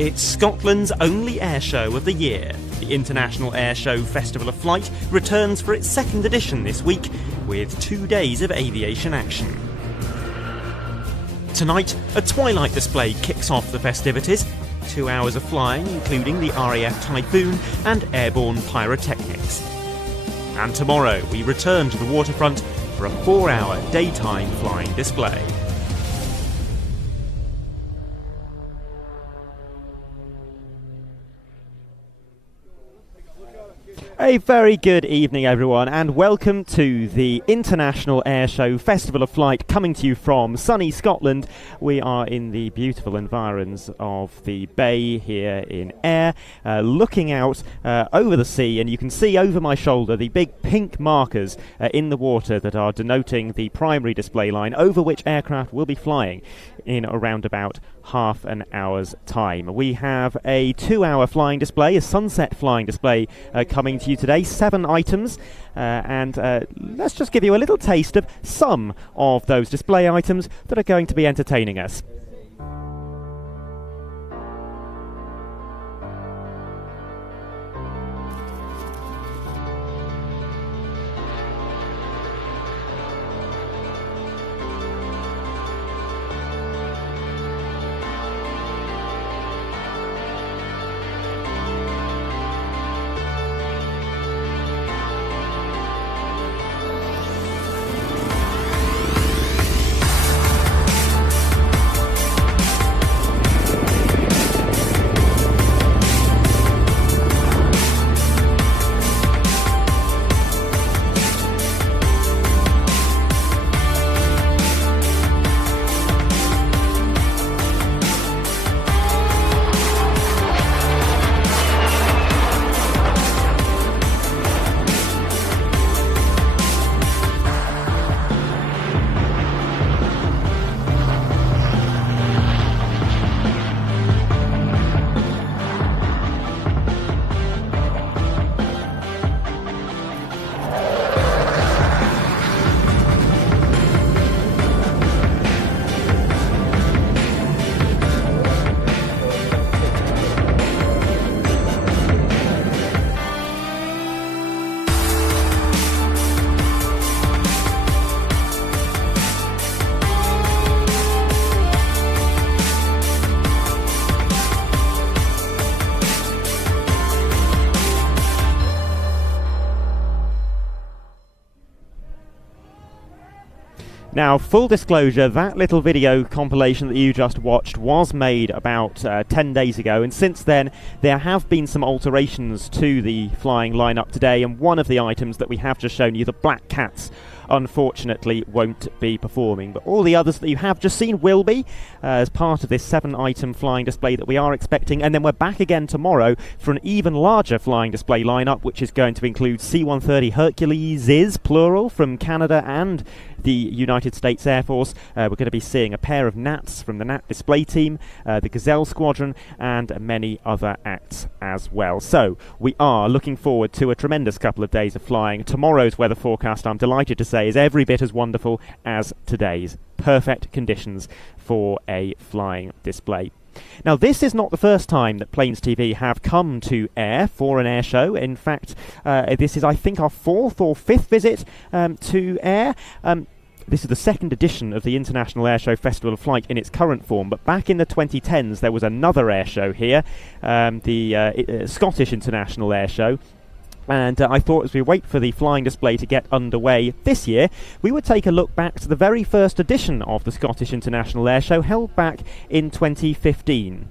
It's Scotland's only air show of the year. The International Ayr Show Festival of Flight returns for its second edition this week, with 2 days of aviation action. Tonight, a twilight display kicks off the festivities. 2 hours of flying, including the RAF Typhoon and Airborne pyrotechnics. And tomorrow, we return to the waterfront for a 4-hour daytime flying display. A very good evening, everyone, and welcome to the International Ayr Show Festival of Flight, coming to you from sunny Scotland. We are in the beautiful environs of the bay here in Ayr, looking out over the sea, and you can see over my shoulder the big pink markers in the water that are denoting the primary display line over which aircraft will be flying in around about half an hour's time. We have a 2-hour flying display, a sunset flying display coming to you today, 7 items, and let's just give you a little taste of some of those display items that are going to be entertaining us. Now, full disclosure, that little video compilation that you just watched was made about 10 days ago, and since then there have been some alterations to the flying lineup today, and one of the items that we have just shown you, the Black Cats, unfortunately won't be performing, but all the others that you have just seen will be as part of this 7-item flying display that we are expecting. And then we're back again tomorrow for an even larger flying display lineup, which is going to include C-130 Herculeses, plural, from Canada and the United States Air Force. We're going to be seeing a pair of Gnats from the Gnat display team, the Gazelle Squadron, and many other acts as well. So we are looking forward to a tremendous couple of days of flying. Tomorrow's weather forecast, I'm delighted to say, is every bit as wonderful as today's. Perfect conditions for a flying display. Now, this is not the first time that Plains TV have come to Ayr for an air show. In fact, this is, I think, our 4th or 5th visit to Ayr. This is the 2nd edition of the International Ayr Show Festival of Flight in its current form, but back in the 2010s there was another air show here, the Scottish International Ayr Show. And I thought, as we wait for the flying display to get underway this year, we would take a look back to the very first edition of the Scottish International Ayr Show, held back in 2015.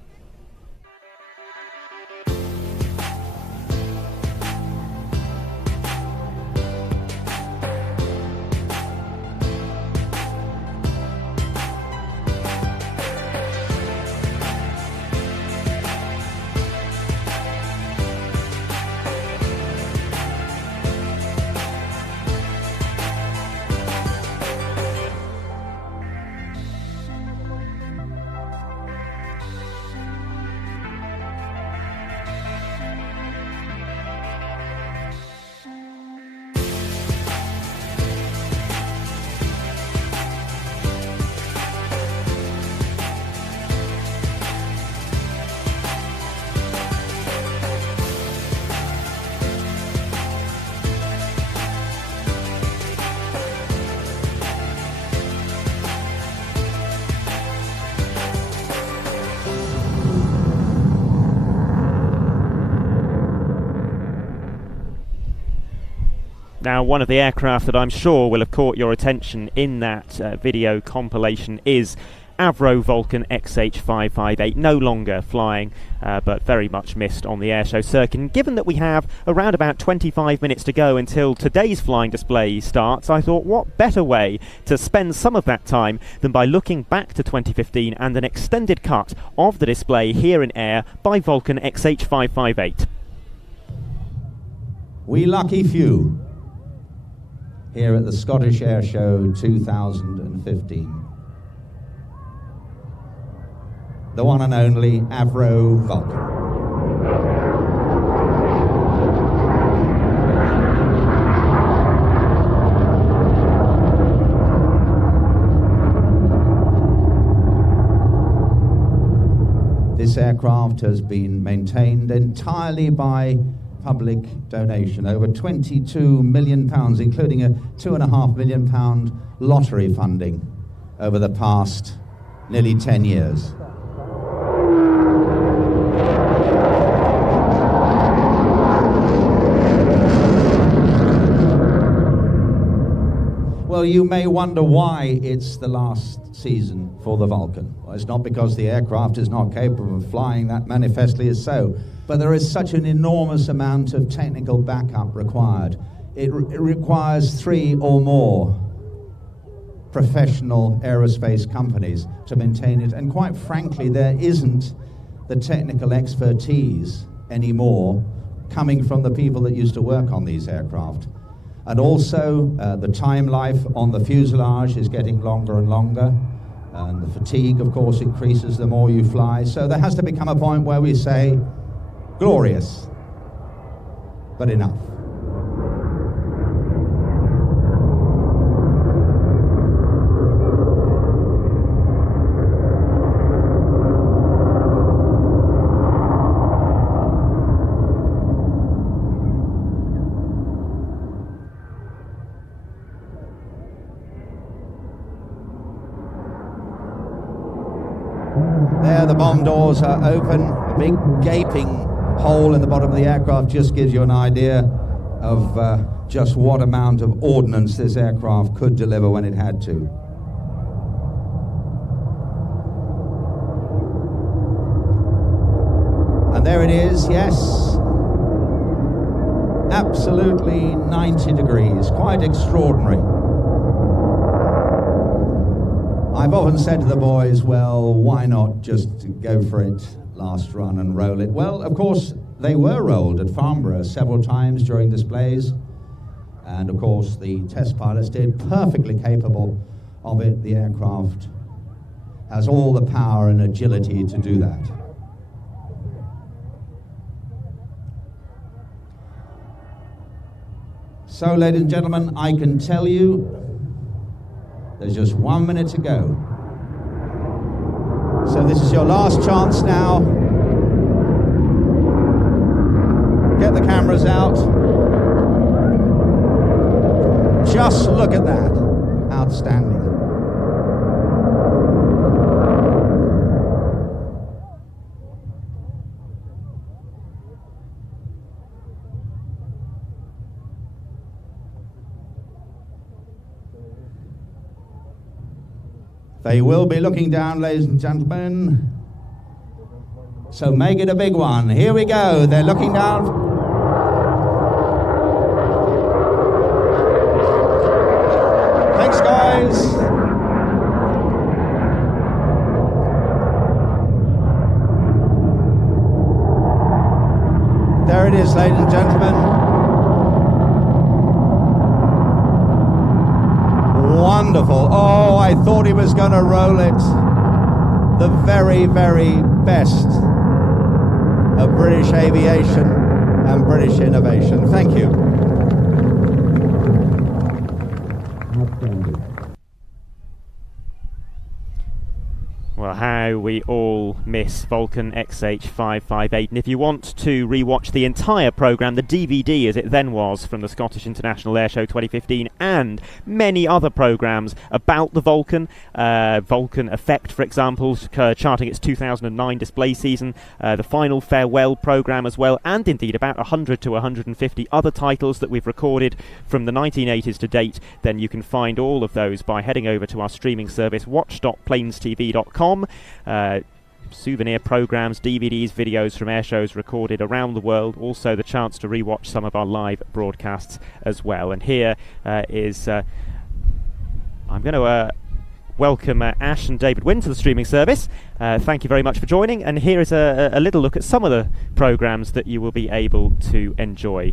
Now, one of the aircraft that I'm sure will have caught your attention in that video compilation is Avro Vulcan XH558, no longer flying, but very much missed on the air show circuit. And given that we have around about 25 minutes to go until today's flying display starts, I thought what better way to spend some of that time than by looking back to 2015 and an extended cut of the display here in Ayr by Vulcan XH558. We lucky few here at the Scottish Ayr Show 2015. The one and only Avro Vulcan. This aircraft has been maintained entirely by public donation, over £22 million, including a £2.5 million lottery funding over the past nearly 10 years. Well, you may wonder why it's the last season for the Vulcan. Well, it's not because the aircraft is not capable of flying, that manifestly is so, but there is such an enormous amount of technical backup required. It requires 3 or more professional aerospace companies to maintain it, and quite frankly, there isn't the technical expertise anymore coming from the people that used to work on these aircraft. And also, the time life on the fuselage is getting longer and longer, and the fatigue, of course, increases the more you fly. So there has to become a point where we say, glorious, but enough. There, the bomb doors are open. A big gaping hole in the bottom of the aircraft just gives you an idea of just what amount of ordnance this aircraft could deliver when it had to. And there it is, yes. Absolutely 90 degrees, quite extraordinary. I've often said to the boys, well, why not just go for it last run and roll it? Well, of course, they were rolled at Farnborough several times during displays. And of course, the test pilots did, perfectly capable of it. The aircraft has all the power and agility to do that. So, ladies and gentlemen, I can tell you there's just 1 minute to go. So this is your last chance now. Get the cameras out. Just look at that. Outstanding. They will be looking down, ladies and gentlemen. So make it a big one. Here we go. They're looking down. Thanks, guys. There it is, ladies and gentlemen. Wonderful. Oh, I thought he was going to roll it. The very, very best of British aviation and British innovation. Thank you. Well, how we all miss Vulcan XH558. And if you want to rewatch the entire programme, the DVD as it then was from the Scottish International Ayr Show 2015, and many other programmes about the Vulcan, Vulcan Effect, for example, charting its 2009 display season, the final farewell programme as well, and indeed about 100 to 150 other titles that we've recorded from the 1980s to date, then you can find all of those by heading over to our streaming service, watch.planestv.com. Souvenir programs, DVDs, videos from air shows recorded around the world, also the chance to rewatch some of our live broadcasts as well. And here is I'm going to welcome Ash and David Wynn to the streaming service. Thank you very much for joining, and here is a little look at some of the programs that you will be able to enjoy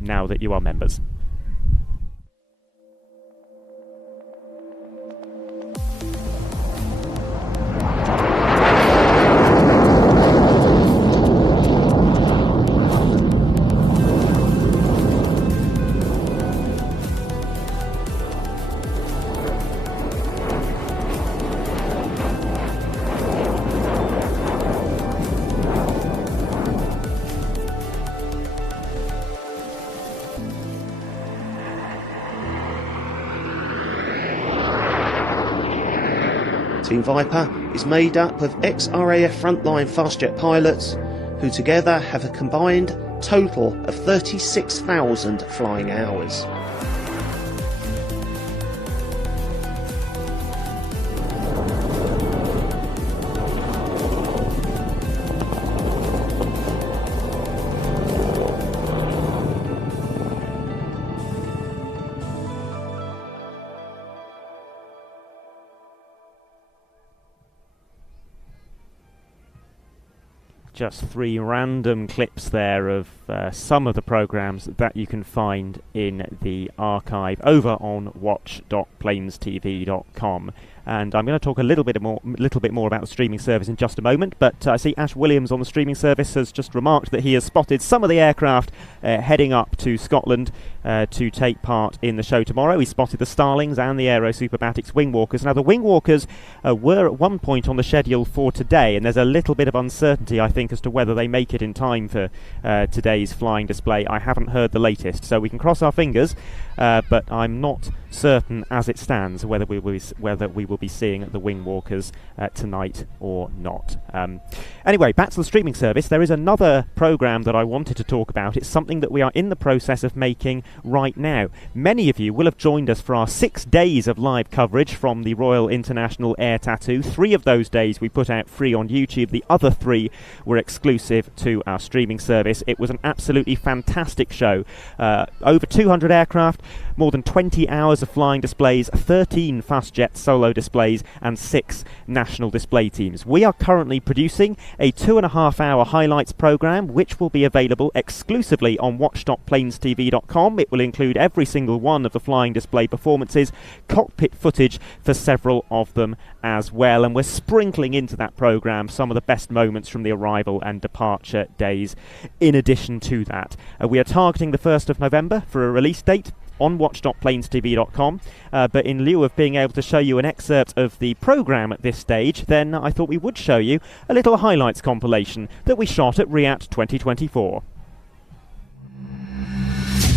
now that you are members. Team Viper is made up of ex-RAF frontline fastjet pilots who together have a combined total of 36,000 flying hours. Just three random clips there of some of the programs that you can find in the archive over on watch.planestv.com. And I'm going to talk a little bit more about the streaming service in just a moment, but I see Ash Williams on the streaming service has just remarked that he has spotted some of the aircraft heading up to Scotland to take part in the show tomorrow. He spotted the Starlings and the Aero Superbatics Wing Walkers. Now, the Wing Walkers were at one point on the schedule for today, and there's a little bit of uncertainty, I think, as to whether they make it in time for today's flying display. I haven't heard the latest, so we can cross our fingers, but I'm not certain as it stands whether we will be seeing the Wing Walkers tonight or not. Anyway, back to the streaming service. There is another program that I wanted to talk about. It's something that we are in the process of making right now. Many of you will have joined us for our 6 days of live coverage from the Royal International Air Tattoo. 3 of those days we put out free on YouTube. The other 3 were exclusive to our streaming service. It was an absolutely fantastic show. Over 200 aircraft, more than 20 hours of flying displays, 13 fastjet solo displays, and 6 national display teams. We are currently producing a 2.5-hour highlights program, which will be available exclusively on watch.planestv.com. It will include every single one of the flying display performances, cockpit footage for several of them as well, and we're sprinkling into that program some of the best moments from the arrival and departure days. In addition to that, we are targeting the 1st of November for a release date on watch.planestv.com, but in lieu of being able to show you an excerpt of the programme at this stage, then I thought we would show you a little highlights compilation that we shot at RIAT 2024.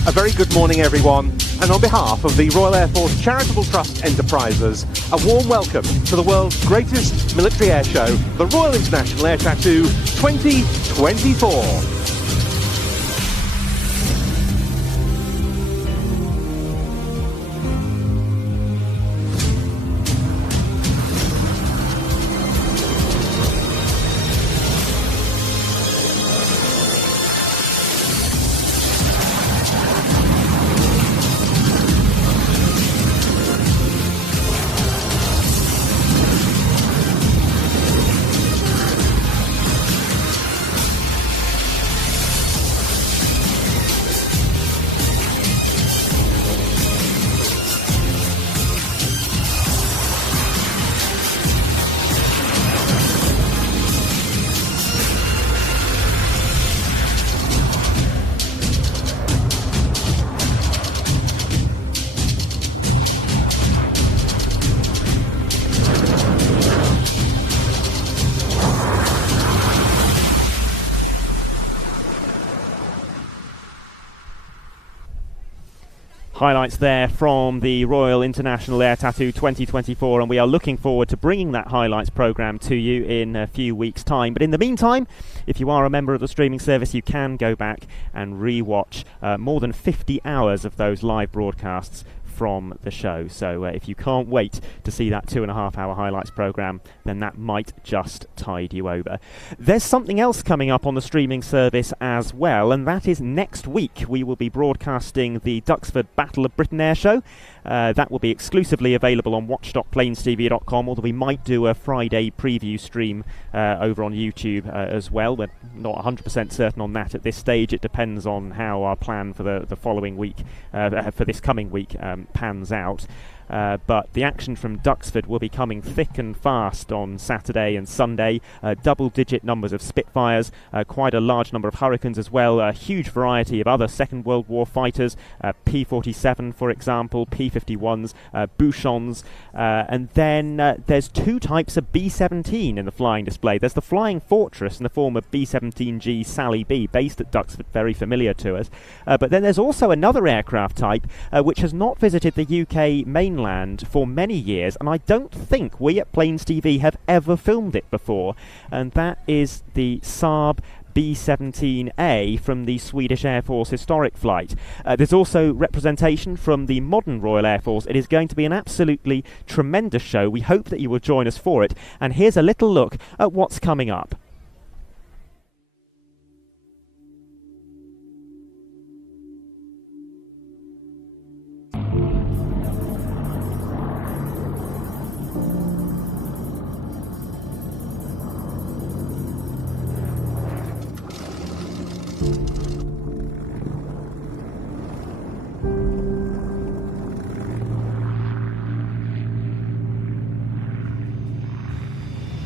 A very good morning, everyone, and on behalf of the Royal Air Force Charitable Trust Enterprises, a warm welcome to the world's greatest military air show, the Royal International Air Tattoo 2024. Highlights there from the Royal International Air Tattoo 2024, and we are looking forward to bringing that highlights programme to you in a few weeks' time. But in the meantime, if you are a member of the streaming service, you can go back and re-watch more than 50 hours of those live broadcasts from the show. So if you can't wait to see that 2.5 hour highlights programme, then that might just tide you over. There's something else coming up on the streaming service as well, and that is next week we will be broadcasting the Duxford Battle of Britain Air Show. That will be exclusively available on watch.planestv.com, although we might do a Friday preview stream over on YouTube as well. We're not 100% certain on that at this stage. It depends on how our plan for the following week, for this coming week, pans out. But the action from Duxford will be coming thick and fast on Saturday and Sunday. Double-digit numbers of Spitfires, quite a large number of Hurricanes as well, a huge variety of other Second World War fighters, P-47 for example, P-51s, Bouchons, and then there's two types of B-17 in the flying display. There's the Flying Fortress in the form of B-17G Sally B, based at Duxford, very familiar to us. But then there's also another aircraft type which has not visited the UK mainland for many years, and I don't think we at Plains TV have ever filmed it before, and that is the Saab B-17A from the Swedish Air Force historic flight. There's also representation from the modern Royal Air Force. It is going to be an absolutely tremendous show. We hope that you will join us for it, and here's a little look at what's coming up.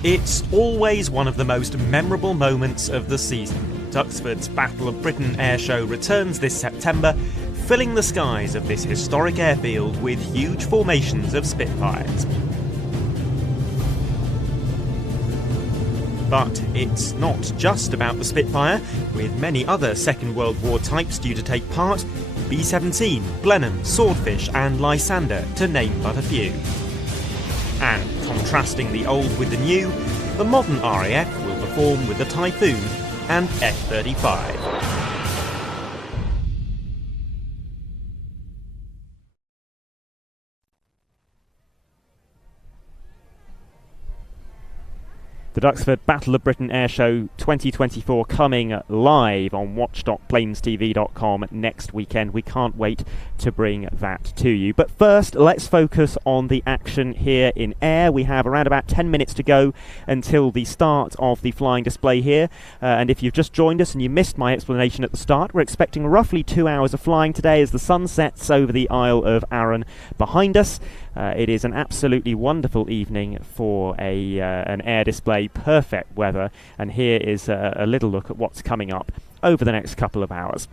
It's always one of the most memorable moments of the season. Duxford's Battle of Britain Air Show returns this September, filling the skies of this historic airfield with huge formations of Spitfires. But it's not just about the Spitfire, with many other Second World War types due to take part: B-17, Blenheim, Swordfish and Lysander, to name but a few. And contrasting the old with the new, the modern RAF will perform with the Typhoon and F-35. The Duxford Battle of Britain Air Show 2024 coming live on watch.planestv.com next weekend. We can't wait to bring that to you. But first, let's focus on the action here in Ayr. We have around about 10 minutes to go until the start of the flying display here. And if you've just joined us and you missed my explanation at the start, we're expecting roughly 2 hours of flying today as the sun sets over the Isle of Arran behind us. It is an absolutely wonderful evening for an air display, perfect weather, and here is a little look at what's coming up over the next couple of hours.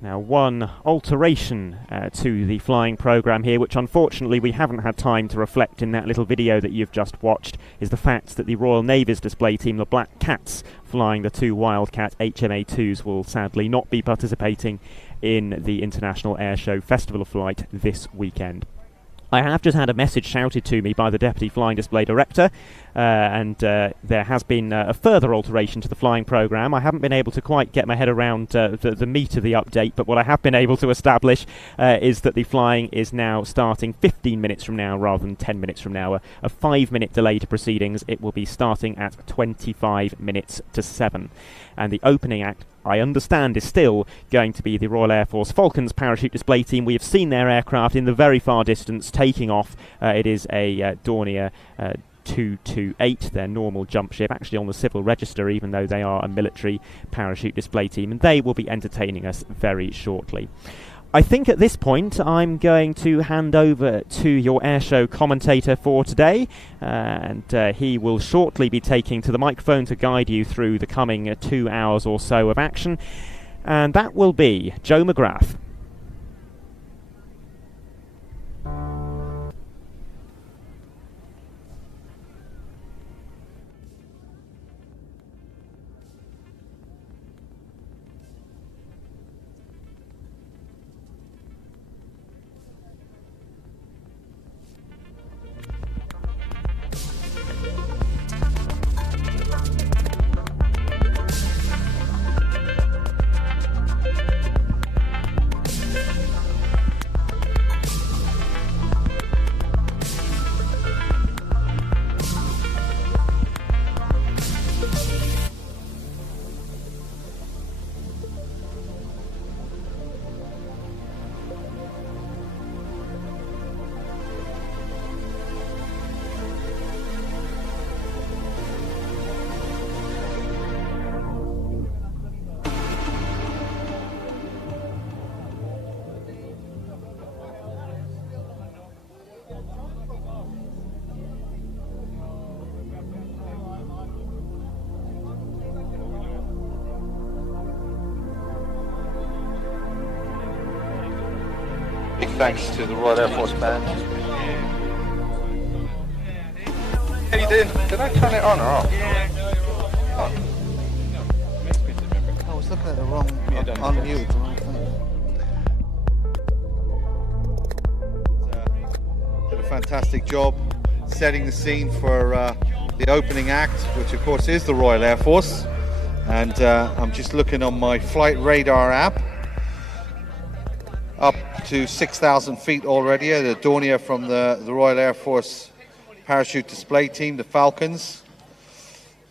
Now, one alteration to the flying programme here, which unfortunately we haven't had time to reflect in that little video that you've just watched, is the fact that the Royal Navy's display team, the Black Cats, flying the two Wildcat HMA2s, will sadly not be participating in the International Ayr Show Festival of Flight this weekend. I have just had a message shouted to me by the Deputy Flying Display Director, and there has been a further alteration to the flying programme. I haven't been able to quite get my head around the meat of the update, but what I have been able to establish is that the flying is now starting 15 minutes from now rather than 10 minutes from now. A 5-minute delay to proceedings. It will be starting at 25 minutes to 7. And the opening act, I understand, is still going to be the Royal Air Force Falcons parachute display team. We have seen their aircraft in the very far distance taking off. It is a Dornier 228, their normal jump ship, actually on the civil register, even though they are a military parachute display team, and they will be entertaining us very shortly. I think at this point I'm going to hand over to your airshow commentator for today, and he will shortly be taking to the microphone to guide you through the coming 2 hours or so of action, and that will be Joe McGrath. Big thanks to the Royal Air Force Band. How you doing? Did I turn it on or off? Oh. I was looking at the wrong, on mute, the wrong thing. Did a fantastic job setting the scene for the opening act, which of course is the Royal Air Force. And I'm just looking on my flight radar app. Up to 6,000 feet already, the Dornier from the Royal Air Force parachute display team, the Falcons.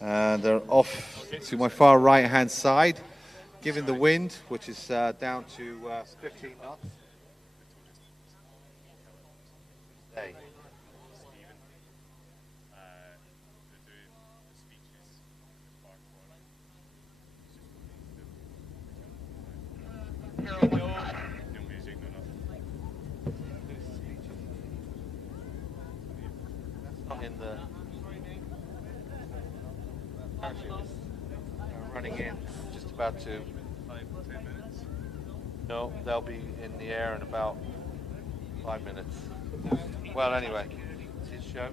And they're off to my far right hand side, given the wind, which is down to 15 knots. Hey. In the parachute running in, just about to 5-10 minutes. No, they'll be in the air in about 5 minutes. Well, anyway, it's his show.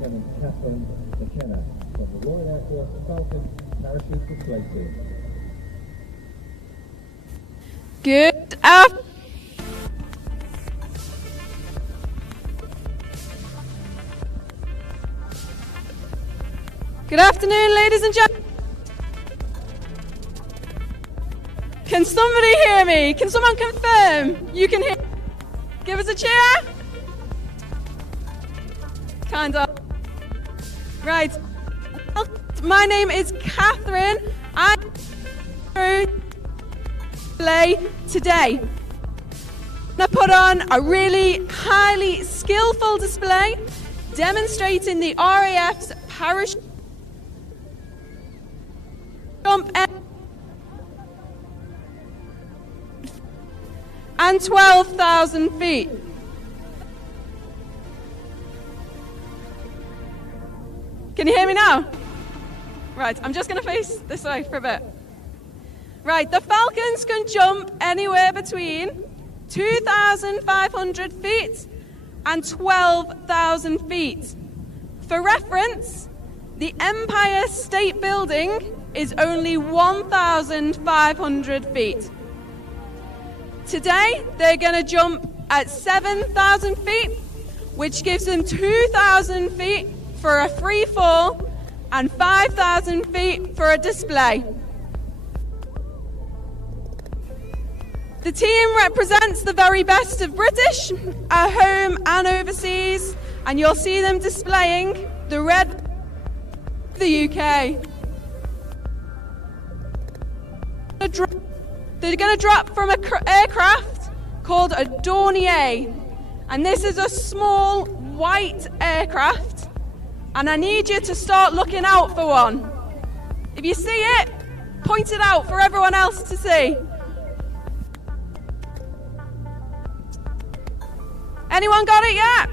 Lieutenant Catherine McKenna from the Royal Air Force Falcon Parachute Display Team. Good afternoon. Good afternoon, ladies and gentlemen. Can somebody hear me? Can someone confirm you can hear? Give us a cheer. Kind of. Right. My name is Catherine. I'm today. I put on a really highly skillful display demonstrating the RAF's parachute jump and 12,000 feet. Can you hear me now? Right, I'm just going to face this way for a bit. Right, the Falcons can jump anywhere between 2,500 feet and 12,000 feet. For reference, the Empire State Building is only 1,500 feet. Today, they're going to jump at 7,000 feet, which gives them 2,000 feet for a free fall and 5,000 feet for a display. The team represents the very best of British, at home and overseas, and you'll see them displaying the red of the UK. They're going to drop from an aircraft called a Dornier, and this is a small white aircraft, and I need you to start looking out for one. If you see it, point it out for everyone else to see. Anyone got it yet?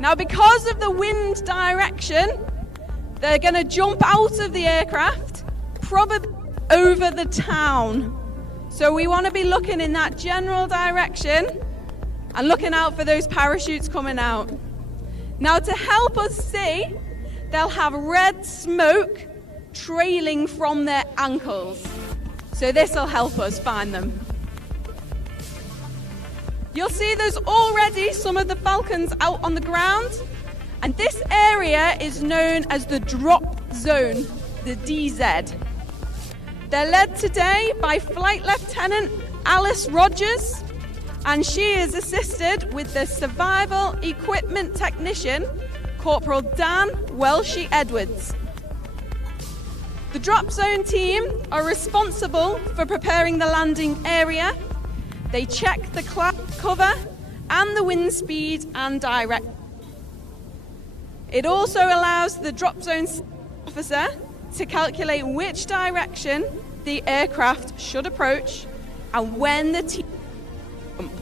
Now, because of the wind direction, they're going to jump out of the aircraft, probably over the town. So we want to be looking in that general direction and looking out for those parachutes coming out. Now, to help us see, they'll have red smoke trailing from their ankles. So this will help us find them. You'll see there's already some of the Falcons out on the ground, and this area is known as the drop zone, the DZ. They're led today by Flight Lieutenant Alice Rogers, and she is assisted with the Survival Equipment Technician, Corporal Dan Welshie Edwards. The drop zone team are responsible for preparing the landing area. They check the cloud cover and the wind speed and direct. It also allows the drop zone officer to calculate which direction the aircraft should approach and when the team jump.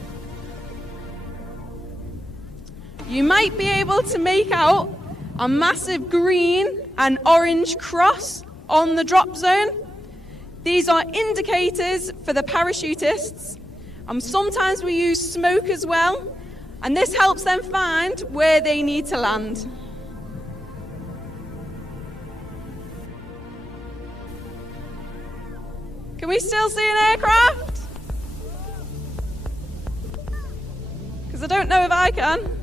You might be able to make out a massive green and orange cross on the drop zone. These are indicators for the parachutists. Sometimes we use smoke as well, and this helps them find where they need to land. Can we still see an aircraft? Because I don't know if I can.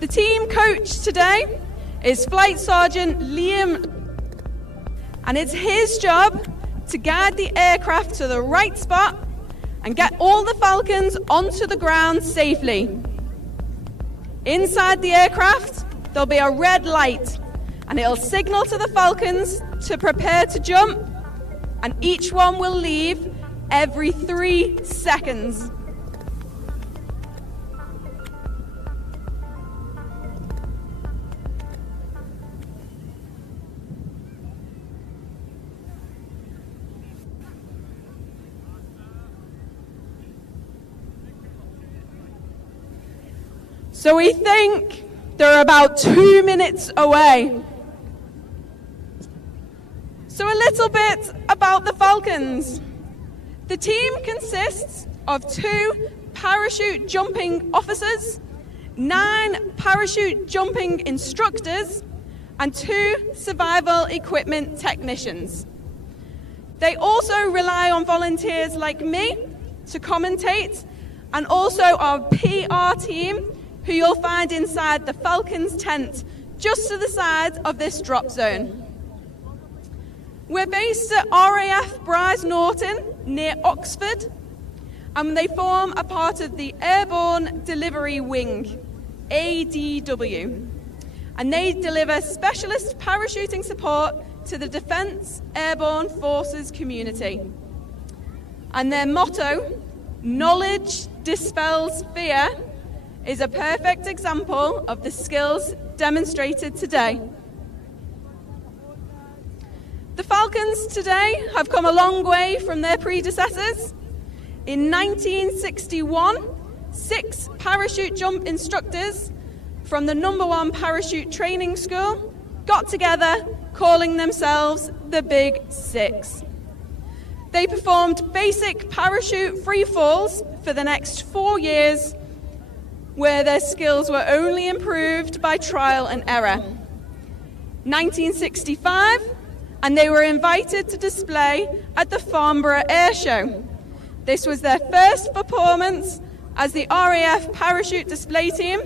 The team coach today is Flight Sergeant Liam, and it's his job to guide the aircraft to the right spot and get all the Falcons onto the ground safely. Inside the aircraft, there'll be a red light, and it'll signal to the Falcons to prepare to jump, and each one will leave every 3 seconds. So we think they're about 2 minutes away. So a little bit about the Falcons. The team consists of 2 parachute jumping officers, 9 parachute jumping instructors, and 2 survival equipment technicians. They also rely on volunteers like me to commentate, and also our PR team, who you'll find inside the Falcons tent just to the side of this drop zone. We're based at RAF Bryce Norton near Oxford, and they form a part of the Airborne Delivery Wing, ADW, and they deliver specialist parachuting support to the Defence Airborne Forces community. And their motto, "Knowledge dispels fear," is a perfect example of the skills demonstrated today. The Falcons today have come a long way from their predecessors. In 1961, 6 parachute jump instructors from the #1 parachute training school got together, calling themselves the Big Six. They performed basic parachute free falls for the next 4 years, where their skills were only improved by trial and error. 1965, and they were invited to display at the Farnborough Ayr Show. This was their first performance as the RAF parachute display team,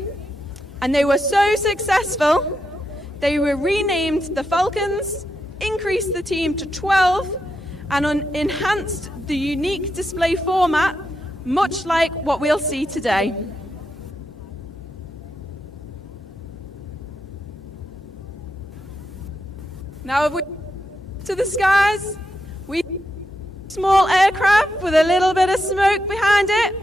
and they were so successful, they were renamed the Falcons, increased the team to 12, and enhanced the unique display format, much like what we'll see today. Now, if we to the skies, we small aircraft with a little bit of smoke behind it,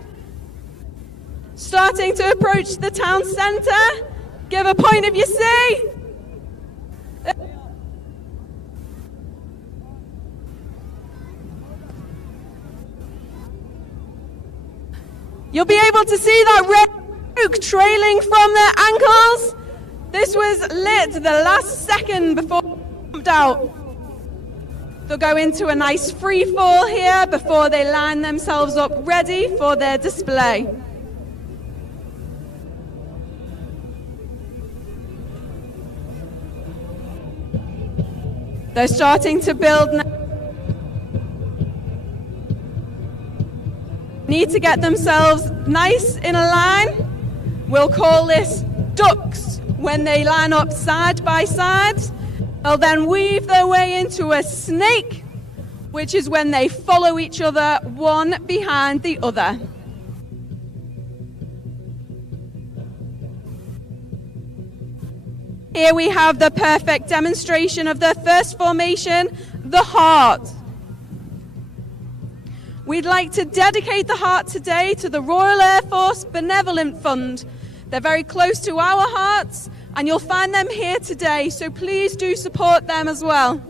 starting to approach the town centre. Give a point if you see. You'll be able to see that red smoke trailing from their ankles. This was lit the last second before they jumped out. They'll go into a nice free fall here before they line themselves up ready for their display. They're starting to build now. Need to get themselves nice in a line. We'll call this ducks when they line up side by side. They'll then weave their way into a snake, which is when they follow each other one behind the other. Here we have the perfect demonstration of the first formation, the heart. We'd like to dedicate the heart today to the Royal Air Force Benevolent Fund. They're very close to our hearts, and you'll find them here today, so please do support them as well.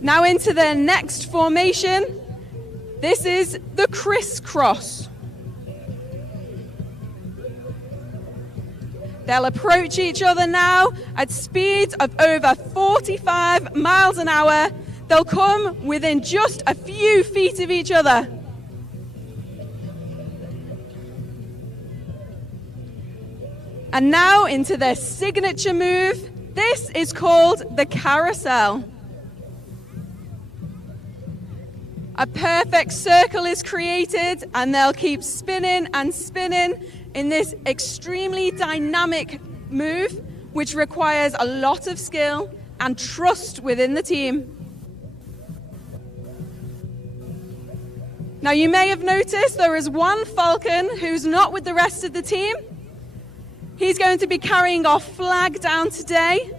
Now into the next formation. This is the crisscross. They'll approach each other now at speeds of over 45 miles an hour. They'll come within just a few feet of each other. And now into their signature move. This is called the carousel. A perfect circle is created, and they'll keep spinning and spinning in this extremely dynamic move, which requires a lot of skill and trust within the team. Now, you may have noticed there is one Falcon who's not with the rest of the team. He's going to be carrying our flag down today,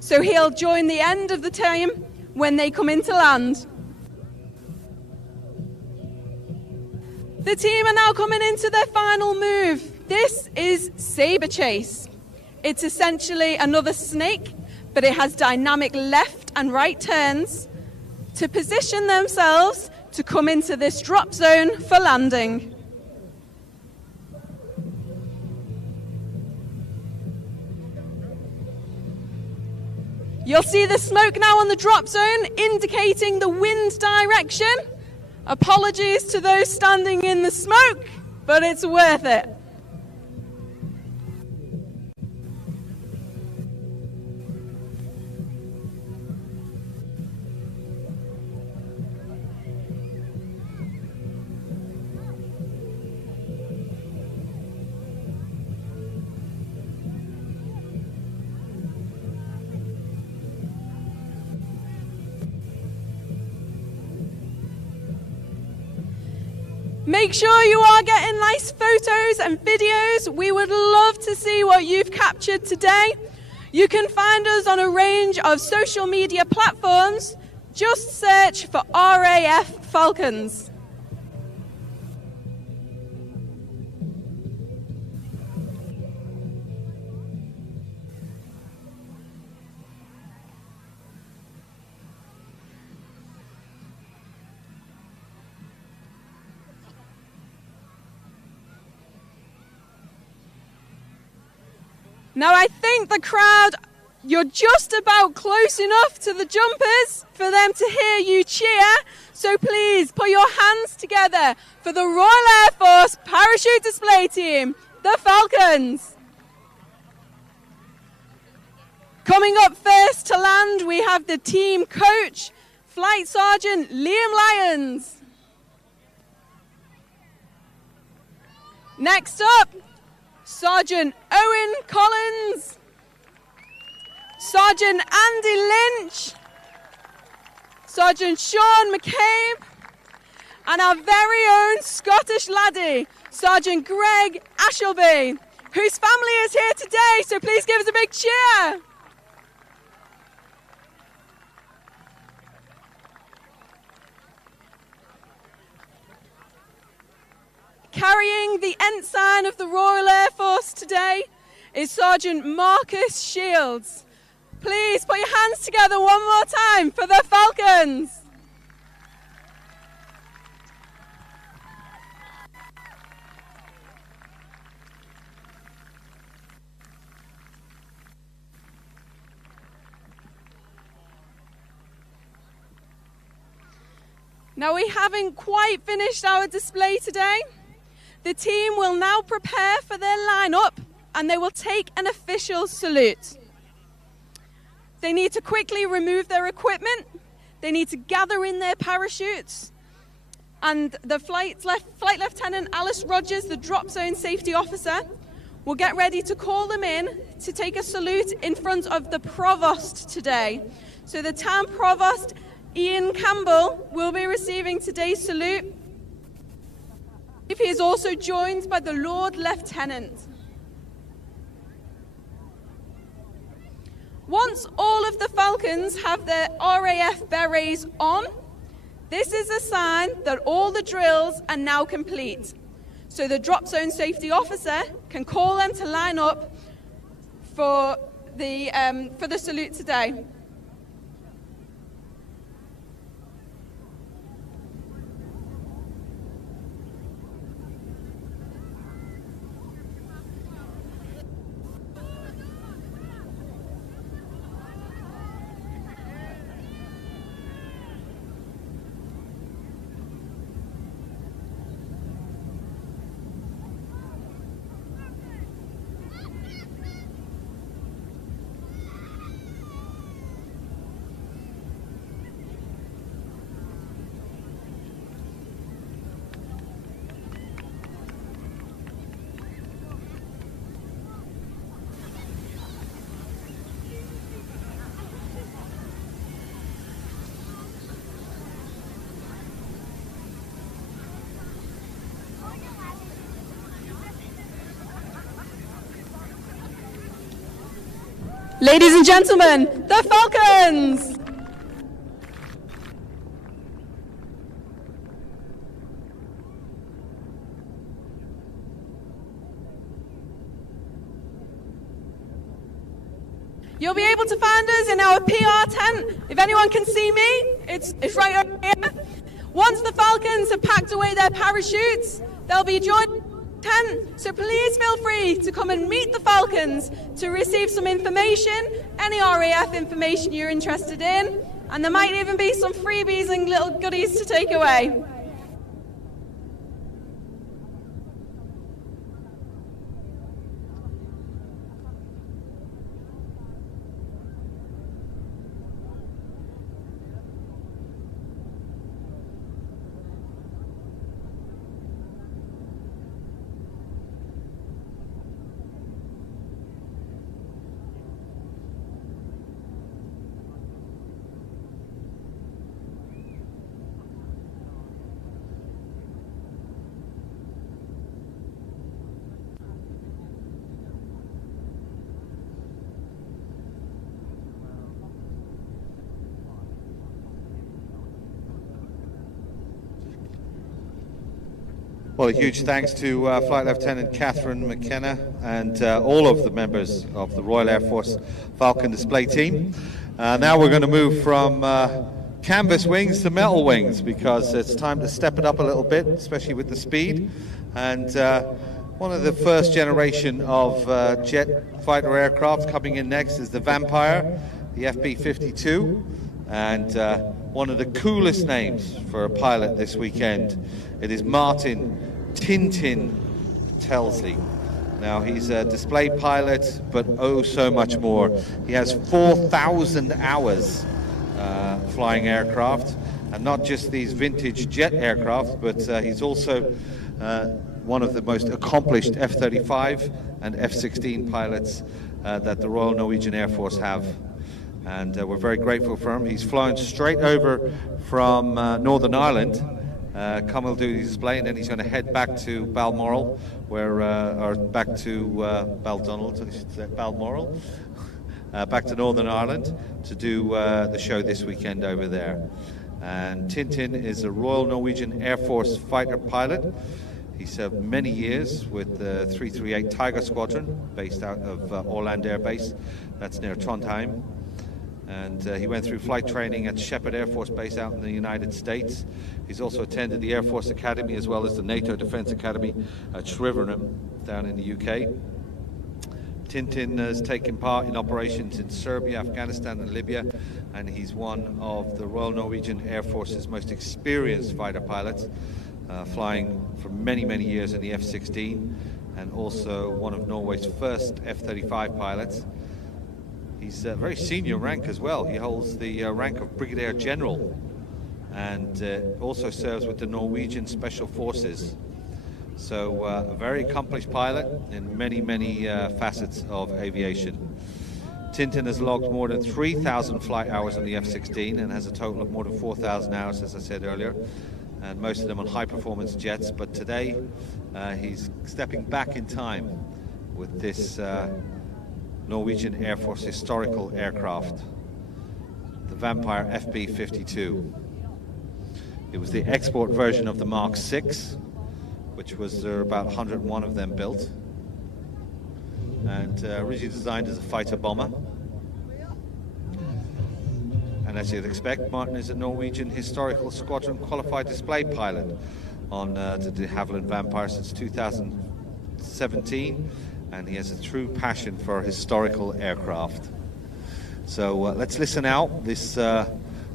so he'll join the end of the team when they come into land. The team are now coming into their final move. This is Sabre Chase. It's essentially another snake, but it has dynamic left and right turns to position themselves to come into this drop zone for landing. You'll see the smoke now on the drop zone, indicating the wind direction. Apologies to those standing in the smoke, but it's worth it. Make sure you are getting nice photos and videos. We would love to see what you've captured today. You can find us on a range of social media platforms. Just search for RAF Falcons. Now I think the crowd, you're just about close enough to the jumpers for them to hear you cheer. So please put your hands together for the Royal Air Force Parachute Display Team, the Falcons. Coming up first to land, we have the team coach, Flight Sergeant Liam Lyons. Next up, Sergeant Owen Collins, Sergeant Andy Lynch, Sergeant Sean McCabe, and our very own Scottish laddie, Sergeant Greg Ashleby, whose family is here today, so please give us a big cheer. Carrying the ensign of the Royal Air Force today is Sergeant Marcus Shields. Please put your hands together one more time for the Falcons. Now we haven't quite finished our display today. The team will now prepare for their lineup and they will take an official salute. They need to quickly remove their equipment. They need to gather in their parachutes. And the Flight Lieutenant Alice Rogers, the drop zone safety officer, will get ready to call them in to take a salute in front of the Provost today. So the Town Provost, Ian Campbell, will be receiving today's salute. He is also joined by the Lord Lieutenant. Once all of the Falcons have their RAF berets on, this is a sign that all the drills are now complete. So the drop zone safety officer can call them to line up for the salute today. Ladies and gentlemen, the Falcons! You'll be able to find us in our PR tent. If anyone can see me, it's right over here. Once the Falcons have packed away their parachutes, they'll be joined tent, so please feel free to come and meet the Falcons to receive some information, any RAF information you're interested in, and there might even be some freebies and little goodies to take away. Well, a huge thanks to Flight Lieutenant Catherine McKenna and all of the members of the Royal Air Force Falcon display team. Now we're going to move from canvas wings to metal wings, because it's time to step it up a little bit, especially with the speed. And one of the first generation of jet fighter aircraft coming in next is the Vampire, the FB-52. And one of the coolest names for a pilot this weekend, it is Martin Tintin Telsley. Now, he's a display pilot, but oh so much more. He has 4,000 hours flying aircraft, and not just these vintage jet aircraft, but he's also one of the most accomplished F-35 and F-16 pilots that the Royal Norwegian Air Force have. And we're very grateful for him. He's flown straight over from Northern Ireland, come and do the display, and then he's going to head back to Balmoral, or back to Baldonald, I should say, Balmoral, back to Northern Ireland to do the show this weekend over there. And Tintin is a Royal Norwegian Air Force fighter pilot. He served many years with the 338 Tiger Squadron, based out of Åland Air Base, that's near Trondheim. And he went through flight training at Shepherd Air Force Base out in the United States. He's also attended the Air Force Academy as well as the NATO Defence Academy at Shrivenham down in the UK. Tintin has taken part in operations in Serbia, Afghanistan and Libya, and he's one of the Royal Norwegian Air Force's most experienced fighter pilots, flying for many, many years in the F-16, and also one of Norway's first F-35 pilots. He's a very senior rank as well. He holds the rank of Brigadier General, and also serves with the Norwegian Special Forces. So a very accomplished pilot in many, many facets of aviation. Tintin has logged more than 3,000 flight hours on the F-16 and has a total of more than 4,000 hours, as I said earlier, and most of them on high-performance jets. But today he's stepping back in time with this Norwegian Air Force historical aircraft, the Vampire FB-52. It was the export version of the Mark VI, which was about 101 of them built, and originally designed as a fighter bomber. And as you'd expect, Martin is a Norwegian historical squadron qualified display pilot on the de Havilland Vampire since 2017. And he has a true passion for historical aircraft. So let's listen out. This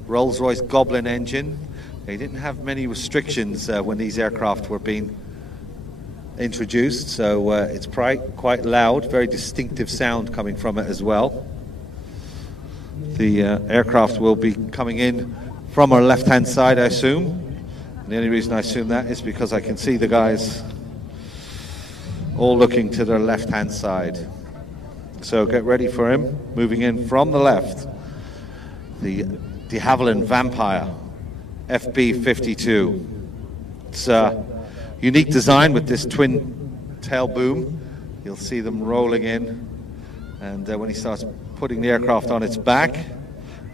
Rolls-Royce Goblin engine, they didn't have many restrictions when these aircraft were being introduced, so it's quite loud, very distinctive sound coming from it as well. The aircraft will be coming in from our left-hand side, I assume. And the only reason I assume that is because I can see the guys all looking to their left-hand side. So get ready for him, moving in from the left. The de Havilland Vampire FB-52. It's a unique design with this twin tail boom. You'll see them rolling in, and when he starts putting the aircraft on its back,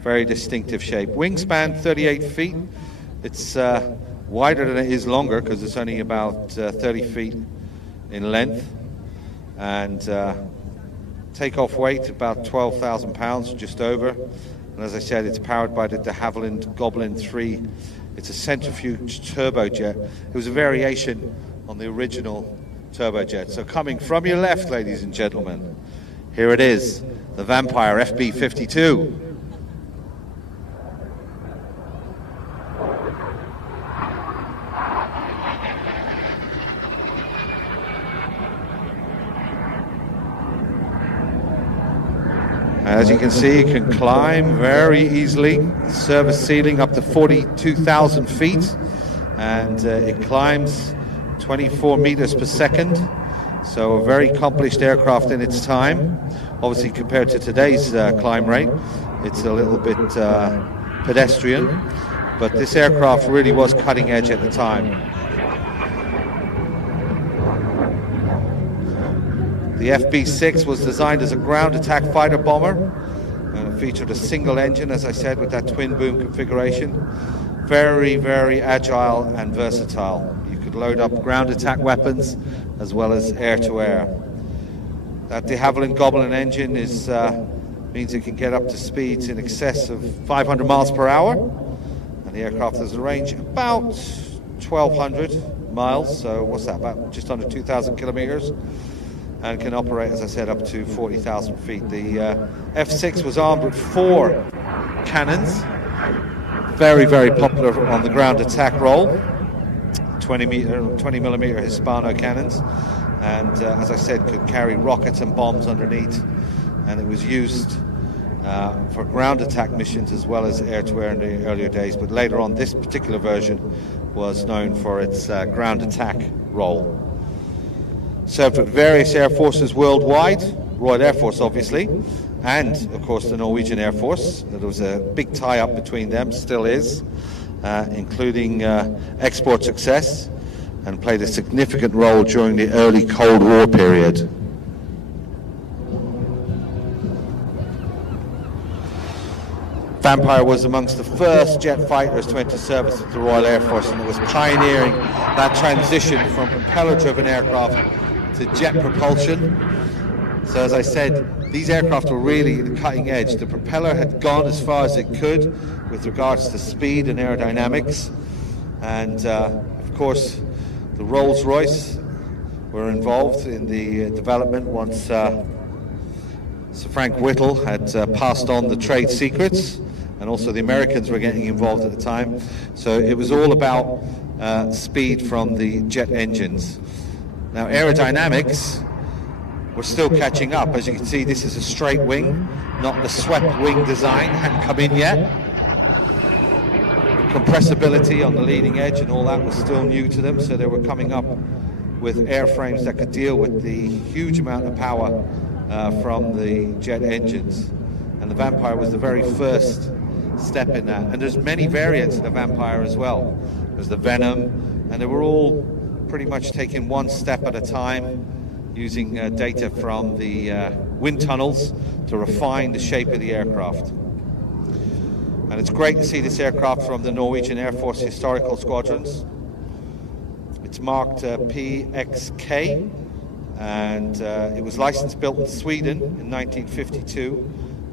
very distinctive shape. Wingspan 38 feet. It's wider than it is longer, because it's only about 30 feet in length, and takeoff weight about 12,000 pounds, just over. And as I said, it's powered by the de Havilland Goblin 3 It's a centrifuge turbojet. It was a variation on the original turbojet. So coming from your left, ladies and gentlemen, here it is, the Vampire FB-52. As you can see, it can climb very easily, service ceiling up to 42,000 feet, and it climbs 24 meters per second, so a very accomplished aircraft in its time. Obviously, compared to today's climb rate, it's a little bit pedestrian, but this aircraft really was cutting edge at the time. The FB-6 was designed as a ground attack fighter bomber, and it featured a single engine, as I said, with that twin boom configuration. Very, very agile and versatile. You could load up ground attack weapons as well as air-to-air. That de Havilland Goblin engine means it can get up to speeds in excess of 500 miles per hour, and the aircraft has a range about 1,200 miles, so what's that, about just under 2,000 kilometers, and can operate, as I said, up to 40,000 feet. The F6 was armed with 4 cannons, very, very popular on the ground attack role, 20 millimeter Hispano cannons, and as I said, could carry rockets and bombs underneath, and it was used for ground attack missions as well as air-to-air in the earlier days, but later on this particular version was known for its ground attack role. Served with various air forces worldwide, Royal Air Force obviously, and of course the Norwegian Air Force. There was a big tie-up between them, still is, including export success, and played a significant role during the early Cold War period. Vampire was amongst the first jet fighters to enter service with the Royal Air Force, and it was pioneering that transition from propeller-driven aircraft to jet propulsion. So as I said, these aircraft were really the cutting edge. The propeller had gone as far as it could with regards to speed and aerodynamics, and of course the Rolls-Royce were involved in the development once Sir Frank Whittle had passed on the trade secrets, and also the Americans were getting involved at the time. So it was all about speed from the jet engines. Now aerodynamics were still catching up. As you can see, this is a straight wing, not the swept wing design, hadn't come in yet. Compressibility on the leading edge and all that was still new to them, so they were coming up with airframes that could deal with the huge amount of power from the jet engines. And the Vampire was the very first step in that. And there's many variants of the Vampire as well. There's the Venom, and they were all pretty much taking one step at a time, using data from the wind tunnels to refine the shape of the aircraft. And it's great to see this aircraft from the Norwegian Air Force Historical Squadrons. It's marked PXK, and it was licensed built in Sweden in 1952,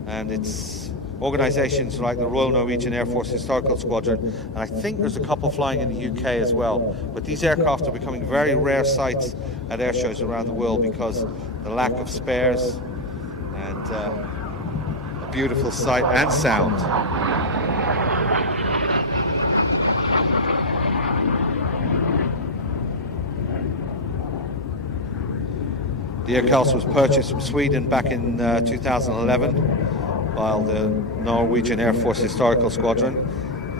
and it's organisations like the Royal Norwegian Air Force Historical Squadron, and I think there's a couple flying in the UK as well. But these aircraft are becoming very rare sights at air shows around the world because the lack of spares, and a beautiful sight and sound. The aircraft was purchased from Sweden back in 2011 by the Norwegian Air Force Historical Squadron,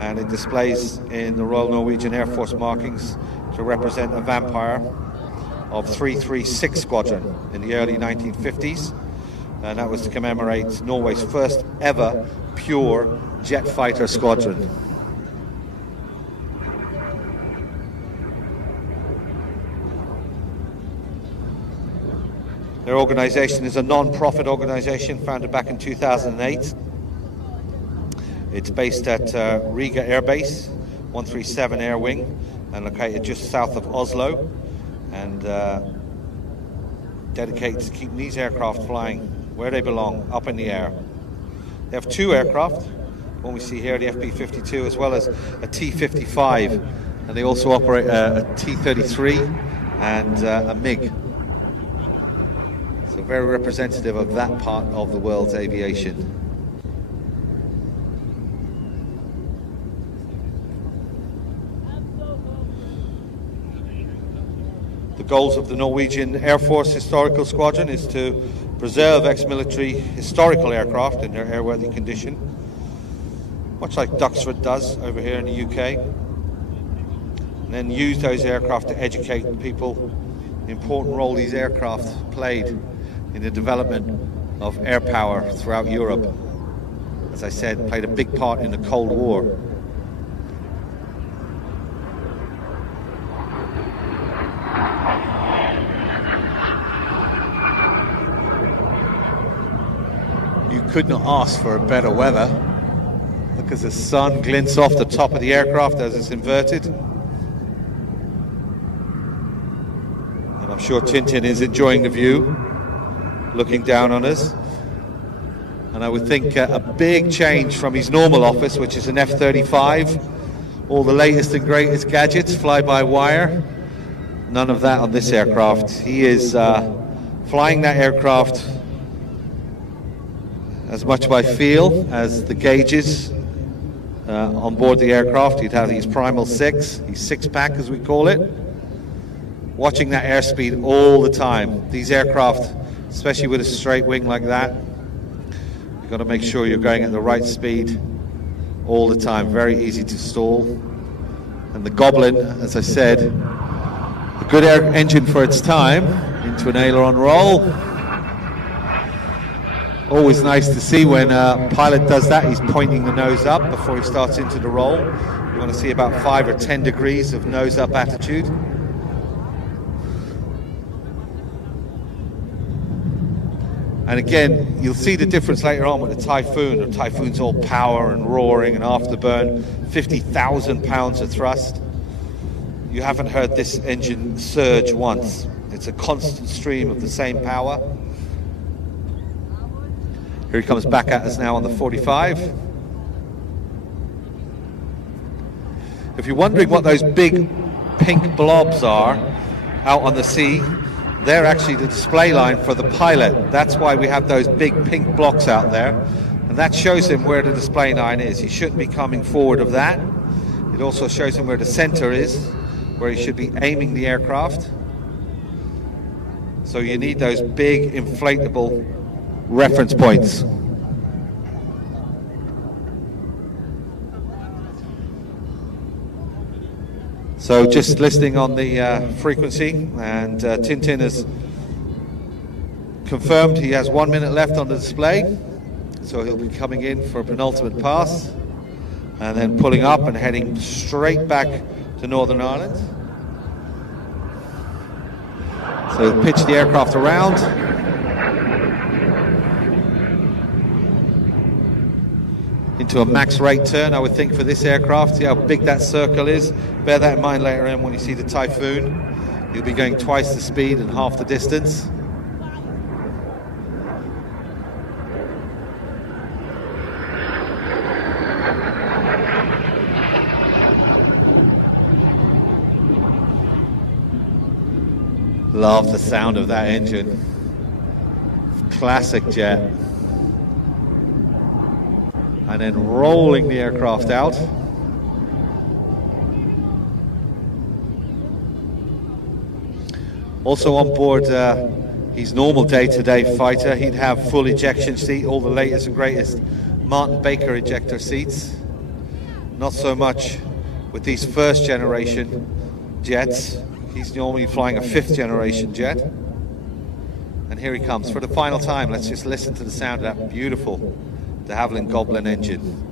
and it displays in the Royal Norwegian Air Force markings to represent a Vampire of 336 Squadron in the early 1950s, and that was to commemorate Norway's first ever pure jet fighter squadron. Their organisation is a non-profit organisation founded back in 2008. It's based at Riga Air Base, 137 Air Wing, and located just south of Oslo, and dedicated to keeping these aircraft flying where they belong, up in the air. They have 2 aircraft, one we see here, the FB-52, as well as a T-55, and they also operate a T-33 and a MiG. So very representative of that part of the world's aviation. The goals of the Norwegian Air Force Historical Squadron is to preserve ex-military historical aircraft in their airworthy condition, much like Duxford does over here in the UK, and then use those aircraft to educate people the important role these aircraft played in the development of air power throughout Europe. As I said, played a big part in the Cold War. You could not ask for a better weather. Look as the sun glints off the top of the aircraft as it's inverted. And I'm sure Tintin is enjoying the view, looking down on us. And I would think a big change from his normal office, which is an F-35. All the latest and greatest gadgets, fly-by-wire. None of that on this aircraft. He is flying that aircraft as much by feel as the gauges on board the aircraft. He'd have his Primal 6, his six-pack as we call it, watching that airspeed all the time. These aircraft, especially with a straight wing like that, you've got to make sure you're going at the right speed all the time. Very easy to stall. And the Goblin, as I said, a good air engine for its time, into an aileron roll. Always nice to see when a pilot does that. He's pointing the nose up before he starts into the roll. You want to see about 5 or 10 degrees of nose up attitude. And again, you'll see the difference later on with the Typhoon. The Typhoon's all power and roaring and afterburn, 50,000 pounds of thrust. You haven't heard this engine surge once. It's a constant stream of the same power. Here he comes back at us now on the 45. If you're wondering what those big pink blobs are out on the sea, they're actually the display line for the pilot. That's why we have those big pink blocks out there. And that shows him where the display line is. He shouldn't be coming forward of that. It also shows him where the center is, where he should be aiming the aircraft. So you need those big inflatable reference points. So just listening on the frequency, and Tintin has confirmed he has 1 minute left on the display, so he'll be coming in for a penultimate pass and then pulling up and heading straight back to Northern Ireland. So he'll pitch the aircraft around. Into a max rate turn, I would think, for this aircraft. See how big that circle is. Bear that in mind later on when you see the Typhoon. You'll be going twice the speed and half the distance. Love the sound of that engine. Classic jet. And then rolling the aircraft out. Also on board his normal day-to-day fighter, he'd have full ejection seat, all the latest and greatest Martin Baker ejector seats. Not so much with these first generation jets. He's normally flying a 5th generation jet. And here he comes for the final time. Let's just listen to the sound of that beautiful de Havilland Goblin engine.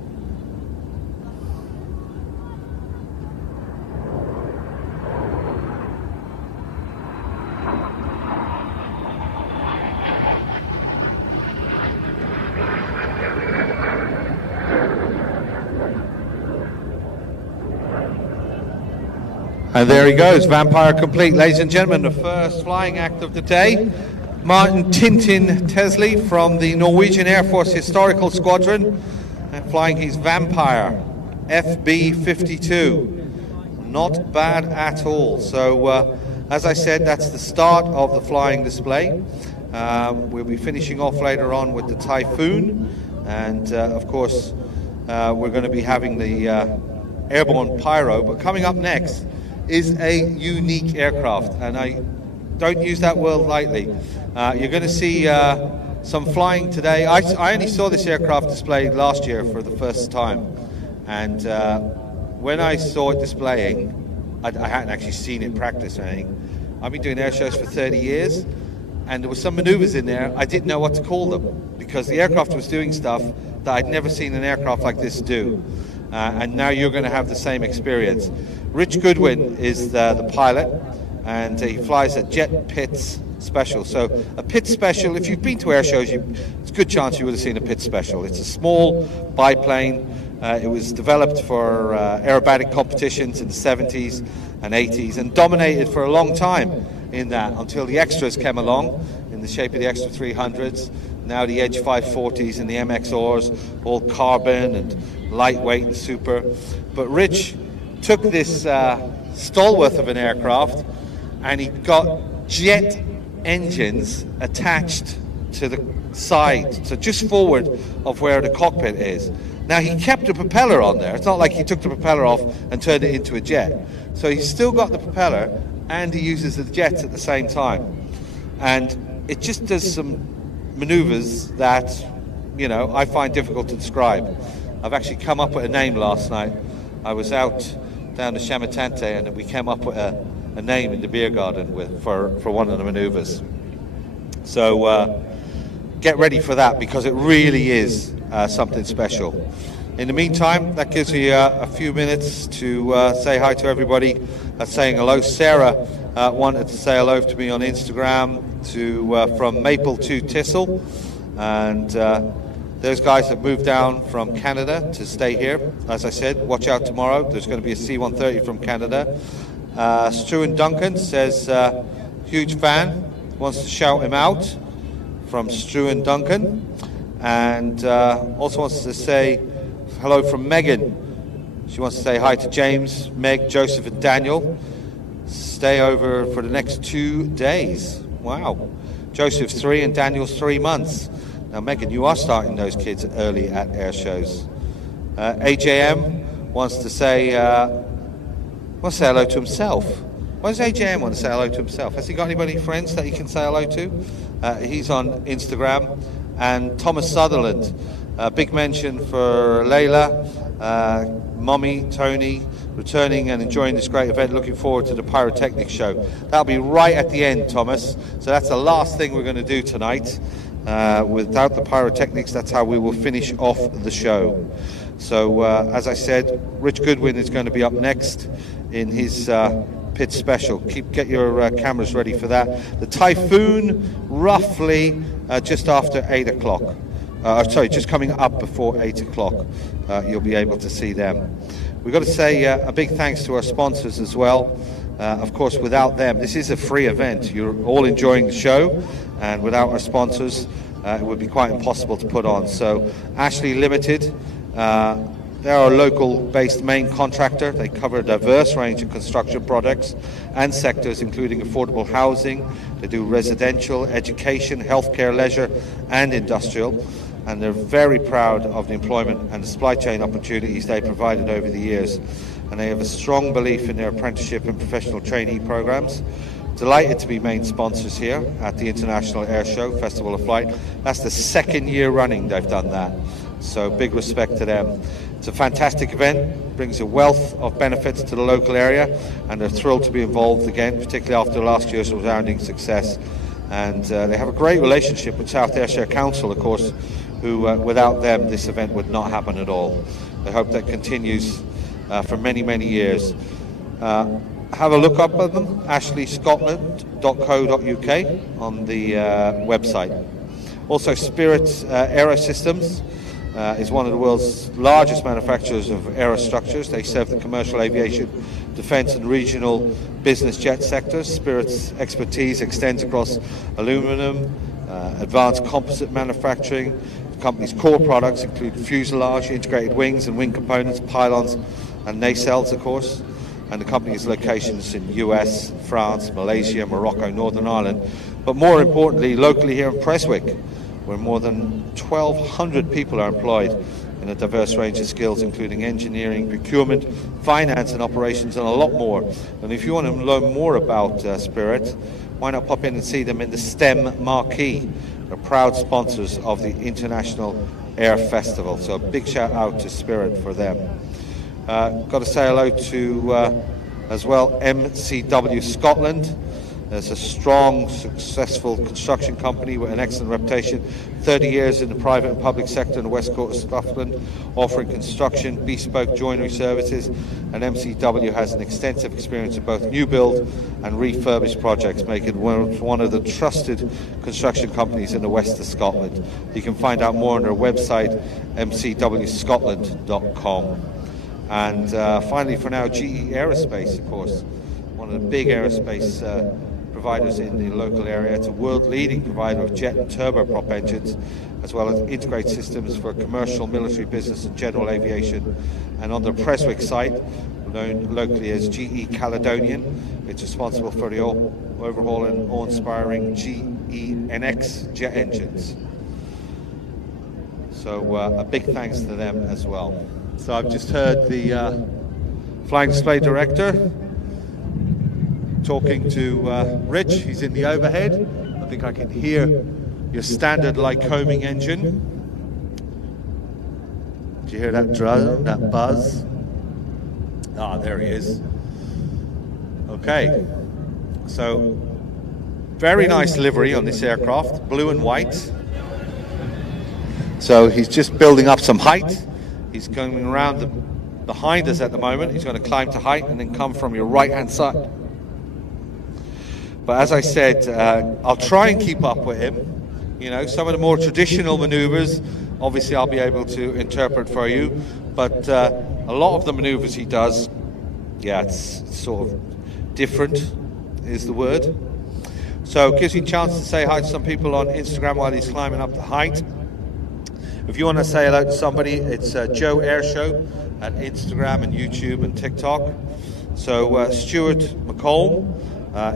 And there he goes, Vampire complete, ladies and gentlemen, the first flying act of the day. Martin Tintin Tesley from the Norwegian Air Force Historical Squadron flying his Vampire FB-52. Not bad at all. So as I said, that's the start of the flying display. We'll be finishing off later on with the Typhoon, and of course we're going to be having the Airborne Pyro. But coming up next is a unique aircraft, and I don't use that word lightly. You're going to see some flying today. I only saw this aircraft displayed last year for the first time, and when I saw it displaying, I hadn't actually seen it practice or anything. I've been doing air shows for 30 years, and there were some maneuvers in there I didn't know what to call them, because the aircraft was doing stuff that I'd never seen an aircraft like this do. And now you're going to have the same experience. Rich Goodwin is the pilot, and he flies a Jet Pitts Special. So a Pitts Special, if you've been to air shows, it's a good chance you would have seen a Pitts Special. It's a small biplane. It was developed for aerobatic competitions in the 70s and 80s, and dominated for a long time in that, until the extras came along in the shape of the Extra 300s, now the Edge 540s and the MXRs, all carbon and lightweight and super. But Rich took this stalwart of an aircraft, and he got jet engines attached to the side, so just forward of where the cockpit is. Now, he kept the propeller on there. It's not like he took the propeller off and turned it into a jet. So he's still got the propeller, and he uses the jets at the same time. And it just does some maneuvers that, you know, I find difficult to describe. I've actually come up with a name last night. I was out down to Shamatante, and we came up with a name in the beer garden for one of the maneuvers. So get ready for that, because it really is something special. In the meantime, that gives me a few minutes to say hi to everybody that's saying hello. Sarah wanted to say hello to me on Instagram, from Maple to Thistle, and those guys have moved down from Canada to stay here. As I said, watch out tomorrow. There's going to be a C-130 from Canada. Struan Duncan says, huge fan, wants to shout him out, from Struan Duncan. And also wants to say hello from Megan. She wants to say hi to James, Meg, Joseph and Daniel. Stay over for the next 2 days. Wow. Joseph's 3 and Daniel's 3 months. Now, Megan, you are starting those kids early at air shows. AJM wants to say hello to himself. Why does AJM want to say hello to himself? Has he got anybody friends that he can say hello to? He's on Instagram. And Thomas Sutherland, big mention for Layla, Mommy, Tony, returning and enjoying this great event. Looking forward to the pyrotechnics show. That'll be right at the end, Thomas. So that's the last thing we're going to do tonight. Without the pyrotechnics, that's how we will finish off the show. So as I said, Rich Goodwin is going to be up next in his Pitts Special. Get your cameras ready for that. The Typhoon, roughly just after 8 o'clock. Just coming up before 8 o'clock. You'll be able to see them. We've got to say a big thanks to our sponsors as well. Of course, without them, this is a free event. You're all enjoying the show, and without our sponsors, it would be quite impossible to put on. So, Ashley Limited, they're our local-based main contractor. They cover a diverse range of construction products and sectors, including affordable housing. They do residential, education, healthcare, leisure, and industrial. And they're very proud of the employment and the supply chain opportunities they provided over the years. And they have a strong belief in their apprenticeship and professional trainee programs. Delighted to be main sponsors here at the International Ayr Show, Festival of Flight. That's the 2nd year running they've done that. So big respect to them. It's a fantastic event, brings a wealth of benefits to the local area, and they're thrilled to be involved again, particularly after last year's resounding success. And they have a great relationship with South Ayrshire Council, of course, who without them this event would not happen at all. I hope that continues for many, many years. Have a look up at them, ashleyscotland.co.uk on the website. Also, Spirit Aerosystems is one of the world's largest manufacturers of aerostructures. They serve the commercial aviation, defence and regional business jet sectors. Spirit's expertise extends across aluminium, advanced composite manufacturing, company's core products include fuselage, integrated wings and wing components, pylons and nacelles, of course. And the company has locations in US, France, Malaysia, Morocco, Northern Ireland, but more importantly, locally here in Prestwick, where more than 1,200 people are employed in a diverse range of skills, including engineering, procurement, finance and operations, and a lot more. And if you want to learn more about Spirit, why not pop in and see them in the STEM Marquee? They're proud sponsors of the International Ayr Festival, so a big shout out to Spirit for them. Got to say hello to as well MCW Scotland. It's a strong, successful construction company with an excellent reputation. 30 years in the private and public sector in the west coast of Scotland, offering construction, bespoke joinery services, and MCW has an extensive experience in both new build and refurbished projects, making it one of the trusted construction companies in the west of Scotland. You can find out more on their website, mcwscotland.com. And finally, for now, GE Aerospace, of course, one of the big aerospace providers in the local area. It's a world-leading provider of jet and turboprop engines, as well as integrated systems for commercial, military, business and general aviation. And on the Prestwick site, known locally as GE Caledonian, it's responsible for the overhaul and awe-inspiring GE-NX jet engines. So a big thanks to them as well. So I've just heard the flying display director talking to Rich. He's in the overhead. I think I can hear your standard Lycoming engine. Did you hear that drone, that buzz? Ah, there he is. Okay, so very nice livery on this aircraft, blue and white. So he's just building up some height. He's going around behind us at the moment. He's going to climb to height and then come from your right hand side. But as I said, I'll try and keep up with him. You know, some of the more traditional maneuvers, obviously I'll be able to interpret for you. But a lot of the maneuvers he does, yeah, it's sort of different is the word. So it gives you a chance to say hi to some people on Instagram while he's climbing up the height. If you want to say hello to somebody, it's Joe Ayr Show at Instagram and YouTube and TikTok. So Stuart McComb,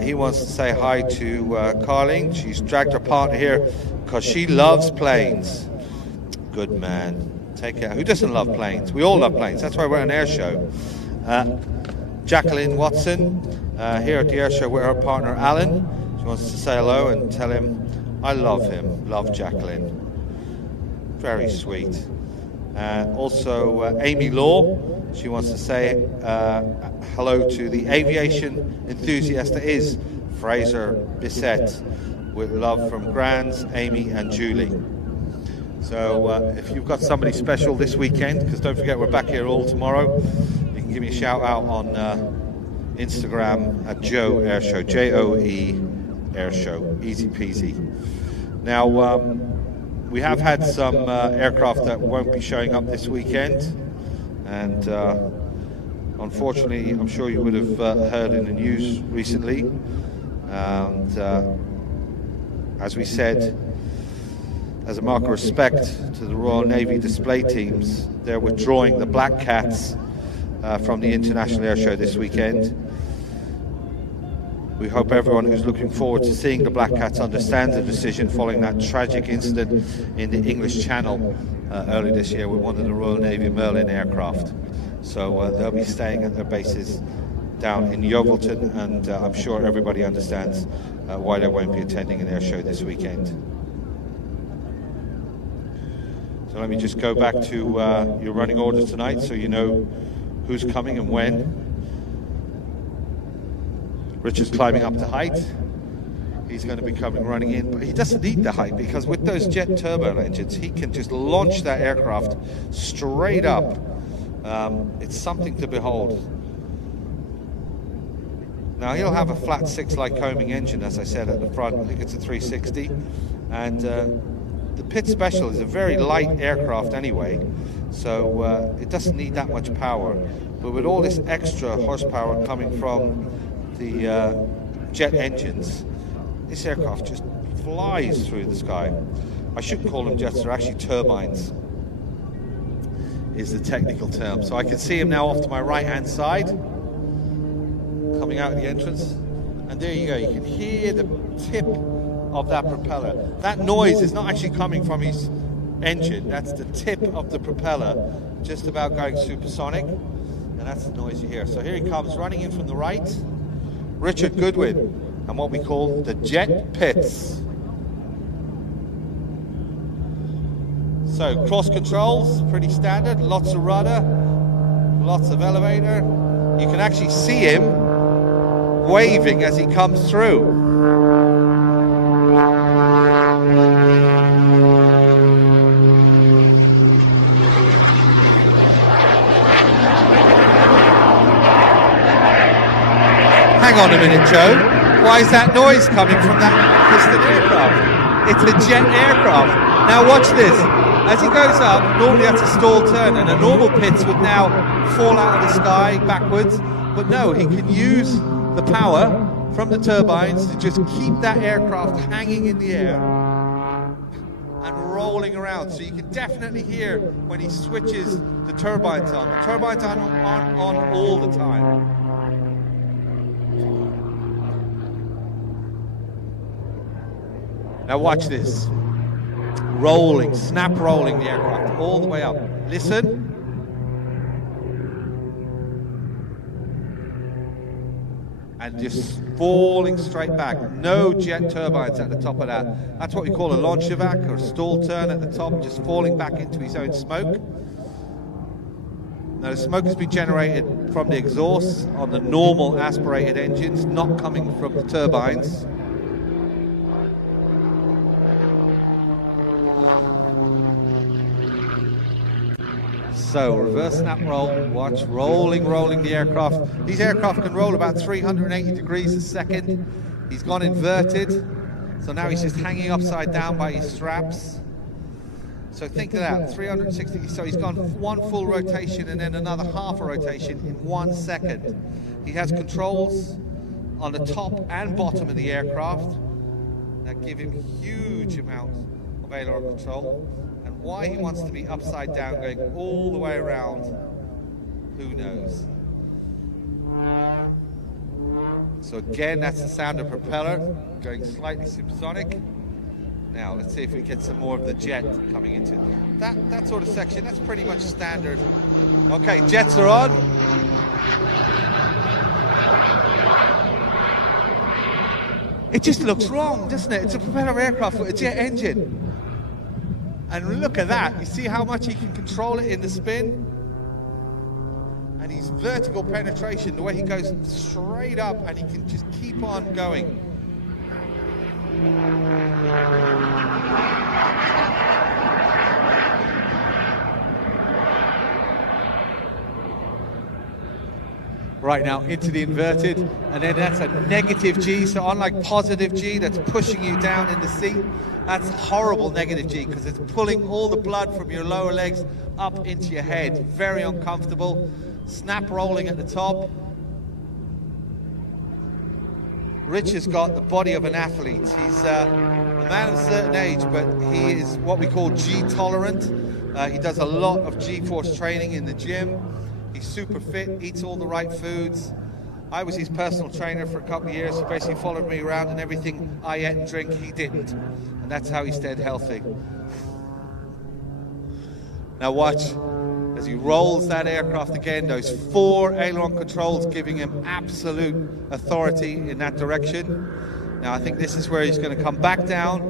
he wants to say hi to Carling. She's dragged her partner here because she loves planes. Good man. Take care. Who doesn't love planes? We all love planes. That's why we're an air show. Jacqueline Watson, here at the air show with her partner Alan. She wants to say hello and tell him I love him. Love Jacqueline. Very sweet. Also Amy Law, she wants to say hello to the aviation enthusiast that is Fraser Bissett, with love from Grands, Amy and Julie. So if you've got somebody special this weekend, because don't forget we're back here all tomorrow, you can give me a shout out on Instagram at Joe Ayr Show, J-O-E Ayr Show, easy peasy. Now we have had some aircraft that won't be showing up this weekend, and unfortunately, I'm sure you would have heard in the news recently. And as we said, as a mark of respect to the Royal Navy display teams, they're withdrawing the Black Cats from the International Ayr Show this weekend. We hope everyone who's looking forward to seeing the Black Cats understands the decision following that tragic incident in the English Channel early this year with one of the Royal Navy Merlin aircraft. So they'll be staying at their bases down in Yeovilton, and I'm sure everybody understands why they won't be attending an air show this weekend. So let me just go back to your running order tonight so you know who's coming and when. Richard's climbing up to height. He's going to be coming running in, but he doesn't need the height because with those jet turbo engines, he can just launch that aircraft straight up. It's something to behold. Now he'll have a flat 6 Lycoming engine, as I said at the front. I think it's a 360, and the Pit Special is a very light aircraft anyway, so it doesn't need that much power. But with all this extra horsepower coming from the jet engines, this aircraft just flies through the sky. I shouldn't call them jets, they're actually turbines, is the technical term. So I can see him now off to my right-hand side, coming out of the entrance. And there you go, you can hear the tip of that propeller. That noise is not actually coming from his engine, that's the tip of the propeller, just about going supersonic. And that's the noise you hear. So here he comes, running in from the right, Richard Goodwin, and what we call the jet pits. So cross controls, pretty standard, lots of rudder, lots of elevator. You can actually see him waving as he comes through. Hang on a minute, Joe. Why is that noise coming from that piston aircraft? It's a jet aircraft. Now watch this. As he goes up, normally that's a stall turn, and a normal pits would now fall out of the sky backwards. But no, he can use the power from the turbines to just keep that aircraft hanging in the air and rolling around. So you can definitely hear when he switches the turbines on. The turbines aren't on all the time. Now watch this. Rolling, snap rolling the aircraft all the way up. Listen. And just falling straight back. No jet turbines at the top of that. That's what we call a launch-evac or a stall turn at the top, just falling back into his own smoke. Now the smoke has been generated from the exhausts on the normal aspirated engines, not coming from the turbines. So, reverse snap roll, watch, rolling the aircraft. These aircraft can roll about 380 degrees a second. He's gone inverted, so now he's just hanging upside down by his straps. So think of that, 360, so he's gone one full rotation and then another half a rotation in 1 second. He has controls on the top and bottom of the aircraft that give him huge amounts of aileron control. Why he wants to be upside down going all the way around, who knows. So again, that's the sound of propeller going slightly supersonic. Now let's see if we get some more of the jet coming into that sort of section. That's pretty much standard. Okay, jets are on. It just looks wrong, doesn't it? It's a propeller aircraft with a jet engine. And look at that, you see how much he can control it in the spin? And his vertical penetration, the way he goes straight up and he can just keep on going. Right now into the inverted, and then that's a negative G, so unlike positive G that's pushing you down in the seat, that's horrible negative G because it's pulling all the blood from your lower legs up into your head. Very uncomfortable. Snap rolling at the top. Rich has got the body of an athlete. He's a man of a certain age, but he is what we call G tolerant. He does a lot of G-force training in the gym. He's super fit, eats all the right foods. I was his personal trainer for a couple of years. He basically followed me around, and everything I ate and drank, he didn't. And that's how he stayed healthy. Now watch as he rolls that aircraft again, those 4 aileron controls giving him absolute authority in that direction. Now I think this is where he's going to come back down,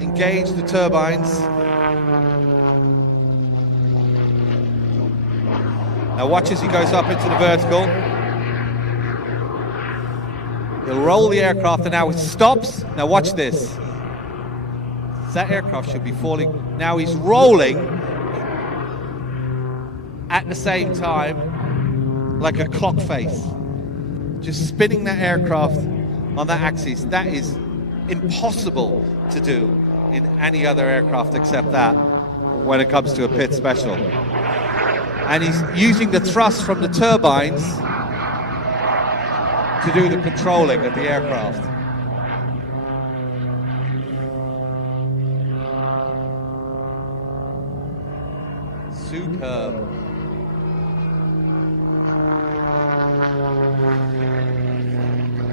engage the turbines. Now watch as he goes up into the vertical. He'll roll the aircraft and now it stops. Now watch this. That aircraft should be falling. Now he's rolling at the same time like a clock face. Just spinning that aircraft on that axis. That is impossible to do in any other aircraft except that when it comes to a pit special. And he's using the thrust from the turbines to do the controlling of the aircraft. Superb.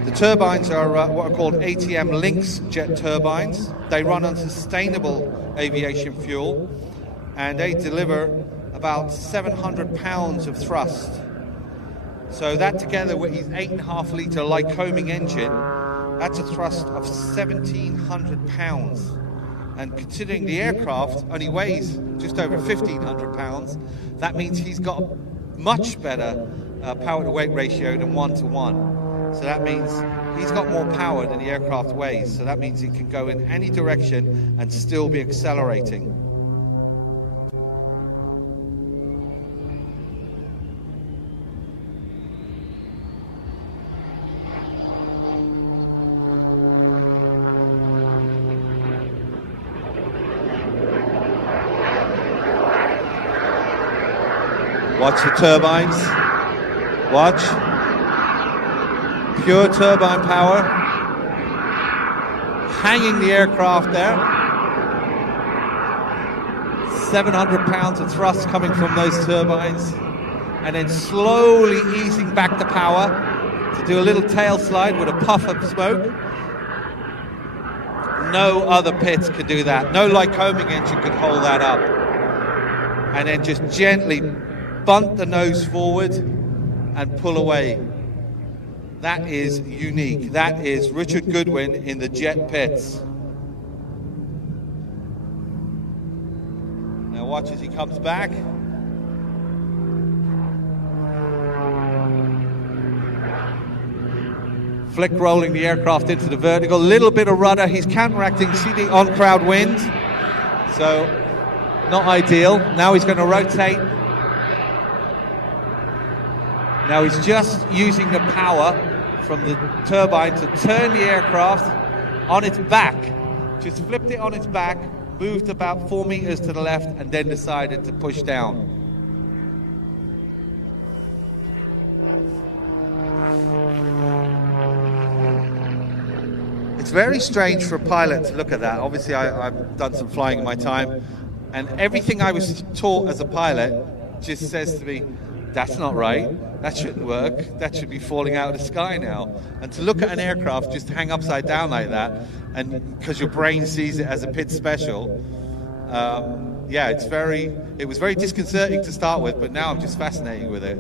The turbines are what are called ATM Lynx jet turbines. They run on sustainable aviation fuel, and they deliver about 700 pounds of thrust. So that together with his 8.5 litre Lycoming engine, that's a thrust of 1,700 pounds. And considering the aircraft only weighs just over 1,500 pounds, that means he's got a much better power to weight ratio than 1:1. So that means he's got more power than the aircraft weighs. So that means it can go in any direction and still be accelerating. Watch the turbines. Watch. Pure turbine power. Hanging the aircraft there. 700 pounds of thrust coming from those turbines. And then slowly easing back the power to do a little tail slide with a puff of smoke. No other pits could do that. No Lycoming engine could hold that up. And then just gently bunt the nose forward and pull away. That is unique. That is Richard Goodwin in the jet pits. Now watch as he comes back. Flick rolling the aircraft into the vertical. Little bit of rudder. He's counteracting, see the on-crowd wind. So not ideal. Now he's going to rotate. Now he's just using the power from the turbine to turn the aircraft on its back. Just flipped it on its back, moved about 4 meters to the left, and then decided to push down. It's very strange for a pilot to look at that. Obviously, I've done some flying in my time, and everything I was taught as a pilot just says to me, that's not right, that shouldn't work, that should be falling out of the sky now. And to look at an aircraft just hang upside down like that, and because your brain sees it as a pit special, yeah, it was very disconcerting to start with, but now I'm just fascinated with it.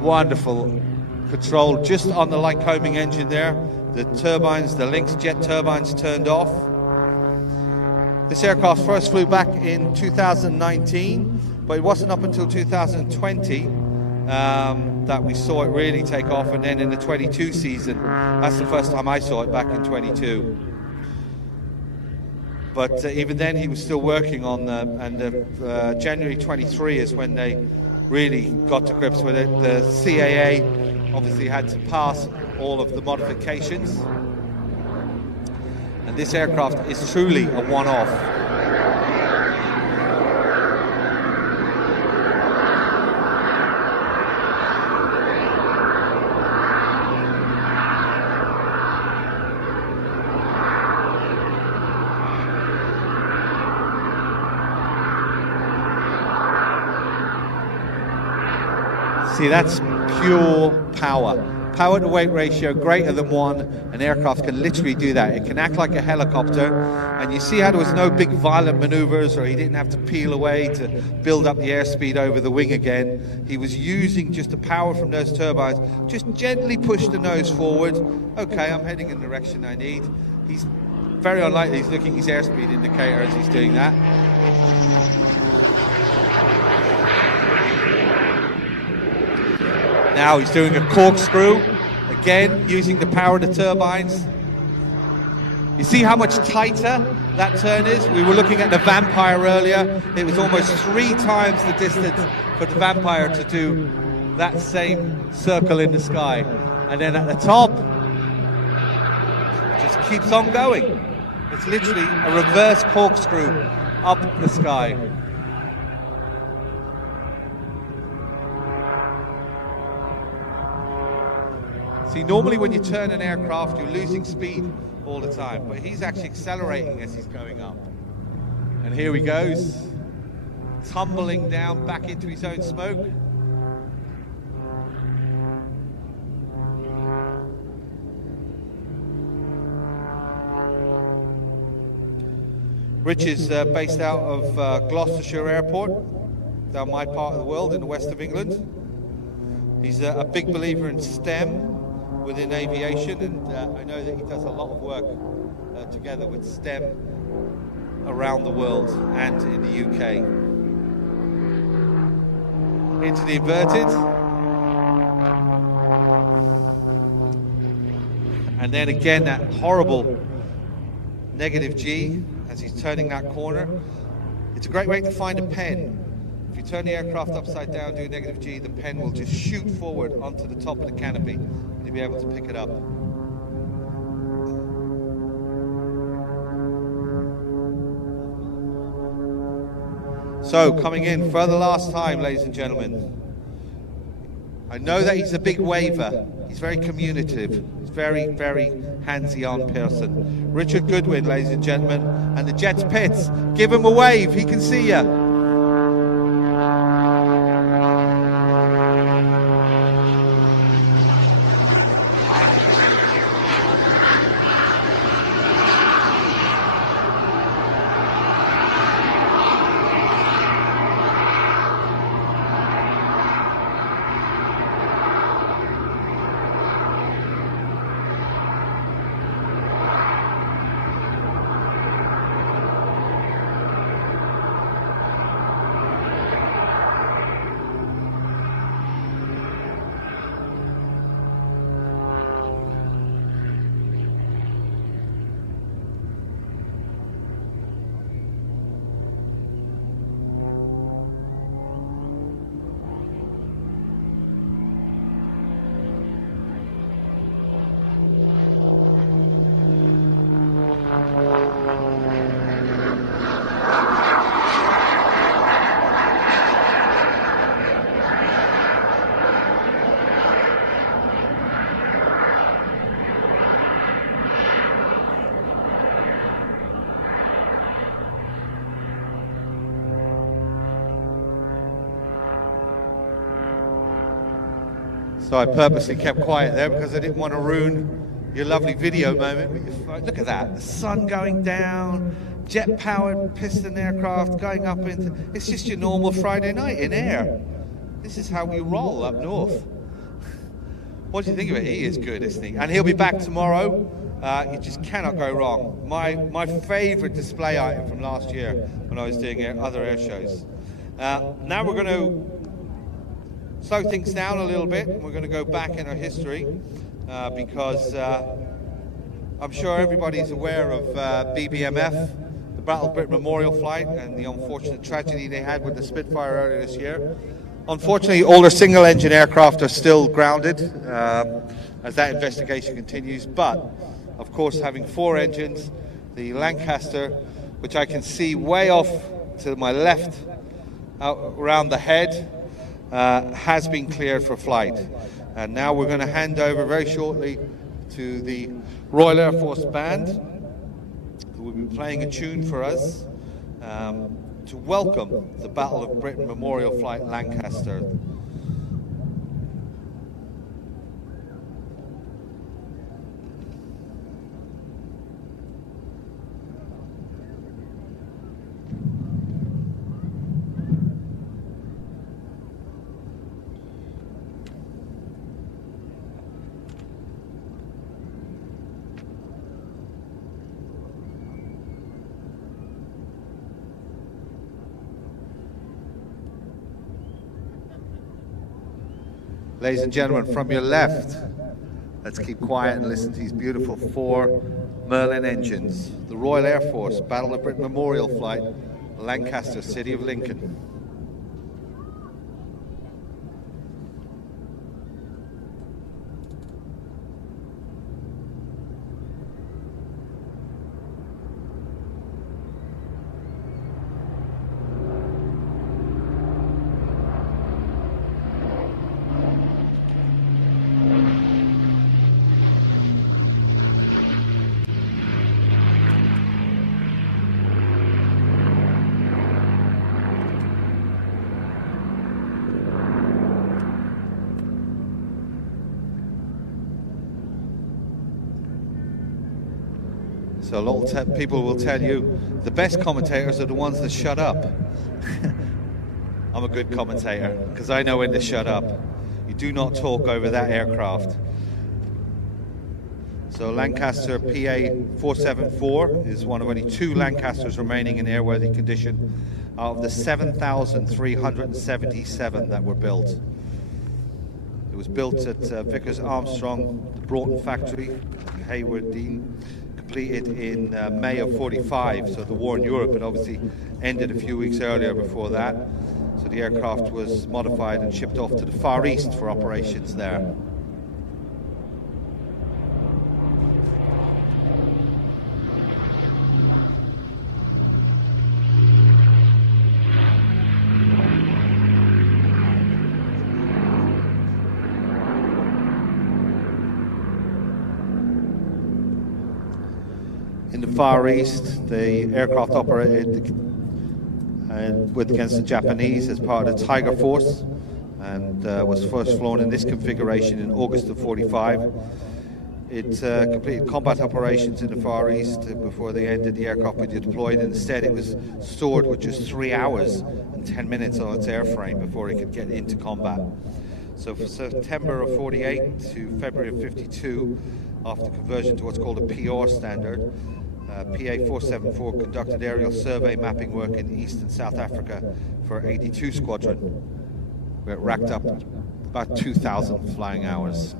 Wonderful control just on the Lycoming engine there. The turbines, the Lynx jet turbines turned off. This aircraft first flew back in 2019, but it wasn't up until 2020 that we saw it really take off, and then in the 22 season, that's the first time I saw it, back in 22. But even then he was still working on them, and January 23 is when they really got to grips with it. The CAA obviously had to pass all of the modifications, and this aircraft is truly a one-off. See, that's pure power. Power to weight ratio greater than 1. An aircraft can literally do that. It can act like a helicopter, and you see how there was no big violent maneuvers, or he didn't have to peel away to build up the airspeed over the wing again. He was using just the power from those turbines, just gently push the nose forward. Okay, I'm heading in the direction I need. He's very unlikely he's looking his airspeed indicator as he's doing that. Now he's doing a corkscrew, again using the power of the turbines. You see how much tighter that turn is? We were looking at the Vampire earlier. It was almost 3 times the distance for the Vampire to do that same circle in the sky. And then at the top, it just keeps on going. It's literally a reverse corkscrew up the sky. See, normally when you turn an aircraft, you're losing speed all the time, but he's actually accelerating as he's going up. And here he goes, tumbling down back into his own smoke. Rich is based out of Gloucestershire Airport, down my part of the world in the west of England. He's a big believer in STEM within aviation, and I know that he does a lot of work together with STEM around the world and in the UK. Into the inverted. And then again that horrible negative G as he's turning that corner. It's a great way to find a pen. If you turn the aircraft upside down, do a negative G, the pen will just shoot forward onto the top of the canopy and you'll be able to pick it up. So coming in for the last time, ladies and gentlemen. I know that he's a big waver. He's very communicative. He's very, very handsy-on person. Richard Goodwin, ladies and gentlemen, and the Jets pits. Give him a wave. He can see you. So I purposely kept quiet there because I didn't want to ruin your lovely video moment. Look at that, the sun going down, jet-powered piston aircraft going up into... It's just your normal Friday night in air. This is how we roll up north. What do you think of it? He is good, isn't he? And he'll be back tomorrow. You just cannot go wrong. My favourite display item from last year when I was doing other air shows. Now we're going to slow things down a little bit. We're going to go back in our history because I'm sure everybody's aware of BBMF, the Battle of Britain Memorial Flight, and the unfortunate tragedy they had with the Spitfire earlier this year. Unfortunately, all their single-engine aircraft are still grounded as that investigation continues. But, of course, having 4 engines, the Lancaster, which I can see way off to my left, out around the head, has been cleared for flight. And now we're going to hand over very shortly to the Royal Air Force Band, who will be playing a tune for us to welcome the Battle of Britain Memorial Flight Lancaster. Ladies and gentlemen, from your left, let's keep quiet and listen to these beautiful 4 Merlin engines. The Royal Air Force Battle of Britain Memorial Flight, Lancaster, City of Lincoln. So a lot of people will tell you the best commentators are the ones that shut up. I'm a good commentator because I know when to shut up. You do not talk over that aircraft. So Lancaster PA-474 is one of only 2 Lancasters remaining in airworthy condition out of the 7,377 that were built. It was built at Vickers Armstrong, the Broughton factory, Haywardine, completed in May of 45. So the war in Europe had obviously ended a few weeks earlier before that. So the aircraft was modified and shipped off to the Far East for operations there. In the Far East, the aircraft operated against the Japanese as part of the Tiger Force, and was first flown in this configuration in August of 45. It completed combat operations in the Far East before they ended. The aircraft was deployed, and instead it was stored with just 3 hours and 10 minutes on its airframe before it could get into combat. So from September of 48 to February of 52, after conversion to what's called a PR standard, PA-474 conducted aerial survey mapping work in East and South Africa for 82 Squadron, where it racked up about 2,000 flying hours.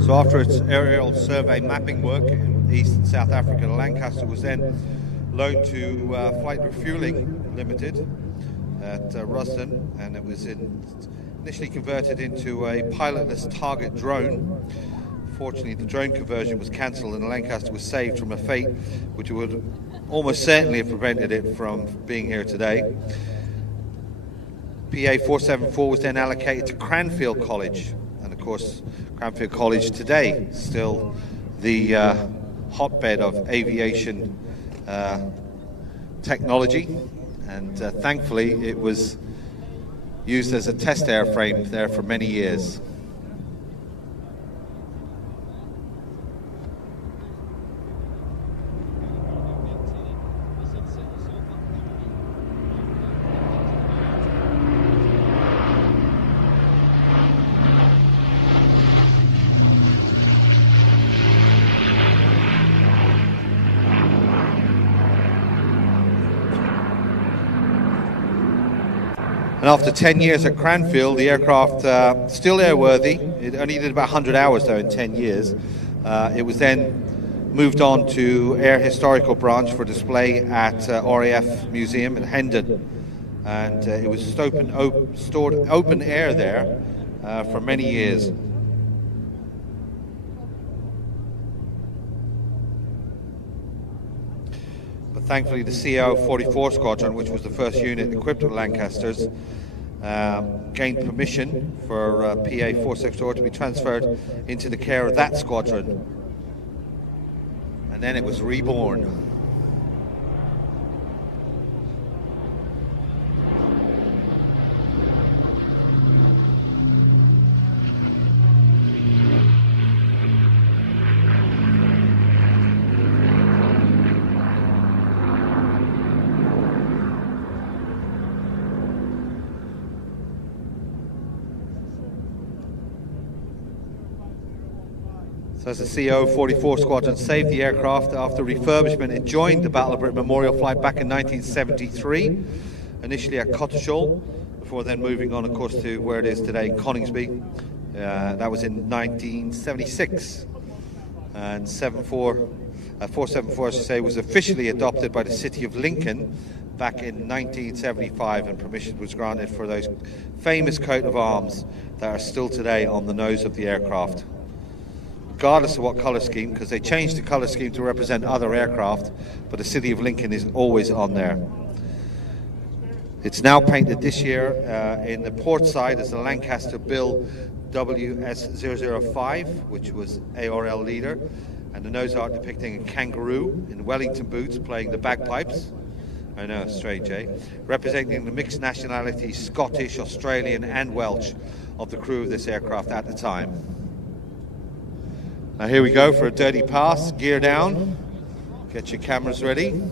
So after its aerial survey mapping work in East and South Africa, the Lancaster was then loaned to Flight Refueling Limited at Rusden, and it was initially converted into a pilotless target drone. Fortunately, the drone conversion was cancelled and the Lancaster was saved from a fate which would almost certainly have prevented it from being here today. PA-474 was then allocated to Cranfield College, and of course Cranfield College today, still the hotbed of aviation technology, and thankfully it was used as a test airframe there for many years. And after 10 years at Cranfield, the aircraft still airworthy. It only did about 100 hours though in 10 years. It was then moved on to Air Historical Branch for display at RAF Museum in Hendon. And it was stored open air there for many years. But thankfully the CO-44 Squadron, which was the first unit equipped with Lancasters, gained permission for PA-474 to be transferred into the care of that squadron. And then it was reborn. So as the CO-44 Squadron saved the aircraft after refurbishment, it joined the Battle of Britain Memorial Flight back in 1973, initially at Cotteshall, before then moving on, of course, to where it is today, Coningsby. That was in 1976. And 74 474, as I say, was officially adopted by the city of Lincoln back in 1975, and permission was granted for those famous coat of arms that are still today on the nose of the aircraft. Regardless of what colour scheme, because they changed the colour scheme to represent other aircraft, but the city of Lincoln is always on there. It's now painted this year in the port side as the Lancaster Bill WS005, which was ARL leader, and the nose art depicting a kangaroo in Wellington boots playing the bagpipes. I know, strange, eh? Representing the mixed nationalities, Scottish, Australian and Welsh, of the crew of this aircraft at the time. Now here we go for a dirty pass, gear down, get your cameras ready.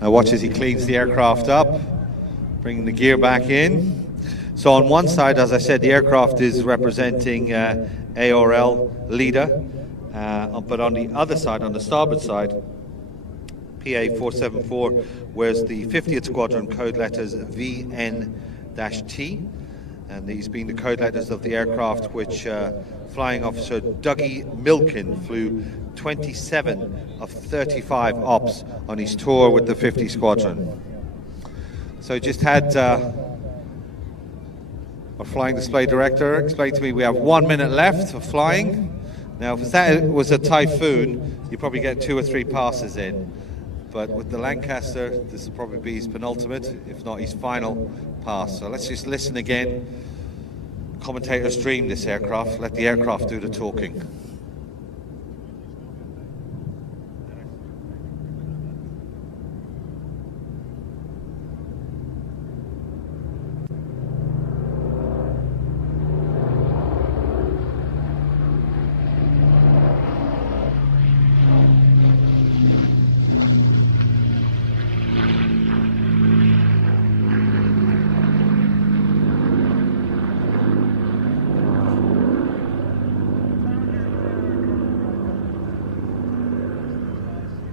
Now watch as he cleans the aircraft up, bringing the gear back in. So on one side, as I said, the aircraft is representing ARL leader, but on the other side, on the starboard side, PA474 wears the 50th Squadron code letters VN-T, and these being the code letters of the aircraft which Flying Officer Dougie Milken flew 27 of 35 ops on his tour with the 50 Squadron. So just had our flying display director explain to me we have 1 minute left of flying. Now if that was a Typhoon, you probably get 2 or 3 passes in. But with the Lancaster, this will probably be his penultimate, if not his final pass. So let's just listen again. Commentators dream this aircraft, let the aircraft do the talking.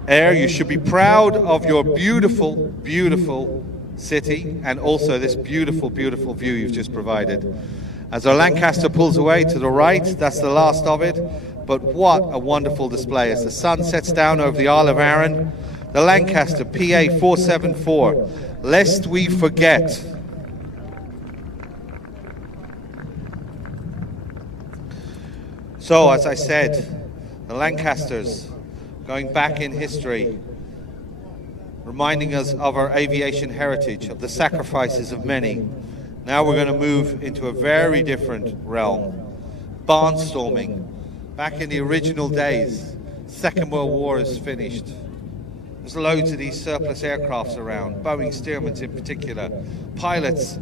Ayr, you should be proud of your beautiful, beautiful city and also this beautiful, beautiful view you've just provided. As our Lancaster pulls away to the right, that's the last of it, but what a wonderful display. As the sun sets down over the Isle of Arran, the Lancaster PA474, lest we forget. So, as I said, the Lancasters, going back in history, reminding us of our aviation heritage, of the sacrifices of many. Now we're going to move into a very different realm. Barnstorming. Back in the original days, Second World War is finished. There's loads of these surplus aircrafts around, Boeing Stearmans in particular. Pilots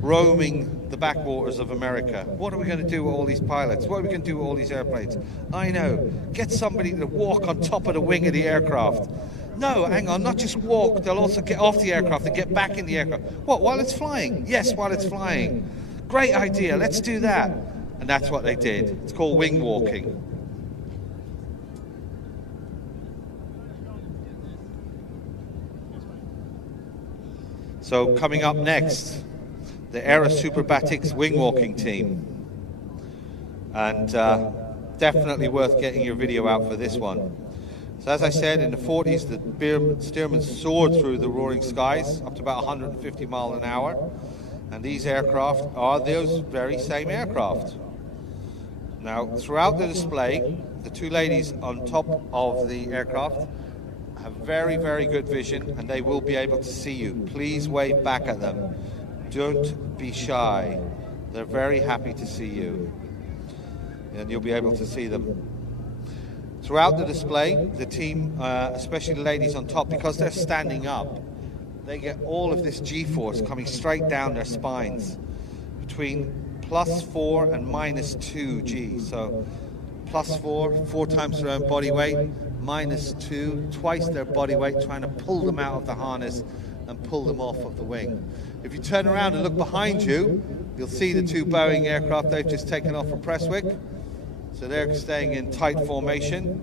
roaming the backwaters of America. What are we going to do with all these pilots? What are we going to do with all these airplanes? I know. Get somebody to walk on top of the wing of the aircraft. No, hang on, not just walk. They'll also get off the aircraft and get back in the aircraft. What, while it's flying? Yes, while it's flying. Great idea, let's do that. And that's what they did. It's called wing walking. So coming up next, the Ayr Superbatics wing walking team, and definitely worth getting your video out for this one. So as I said, in the 40s the Stearmans soared through the roaring skies up to about 150 miles an hour, and these aircraft are those very same aircraft. Now throughout the display, the two ladies on top of the aircraft have very, very good vision, and they will be able to see you. Please wave back at them. Don't be shy. They're very happy to see you, and you'll be able to see them. Throughout the display, the team, especially the ladies on top, because they're standing up, they get all of this G-force coming straight down their spines between +4 and -2 G. So +4 times their own body weight, -2, twice their body weight, trying to pull them out of the harness and pull them off of the wing. If you turn around and look behind you, you'll see the 2 Boeing aircraft they've just taken off from Prestwick. So they're staying in tight formation,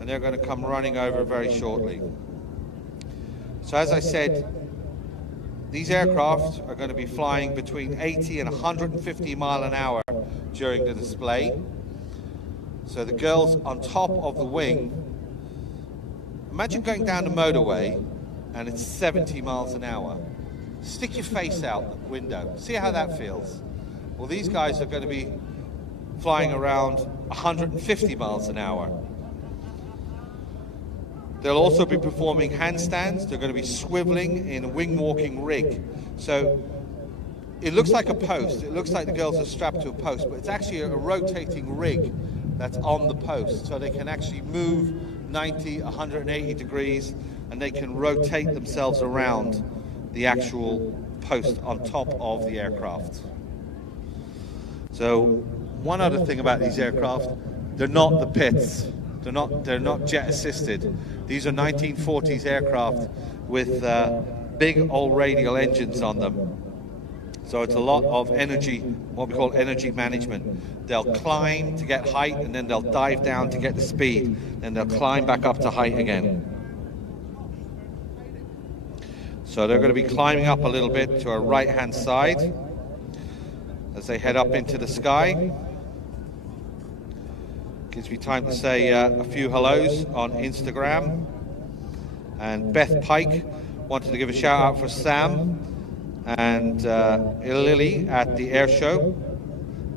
and they're going to come running over very shortly. So as I said, these aircraft are going to be flying between 80 and 150 mile an hour during the display. So the girls on top of the wing, imagine going down the motorway and it's 70 miles an hour. Stick your face out the window, see how that feels. Well, these guys are going to be flying around 150 miles an hour. They'll also be performing handstands. They're going to be swiveling in a wing walking rig. So it looks like a post. It looks like the girls are strapped to a post, but it's actually a rotating rig that's on the post. So they can actually move 90, 180 degrees, and they can rotate themselves around the actual post on top of the aircraft. So one other thing about these aircraft, they're not the Pitts. They're not jet assisted. These are 1940s aircraft with big old radial engines on them. So it's a lot of energy, what we call energy management. They'll climb to get height, and then they'll dive down to get the speed, then they'll climb back up to height again. So they're going to be climbing up a little bit to our right hand side as they head up into the sky. Gives me time to say a few hellos on Instagram. And Beth Pike wanted to give a shout out for Sam and Lily at the Ayr Show,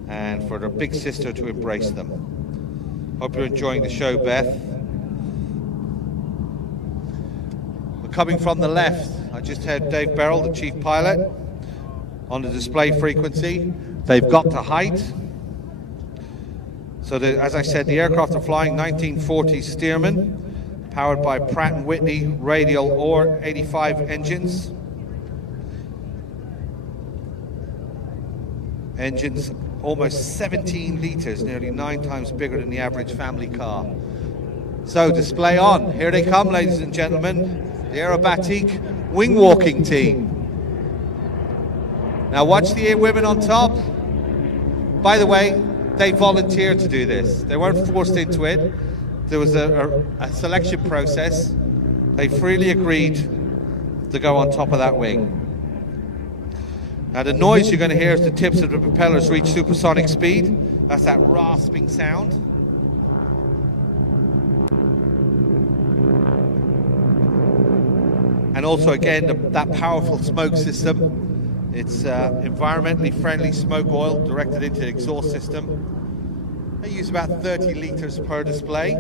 and for their big sister to embrace them. Hope you're enjoying the show, Beth. We're coming from the left. I just heard Dave Beryl, the chief pilot, on the display frequency. They've got to height. So as I said, the aircraft are flying 1940s Stearman, powered by Pratt & Whitney radial or 85 engines. Engines almost 17 litres, nearly 9 times bigger than the average family car. So display on. Here they come, ladies and gentlemen, the aerobatic wing walking team. Now watch the women on top. By the way, they volunteered to do this. They weren't forced into it. There was a selection process. They freely agreed to go on top of that wing. Now the noise you're going to hear as the tips of the propellers reach supersonic speed. That's that rasping sound. And also again, that powerful smoke system. It's environmentally friendly smoke oil directed into the exhaust system. They use about 30 litres per display.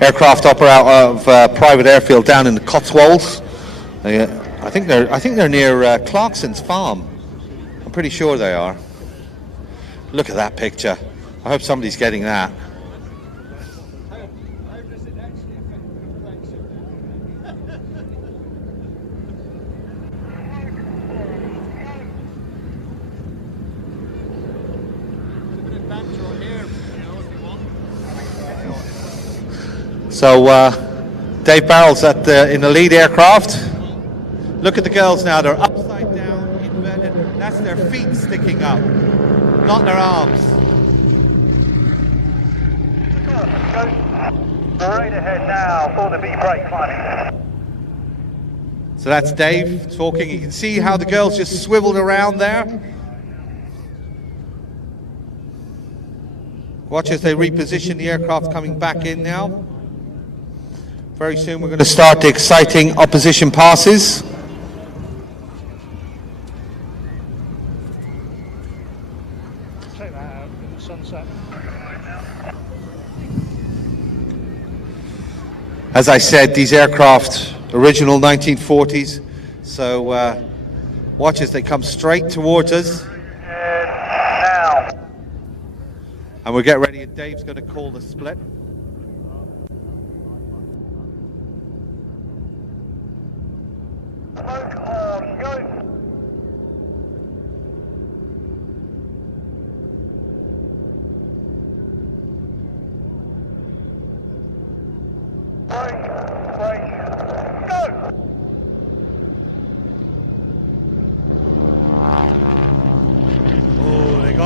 Aircraft up out of private airfield down in the Cotswolds. I think they're near Clarkson's farm. I'm pretty sure they are. Look at that picture. I hope somebody's getting that. So Dave Barrel's in the lead aircraft. Look at the girls now, they're upside down, inverted. That's their feet sticking up, not their arms. Right ahead now for the V-brake climbing. So that's Dave talking. You can see how the girls just swiveled around there. Watch as they reposition the aircraft coming back in now. Very soon we're going to start the exciting opposition passes. Take that out in the sunset. As I said, these aircraft, original 1940s. So watch as they come straight towards us. Now. And we'll get ready, and Dave's going to call the split. Smoke on, go.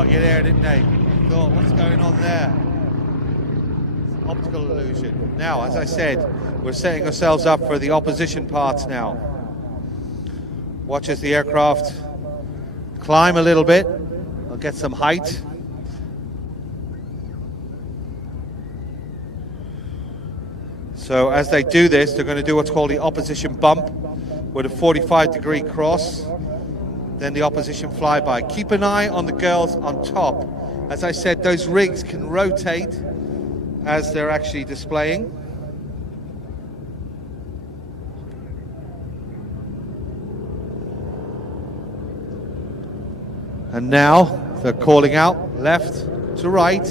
got you there, didn't they? Thought, what's going on there? Optical illusion. Now, as I said, we're setting ourselves up for the opposition parts now. Watch as the aircraft climb a little bit. I'll get some height. So as they do this, they're going to do what's called the opposition bump with a 45-degree cross, then the opposition flyby. Keep an eye on the girls on top. As I said, those rigs can rotate as they're actually displaying. And now they're calling out left to right.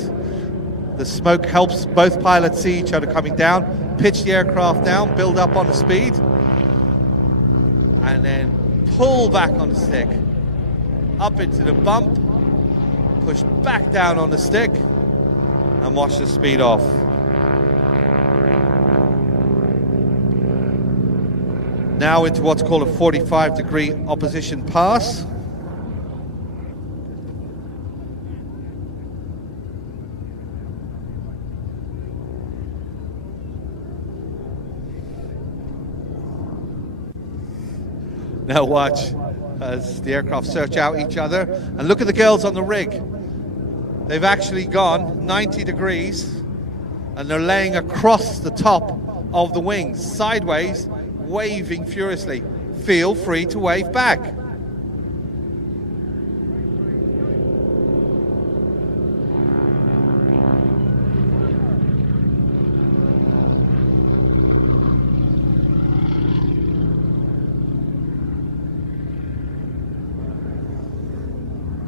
The smoke helps both pilots see each other coming down, pitch the aircraft down, build up on the speed, and then pull back on the stick, up into the bump, push back down on the stick, and watch the speed off. Now into what's called a 45-degree opposition pass. Now watch as the aircraft search out each other, and look at the girls on the rig. They've actually gone 90 degrees and they're laying across the top of the wings, sideways, waving furiously. Feel free to wave back.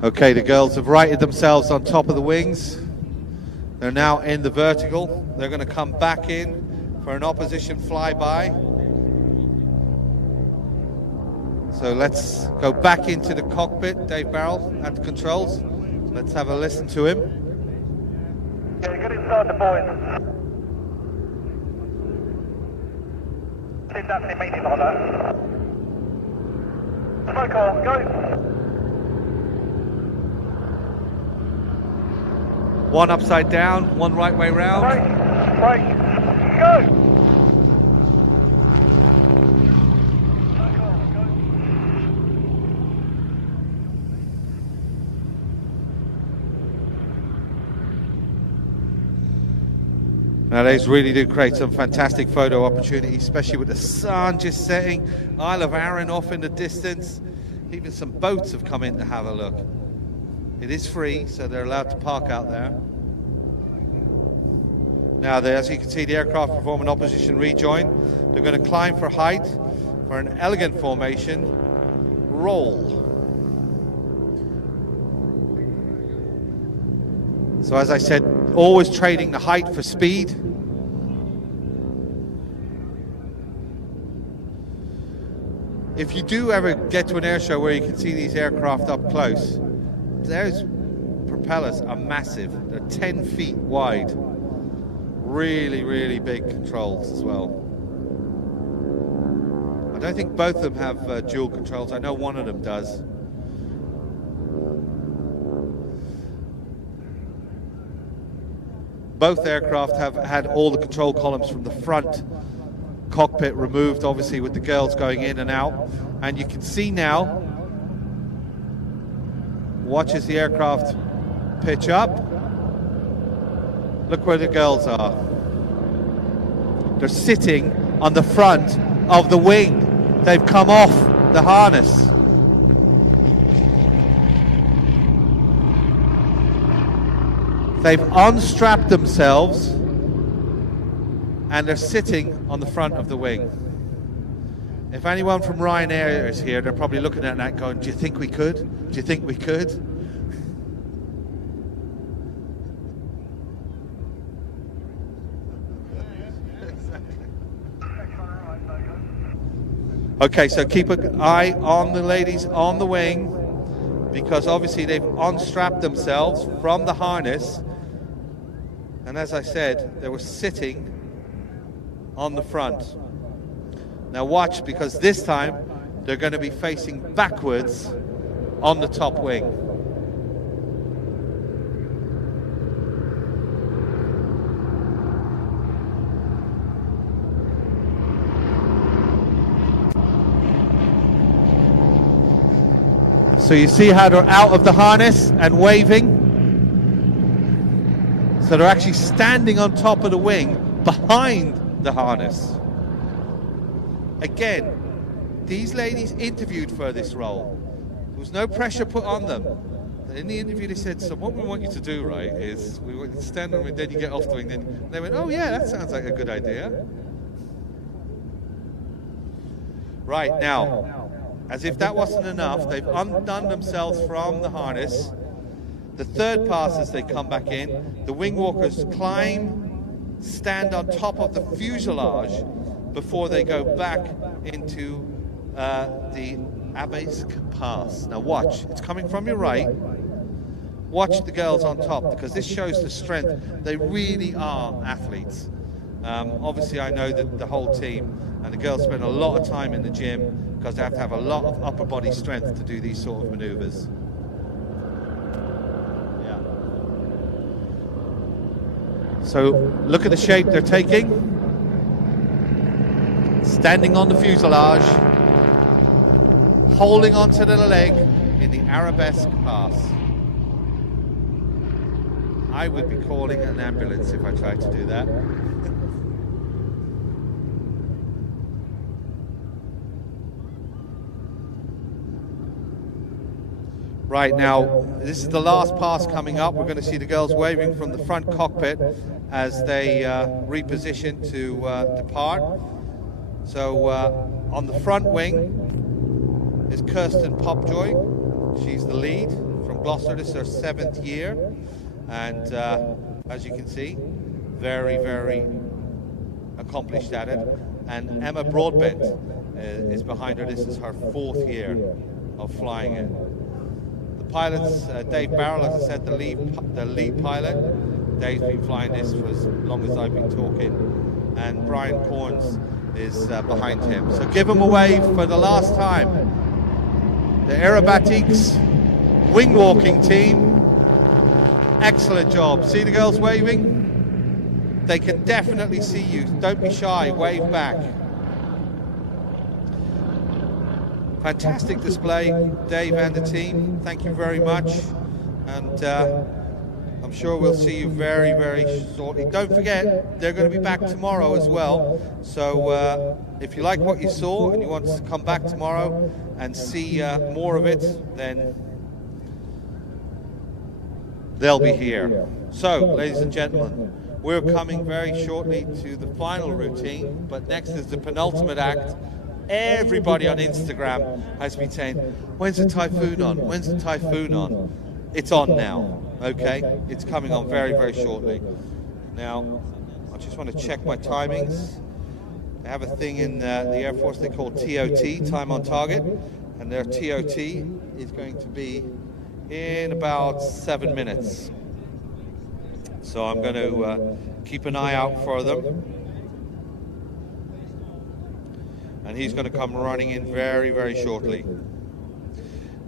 Okay, the girls have righted themselves on top of the wings. They're now in the vertical. They're going to come back in for an opposition flyby. So let's go back into the cockpit. Dave Barrell at the controls. Let's have a listen to him. Okay, get inside the boys. See if that's the meeting order. Smoke on, go. One upside down, one right way round. Right, go! Now these really do create some fantastic photo opportunities, especially with the sun just setting, Isle of Arran off in the distance. Even some boats have come in to have a look. It is free, so they're allowed to park out there. Now, as you can see, the aircraft perform an opposition rejoin. They're going to climb for height for an elegant formation. Roll. So as I said, always trading the height for speed. If you do ever get to an air show where you can see these aircraft up close, those propellers are massive. They're 10 feet wide. Really, really big controls as well. I don't think both of them have dual controls. I know one of them does. Both aircraft have had all the control columns from the front cockpit removed, obviously with the girls going in and out. And you can see now, watch as the aircraft pitch up. Look where the girls are. They're sitting on the front of the wing. They've come off the harness. They've unstrapped themselves and they're sitting on the front of the wing. If anyone from Ryanair is here, they're probably looking at that going, do you think we could? Do you think we could? Okay, so keep an eye on the ladies on the wing, because obviously they've unstrapped themselves from the harness. And as I said, they were sitting on the front. Now watch, because this time they're going to be facing backwards on the top wing. So you see how they're out of the harness and waving. So they're actually standing on top of the wing behind the harness. Again, these ladies interviewed for this role. There was no pressure put on them. In the interview they said, so what we want you to do, right, is we want you to stand on the wing, then you get off the wing. Then they went, oh yeah, that sounds like a good idea. Right, now, as if that wasn't enough, they've undone themselves from the harness. The third pass as they come back in, the wing walkers climb, stand on top of the fuselage before they go back into the Airobatics pass. Now watch, it's coming from your right. Watch the girls on top, because this shows the strength. They really are athletes. Obviously I know that the whole team and the girls spend a lot of time in the gym because they have to have a lot of upper body strength to do these sort of maneuvers. Yeah. So look at the shape they're taking. Standing on the fuselage, holding onto the leg in the arabesque pass. I would be calling an ambulance if I tried to do that. Right, now, this is the last pass coming up. We're going to see the girls waving from the front cockpit as they reposition to depart. So on the front wing is Kirsten Popjoy. She's the lead from Gloucester. This is her 7th year. And as you can see, very, very accomplished at it. And Emma Broadbent is behind her. This is her 4th year of flying it. The pilots, Dave Barrell, as I said, the lead pilot. Dave's been flying this for as long as I've been talking. And Brian Corns is behind him. So give him a wave for the last time. The aerobatics wing walking team. Excellent job. See the girls waving? They can definitely see you. Don't be shy, wave back. Fantastic display, Dave and the team. Thank you very much. And I'm sure we'll see you very, very shortly. Don't forget, they're going to be back tomorrow as well. So if you like what you saw and you want to come back tomorrow and see more of it, then they'll be here. So, ladies and gentlemen, we're coming very shortly to the final routine, but next is the penultimate act. Everybody on Instagram has been saying, when's the Typhoon on? When's the Typhoon on? It's on now, okay? It's coming on very, very shortly. Now, I just want to check my timings. They have a thing in the Air Force they call TOT, time on target, and their TOT is going to be in about 7 minutes. So I'm going to keep an eye out for them. And he's going to come running in very, very shortly.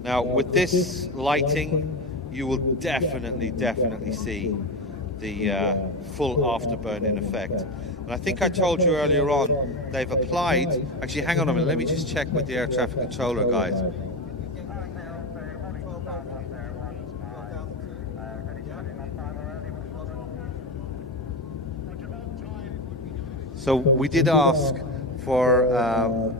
Now, with this lighting, you will definitely see the full afterburn in effect. And I think I told you earlier on, they've applied, actually hang on a minute, let me just check with the air traffic controller guys. So we did ask for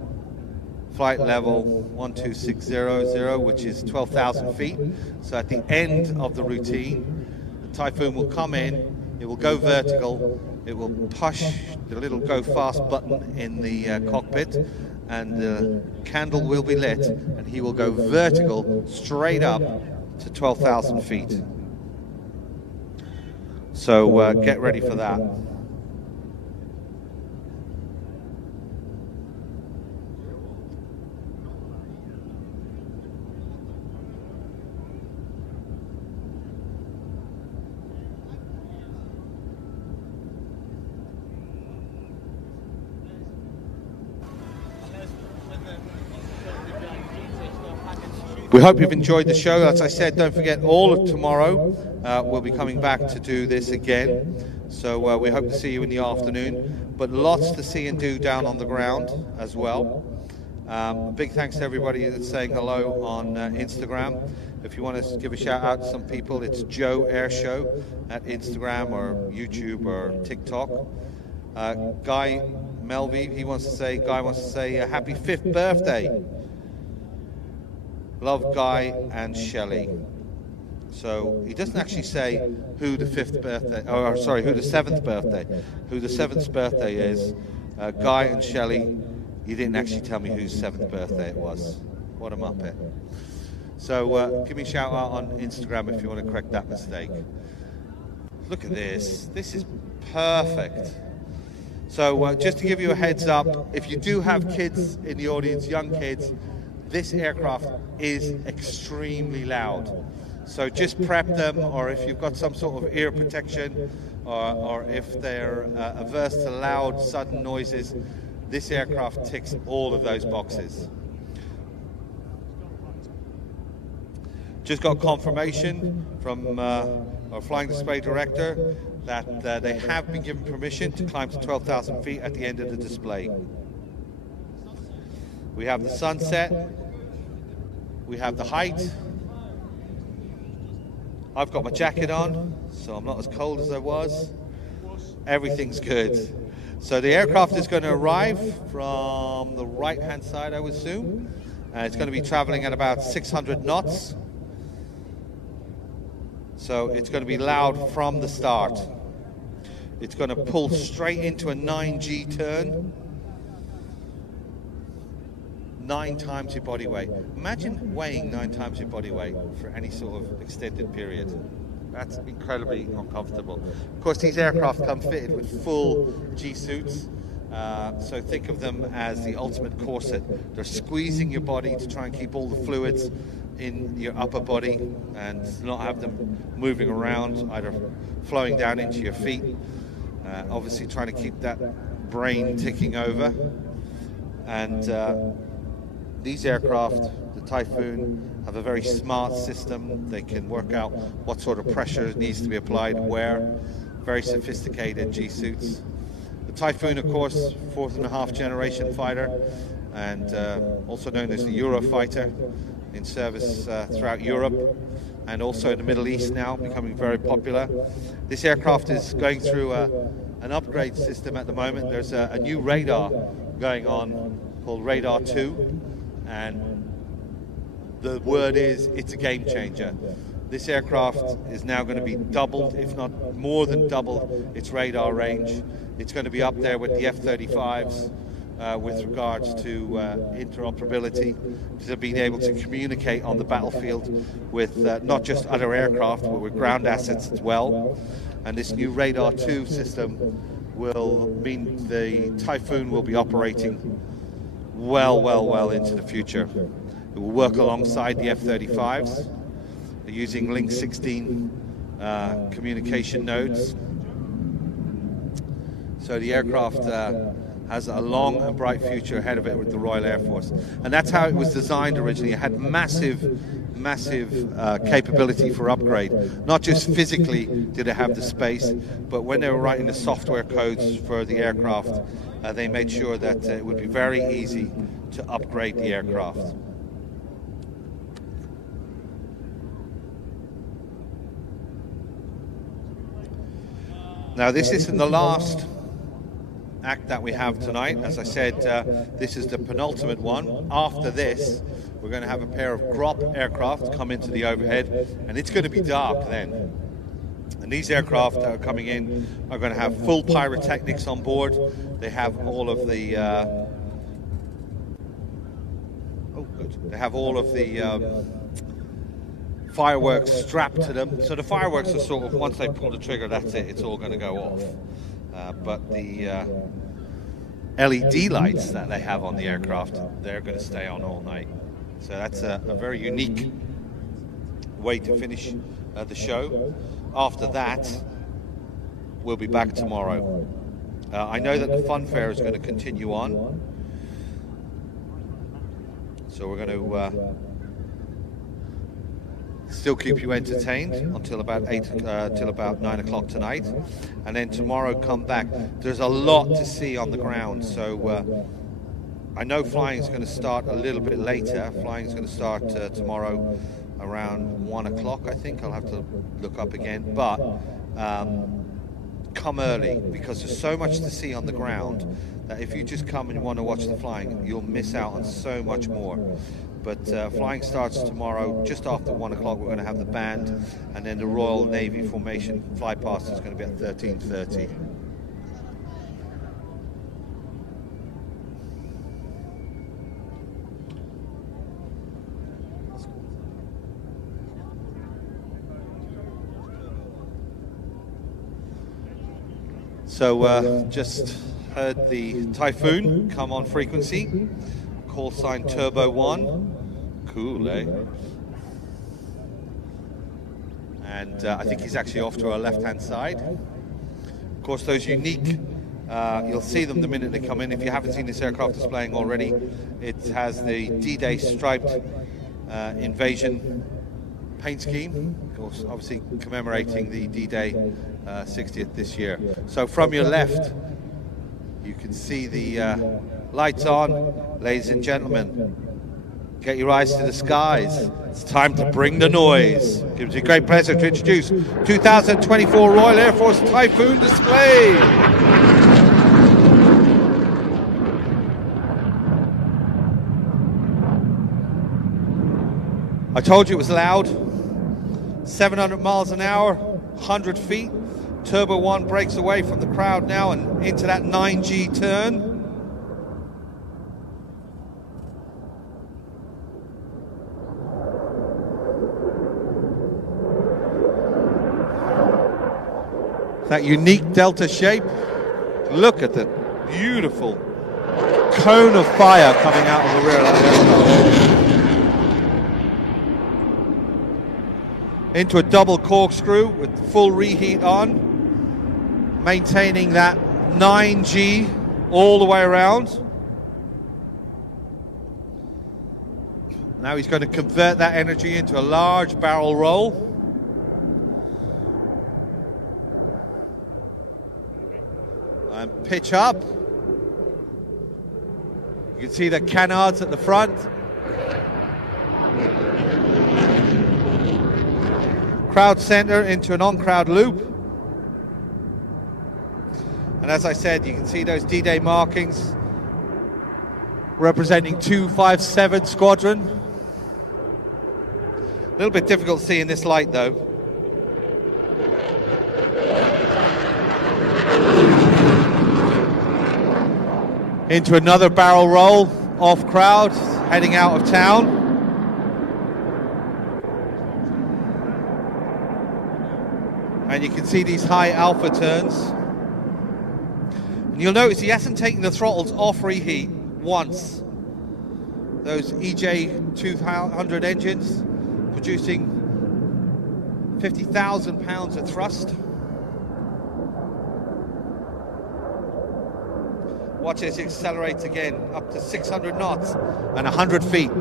flight level 12600, which is 12,000 feet. So at the end of the routine, the Typhoon will come in, it will go vertical, it will push the little go fast button in the cockpit, and the candle will be lit, and he will go vertical straight up to 12,000 feet. So get ready for that. We hope you've enjoyed the show. As I said, don't forget, all of tomorrow we'll be coming back to do this again. So we hope to see you in the afternoon. But lots to see and do down on the ground as well. A big thanks to everybody that's saying hello on Instagram. If you want to give a shout out to some people, it's Joe Air Show at Instagram or YouTube or TikTok. Guy Melvey, Guy wants to say happy 5th birthday. Love Guy and Shelley. So he doesn't actually say who the 5th birthday, or sorry, who the 7th birthday, who the 7th birthday is. Guy and Shelley, he didn't actually tell me whose 7th birthday it was. What a muppet. So give me a shout out on Instagram if you want to correct that mistake. Look at this. This is perfect. So just to give you a heads up, if you do have kids in the audience, young kids, this aircraft is extremely loud. So just prep them, or if you've got some sort of ear protection, or if they're averse to loud, sudden noises, this aircraft ticks all of those boxes. Just got confirmation from our flying display director that they have been given permission to climb to 12,000 feet at the end of the display. We have the sunset, we have the height. I've got my jacket on, so I'm not as cold as I was. Everything's good. So the aircraft is going to arrive from the right-hand side, I would assume. It's going to be traveling at about 600 knots. So it's going to be loud from the start. It's going to pull straight into a 9G turn. 9 times your body weight. Imagine weighing 9 times your body weight for any sort of extended period. That's incredibly uncomfortable. Of course, these aircraft come fitted with full G-suits. So think of them as the ultimate corset. They're squeezing your body to try and keep all the fluids in your upper body and not have them moving around, either flowing down into your feet. Obviously trying to keep that brain ticking over. And these aircraft, the Typhoon, have a very smart system. They can work out what sort of pressure needs to be applied where. Very sophisticated G-suits. The Typhoon, of course, 4th-and-a-half generation fighter, and also known as the Eurofighter, in service throughout Europe and also in the Middle East now, becoming very popular. This aircraft is going through an upgrade system at the moment. There's a new radar going on called Radar 2, and the word is it's a game changer. This aircraft is now going to be doubled, if not more than double, its radar range. It's going to be up there with the F-35s with regards to interoperability, to being able to communicate on the battlefield with not just other aircraft, but with ground assets as well. And this new Radar 2 system will mean the Typhoon will be operating well into the future. It will work alongside the F-35s. They're using Link 16 communication nodes. So the aircraft has a long and bright future ahead of it with the Royal Air Force. And that's how it was designed originally. It had massive capability for upgrade. Not just physically did it have the space, but when they were writing the software codes for the aircraft, they made sure that it would be very easy to upgrade the aircraft. Now, this isn't the last act that we have tonight. As I said, this is the penultimate one. After this, we're going to have a pair of Grop aircraft come into the overhead, and it's going to be dark then. And these aircraft that are coming in are going to have full pyrotechnics on board. They have all of the fireworks strapped to them. So the fireworks are sort of, once they pull the trigger, that's it, it's all going to go off. But the LED lights that they have on the aircraft, they're going to stay on all night. So that's a very unique way to finish the show. After that, we'll be back tomorrow. I know that the fun fair is going to continue on. So we're going to still keep you entertained until about 9 o'clock tonight, and then tomorrow come back. There's a lot to see on the ground, so I know flying is going to start a little bit later. Flying is going to start tomorrow around 1 o'clock, I think. I'll have to look up again. But come early, because there's so much to see on the ground that if you just come and want to watch the flying, you'll miss out on so much more. But flying starts tomorrow just after 1 o'clock. We're going to have the band, and then the Royal Navy formation fly past is going to be at 13:30. So just heard the Typhoon come on frequency, call sign Turbo 1. Cool, eh? And I think he's actually off to our left-hand side. Of course, those unique, you'll see them the minute they come in. If you haven't seen this aircraft displaying already, it has the D-Day striped invasion paint scheme, of course, obviously commemorating the D-Day 60th this year. So from your left, you can see the lights on. Ladies and gentlemen, get your eyes to the skies. It's time to bring the noise. Gives me great pleasure to introduce 2024 Royal Air Force Typhoon display. I told you it was loud. 700 miles an hour, 100 feet. Turbo 1 breaks away from the crowd now and into that 9G turn. That unique delta shape. Look at the beautiful cone of fire coming out of the rear of that aircraft. Into a double corkscrew with full reheat on, maintaining that 9G all the way around. Now he's going to convert that energy into a large barrel roll. And pitch up. You can see the canards at the front. Crowd center into an on-crowd loop. And as I said, you can see those D-Day markings representing 257 Squadron. A little bit difficult to see in this light though. Into another barrel roll, off crowd, heading out of town. And you can see these high alpha turns. And you'll notice he hasn't taken the throttles off reheat once. Those EJ 200 engines producing 50,000 pounds of thrust. Watch as it accelerates again, up to 600 knots and 100 feet.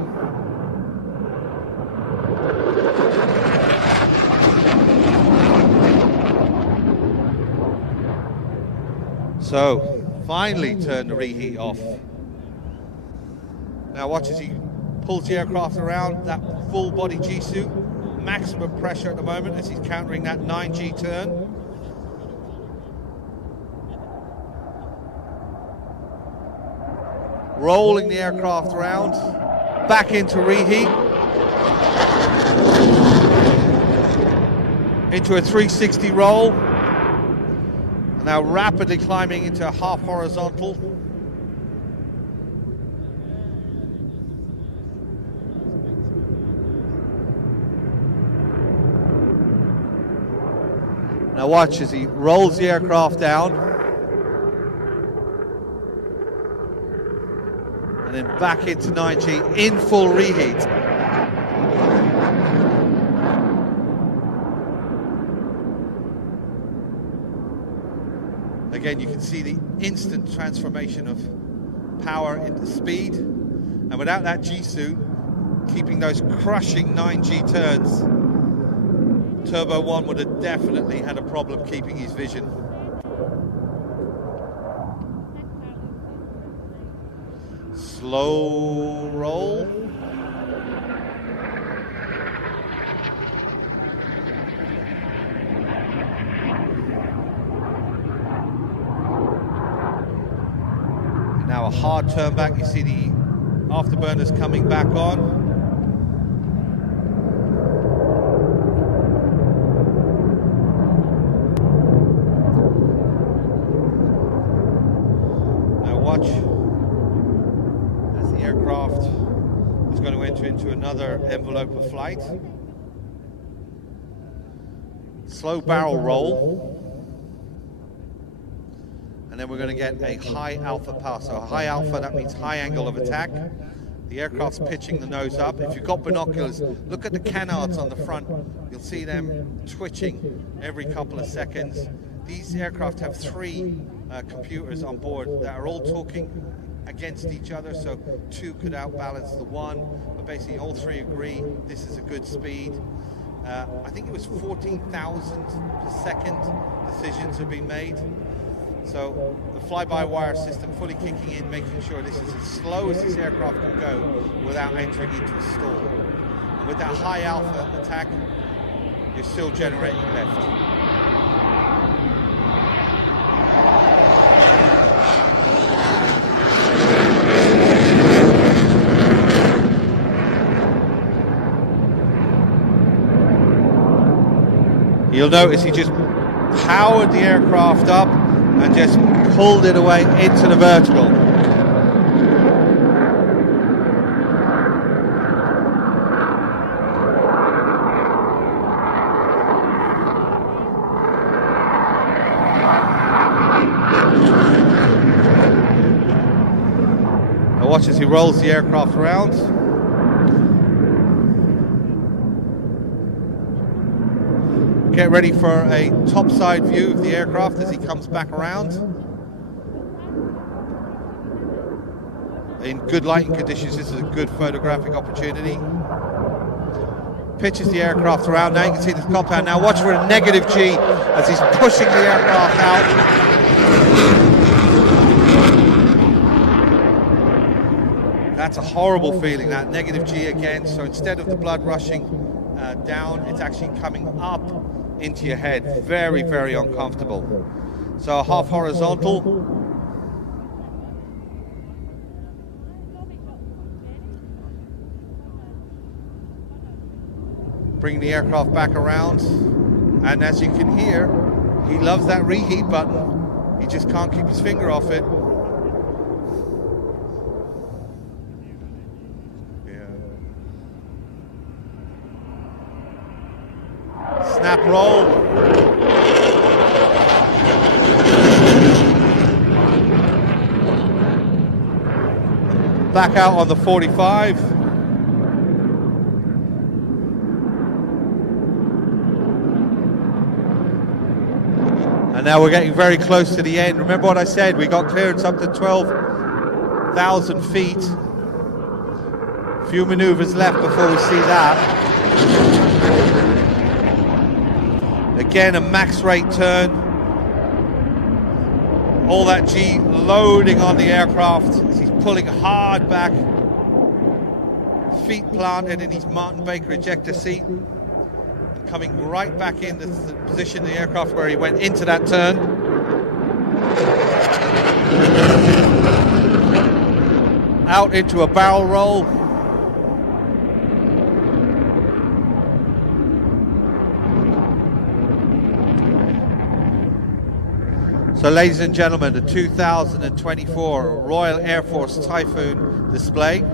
So, finally turn the reheat off. Now watch as he pulls the aircraft around, that full body G-suit, maximum pressure at the moment as he's countering that 9G turn. Rolling the aircraft around, back into reheat. Into a 360 roll. Now rapidly climbing into a half horizontal. Now watch as he rolls the aircraft down. And then back into 9G in full reheat. Again, you can see the instant transformation of power into speed. And without that G-suit, keeping those crushing 9G turns, Turbo 1 would have definitely had a problem keeping his vision. Slow roll. Now a hard turn back. You see the afterburners coming back on. Watch as the aircraft is going to enter into another envelope of flight. Slow barrel roll. And then we're going to get a high alpha pass. So a high alpha, that means high angle of attack. The aircraft's pitching the nose up. If you've got binoculars, look at the canards on the front. You'll see them twitching every couple of seconds. These aircraft have three computers on board that are all talking against each other, so two could outbalance the one, but basically all three agree this is a good speed. I think it was 14,000 per second decisions have been made. So the fly-by-wire system fully kicking in, making sure this is as slow as this aircraft can go without entering into a stall. And with that high alpha attack, you're still generating lift. You'll notice he just powered the aircraft up and just pulled it away into the vertical. Now watch as he rolls the aircraft around. Get ready for a topside view of the aircraft as he comes back around. In good lighting conditions, this is a good photographic opportunity. Pitches the aircraft around. Now you can see this compound. Now watch for a negative G as he's pushing the aircraft out. That's a horrible feeling, that negative G again. So instead of the blood rushing down, it's actually coming up into your head. Very, very uncomfortable. So half horizontal. Bring the aircraft back around. And as you can hear, he loves that reheat button. He just can't keep his finger off it. Snap roll. Back out on the 45. And now we're getting very close to the end. Remember what I said, we got clearance up to 12,000 feet. A few maneuvers left before we see that. Again, a max rate turn. All that G loading on the aircraft as he's pulling hard back. Feet planted in his Martin Baker ejector seat. And coming right back into the position of the aircraft where he went into that turn. Out into a barrel roll. So ladies and gentlemen, the 2024 Royal Air Force Typhoon display.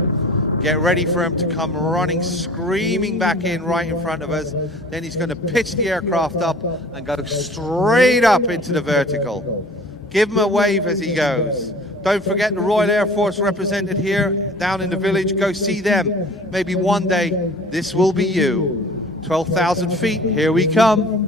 Get ready for him to come running, screaming back in right in front of us. Then he's going to pitch the aircraft up and go straight up into the vertical. Give him a wave as he goes. Don't forget the Royal Air Force represented here down in the village. Go see them. Maybe one day this will be you. 12,000 feet, here we come.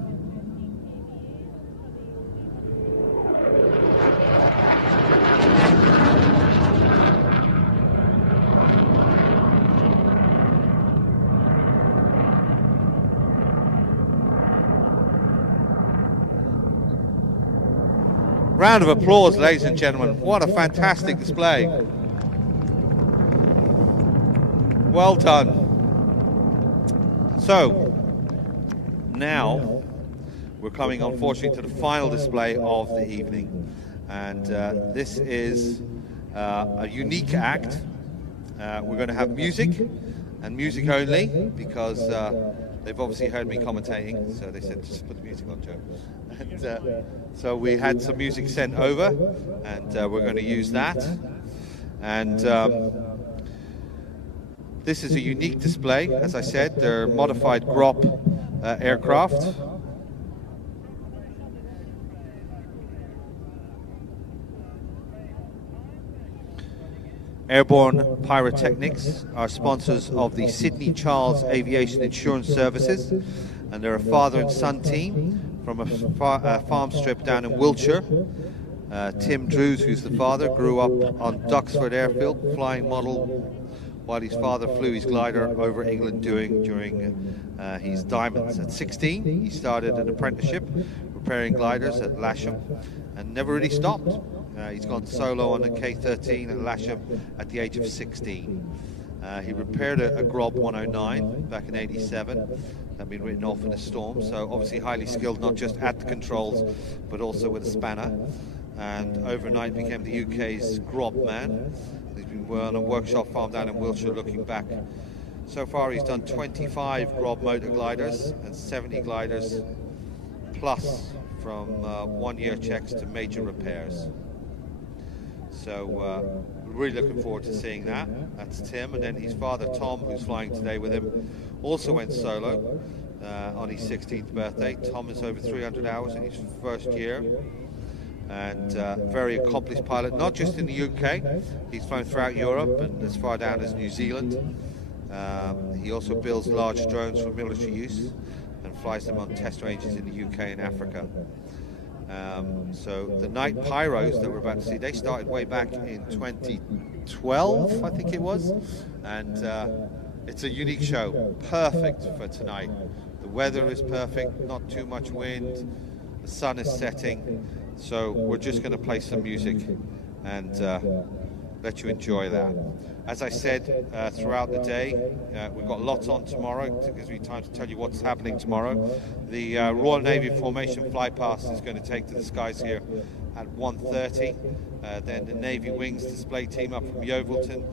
Round of applause, ladies and gentlemen. What a fantastic display. Well done. So, now we're coming, unfortunately, to the final display of the evening. And this is a unique act. We're going to have music, and music only, because they've obviously heard me commentating, so they said, just put the music on, Joe. And so we had some music sent over, and we're going to use that. And this is a unique display. As I said, they're modified GROP aircraft. Airborne Pyrotechnics are sponsors of the Sydney Charles Aviation Insurance Services, and they're a father and son team from a farm strip down in Wiltshire. Tim Drews, who's the father, grew up on Duxford airfield, flying model, while his father flew his glider over England during his diamonds. At 16, he started an apprenticeship repairing gliders at Lasham and never really stopped. He's gone solo on a K-13 at Lasham at the age of 16. He repaired a Grob 109 back in '87. Had been written off in a storm, so obviously highly skilled, not just at the controls, but also with a spanner. And overnight became the UK's Grob man. He's been on a workshop farm down in Wiltshire looking back. So far he's done 25 Grob motor gliders and 70 gliders plus, from 1-year checks to major repairs. So we're really looking forward to seeing that. That's Tim, and then his father Tom, who's flying today with him, also went solo on his 16th birthday. Tom is over 300 hours in his first year, and very accomplished pilot, not just in the UK. He's flown throughout Europe and as far down as New Zealand. He also builds large drones for military use and flies them on test ranges in the UK and Africa. So the night pyros that we're about to see, they started way back in 2012, I think it was, and it's a unique show, perfect for tonight. The weather is perfect, not too much wind, the sun is setting, so we're just going to play some music and let you enjoy that. As I said throughout the day, we've got lots on tomorrow. It gives me time to tell you what's happening tomorrow. The Royal Navy Formation Flypast is going to take to the skies here at 1:30. Then the Navy Wings display team up from Yeovilton.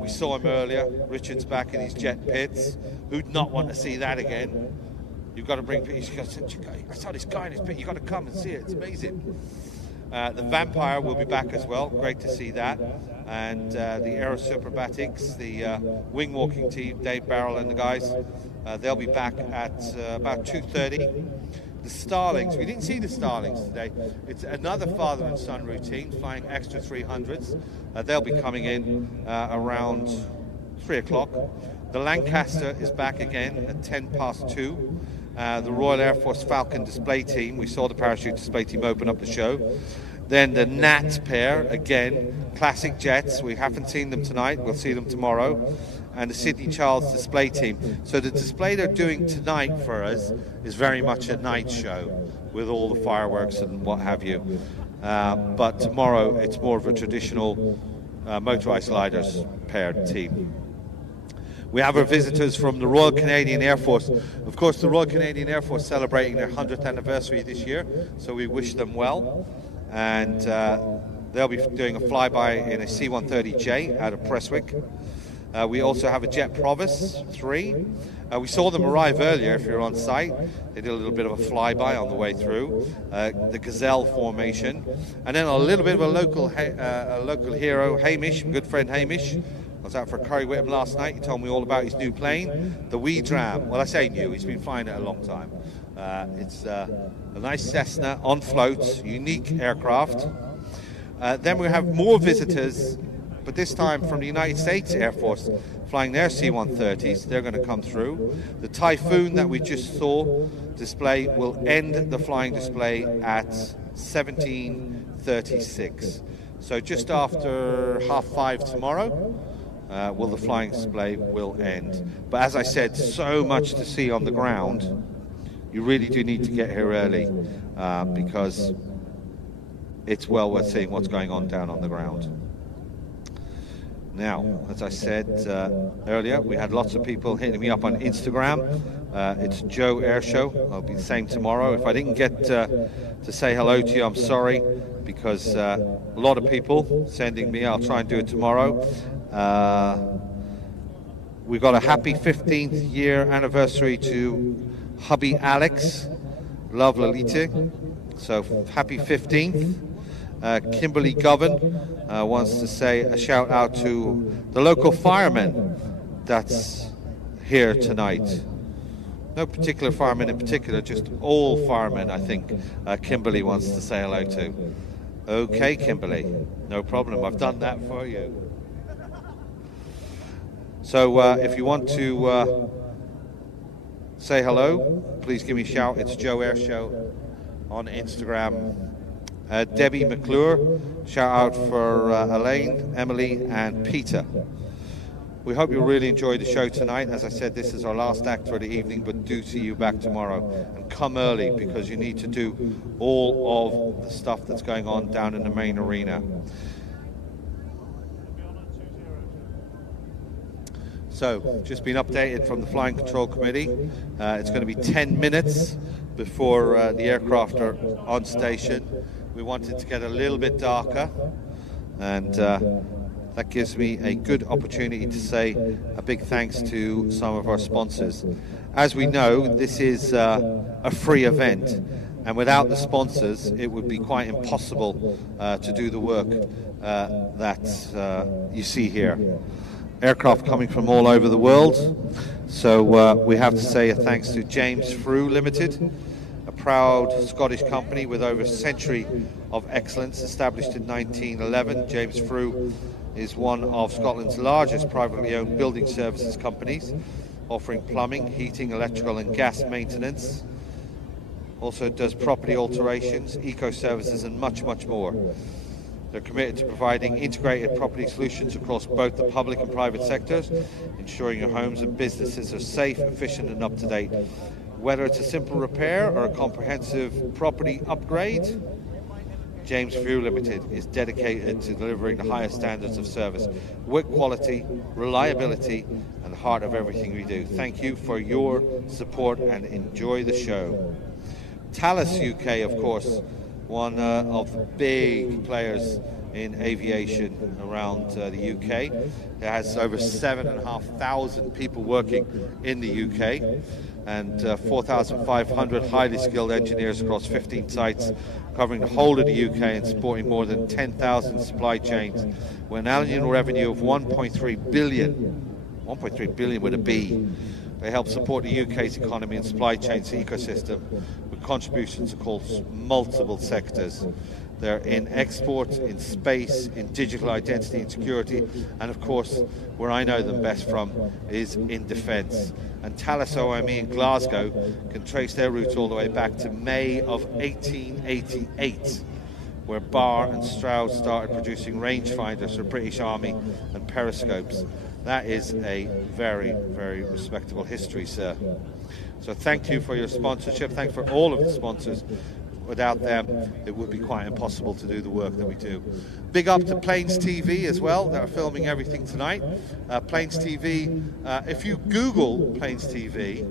We saw him earlier. Richard's back in his jet pits. Who'd not want to see that again? You've got to bring people. I saw this guy in his pit. You've got to come and see it. It's amazing. The Vampire will be back as well. Great to see that. And the aerobatics, the wing walking team, Dave Barrell and the guys, they'll be back at about 2:30. The Starlings, we didn't see the Starlings today. It's another father and son routine, flying extra 300s. They'll be coming in around 3 o'clock. The Lancaster is back again at 2:10. The Royal Air Force Falcon display team, we saw the parachute display team open up the show. Then the Nat pair, again, classic jets. We haven't seen them tonight, we'll see them tomorrow. And the Sydney Charles display team. So the display they're doing tonight for us is very much a night show with all the fireworks and what have you. But tomorrow it's more of a traditional motorized gliders paired team. We have our visitors from the Royal Canadian Air Force. Of course, the Royal Canadian Air Force celebrating their 100th anniversary this year, so we wish them well. And they'll be doing a flyby in a C-130J out of Prestwick. We also have a Jet Provis 3. We saw them arrive earlier if you're on site. They did a little bit of a flyby on the way through. The Gazelle formation. And then a little bit of a local hero, Hamish, good friend Hamish. I was out for a curry with him last night. He told me all about his new plane, the Wee Dram. Well, I say new, he's been flying it a long time. It's a nice Cessna on floats, unique aircraft. Then we have more visitors, but this time from the United States Air Force, flying their C-130s. They're going to come through. The Typhoon that we just saw display will end the flying display at 17:36. So just after 5:30 tomorrow, the flying display will end. But as I said, so much to see on the ground. You really do need to get here early because it's well worth seeing what's going on down on the ground. Now, as I said earlier, we had lots of people hitting me up on Instagram. It's Joe Ayr Show. I'll be the same tomorrow. If I didn't get to say hello to you, I'm sorry, because a lot of people sending me. I'll try and do it tomorrow. We've got a happy 15th year anniversary to hubby Alex. Love Lolita. So happy 15th. Kimberly Govan wants to say a shout out to the local fireman that's here tonight. No particular fireman in particular, just all firemen, I think Kimberly wants to say hello to. Okay, Kimberly, no problem. I've done that for you. So if you want to say hello, please give me a shout. It's Joe Ayr Show on Instagram. Debbie McClure, shout out for Elaine, Emily and Peter. We hope you really enjoyed the show tonight. As I said, this is our last act for the evening, but do see you back tomorrow. And come early, because you need to do all of the stuff that's going on down in the main arena. So, just been updated from the Flying Control Committee. It's going to be 10 minutes before the aircraft are on station. We wanted to get a little bit darker, and that gives me a good opportunity to say a big thanks to some of our sponsors. As we know, this is a free event, and without the sponsors it would be quite impossible to do the work that you see here. Aircraft coming from all over the world, so we have to say a thanks to James Frew Limited, a proud Scottish company with over a century of excellence, established in 1911. James Frew is one of Scotland's largest privately owned building services companies, offering plumbing, heating, electrical and gas maintenance. Also does property alterations, eco services and much, much more. They're committed to providing integrated property solutions across both the public and private sectors, ensuring your homes and businesses are safe, efficient and up to date. Whether it's a simple repair or a comprehensive property upgrade, James Frew Limited is dedicated to delivering the highest standards of service with quality, reliability and the heart of everything we do. Thank you for your support and enjoy the show. Thales UK, of course, one of the big players in aviation around the UK. It has over 7,500 people working in the UK and 4,500 highly skilled engineers across 15 sites covering the whole of the UK and supporting more than 10,000 supply chains with an annual revenue of 1.3 billion with a B. They help support the UK's economy and supply chains ecosystem with contributions across multiple sectors. They're in export, in space, in digital identity and security, and of course, where I know them best from is in defence. And Thales OME in Glasgow can trace their roots all the way back to May of 1888, where Barr and Stroud started producing rangefinders for British Army and periscopes. That is a very, very respectable history, sir. So thank you for your sponsorship. Thanks for all of the sponsors. Without them, it would be quite impossible to do the work that we do. Big up to Planes TV as well, that are filming everything tonight. Planes TV, if you Google Planes TV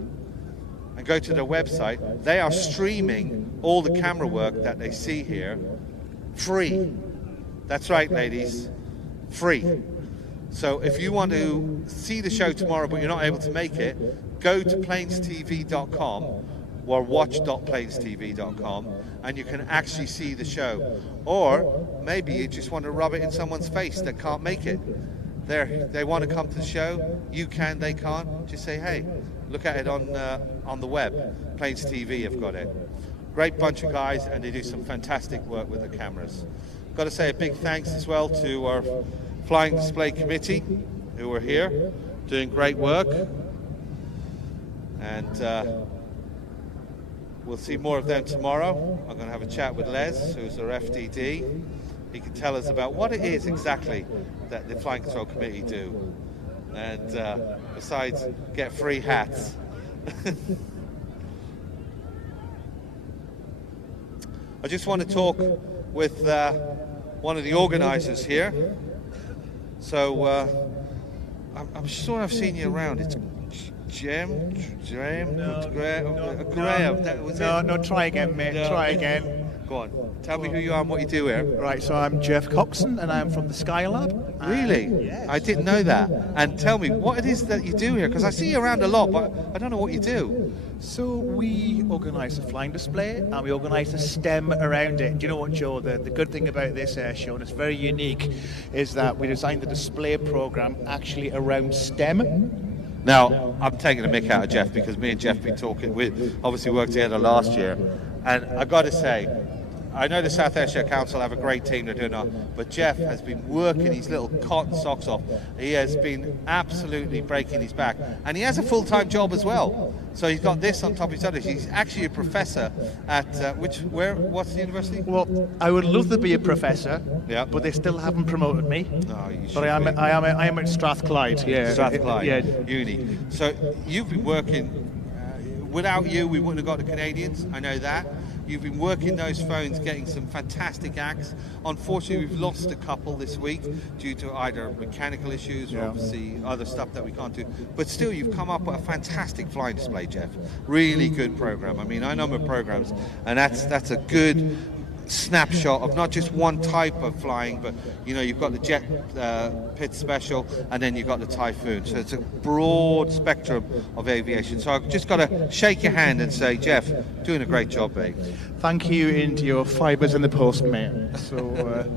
and go to their website, they are streaming all the camera work that they see here free. That's right, ladies, free. So if you want to see the show tomorrow but you're not able to make it, go to planestv.com or watch.planestv.com and you can actually see the show. Or maybe you just want to rub it in someone's face that can't make it. They want to come to the show, you can, they can't. Just say, hey, look at it on the web. Planes TV have got it. Great bunch of guys, and they do some fantastic work with the cameras. Got to say a big thanks as well to our Flying Display Committee, who are here doing great work. And we'll see more of them tomorrow. I'm going to have a chat with Les, who's our FDD. He can tell us about what it is exactly that the Flying Control Committee do. And besides, get free hats. I just want to talk with one of the organisers here. So I'm sure I've seen you around. It's Graham. That was it. No, try again, mate. No. Try again. Go on. Tell me who you are and what you do here. Right, so I'm Jeff Coxon, and I'm from the Skylab. Really? Yes. I didn't know that. And tell me what it is that you do here, because I see you around a lot, but I don't know what you do. So we organise a flying display, and we organise a STEM around it. And do you know what, Joe? The good thing about this air show, and it's very unique, is that we designed the display programme actually around STEM. Now, I'm taking a mick out of Jeff because me and Jeff been talking. We obviously worked together last year, and I got to say, I know the South Ayrshire Council have a great team they're doing now, but Jeff has been working his little cotton socks off. He has been absolutely breaking his back, and he has a full-time job as well. So he's got this on top of his others. He's actually a professor at what's the university? Well, I would love to be a professor, Yeah. but they still haven't promoted me. No, you But I am at Strathclyde. Yeah, Strathclyde Yeah. Uni. So you've been working. Without you, we wouldn't have got the Canadians. I know that. You've been working those phones, getting some fantastic acts. Unfortunately, we've lost a couple this week due to either mechanical issues or obviously other stuff that we can't do. But still, you've come up with a fantastic flying display, Jeff. Really good program. I mean, I know my programs, and that's a good snapshot of not just one type of flying, but you know, you've got the jet pit special, and then you've got the Typhoon. So it's a broad spectrum of aviation. So I've just got to shake your hand and say, Jeff, doing a great job, mate. Thank you into your fibres in the post, mate. So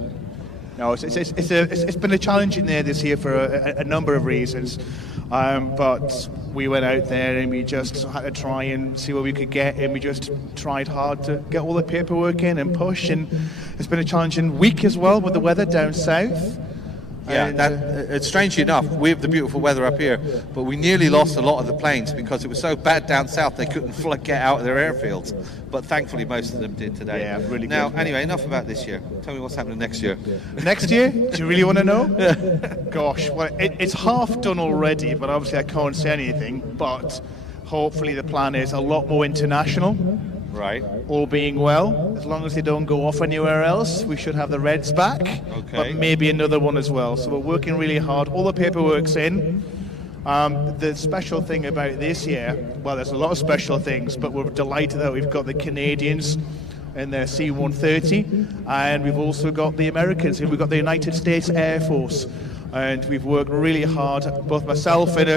no, it's been a challenging year this year for a number of reasons, but we went out there and we just had to try and see what we could get, and we just tried hard to get all the paperwork in and push, and it's been a challenging week as well with the weather down south. Yeah, it's strangely enough, we have the beautiful weather up here, but we nearly lost a lot of the planes because it was so bad down south they couldn't get out of their airfields. But thankfully, most of them did today. Yeah, really good. Now, anyway, enough about this year. Tell me what's happening next year. Next year? Do you really want to know? Gosh, well, it's half done already, but obviously I can't say anything. But hopefully the plan is a lot more international. Right. All being well, as long as they don't go off anywhere else, we should have the Reds back. Okay. But maybe another one as well. So we're working really hard. All the paperwork's in. The special thing about this year, well, there's a lot of special things, but we're delighted that we've got the Canadians in their C-130, and we've also got the Americans, and we've got the United States Air Force. And we've worked really hard, both myself and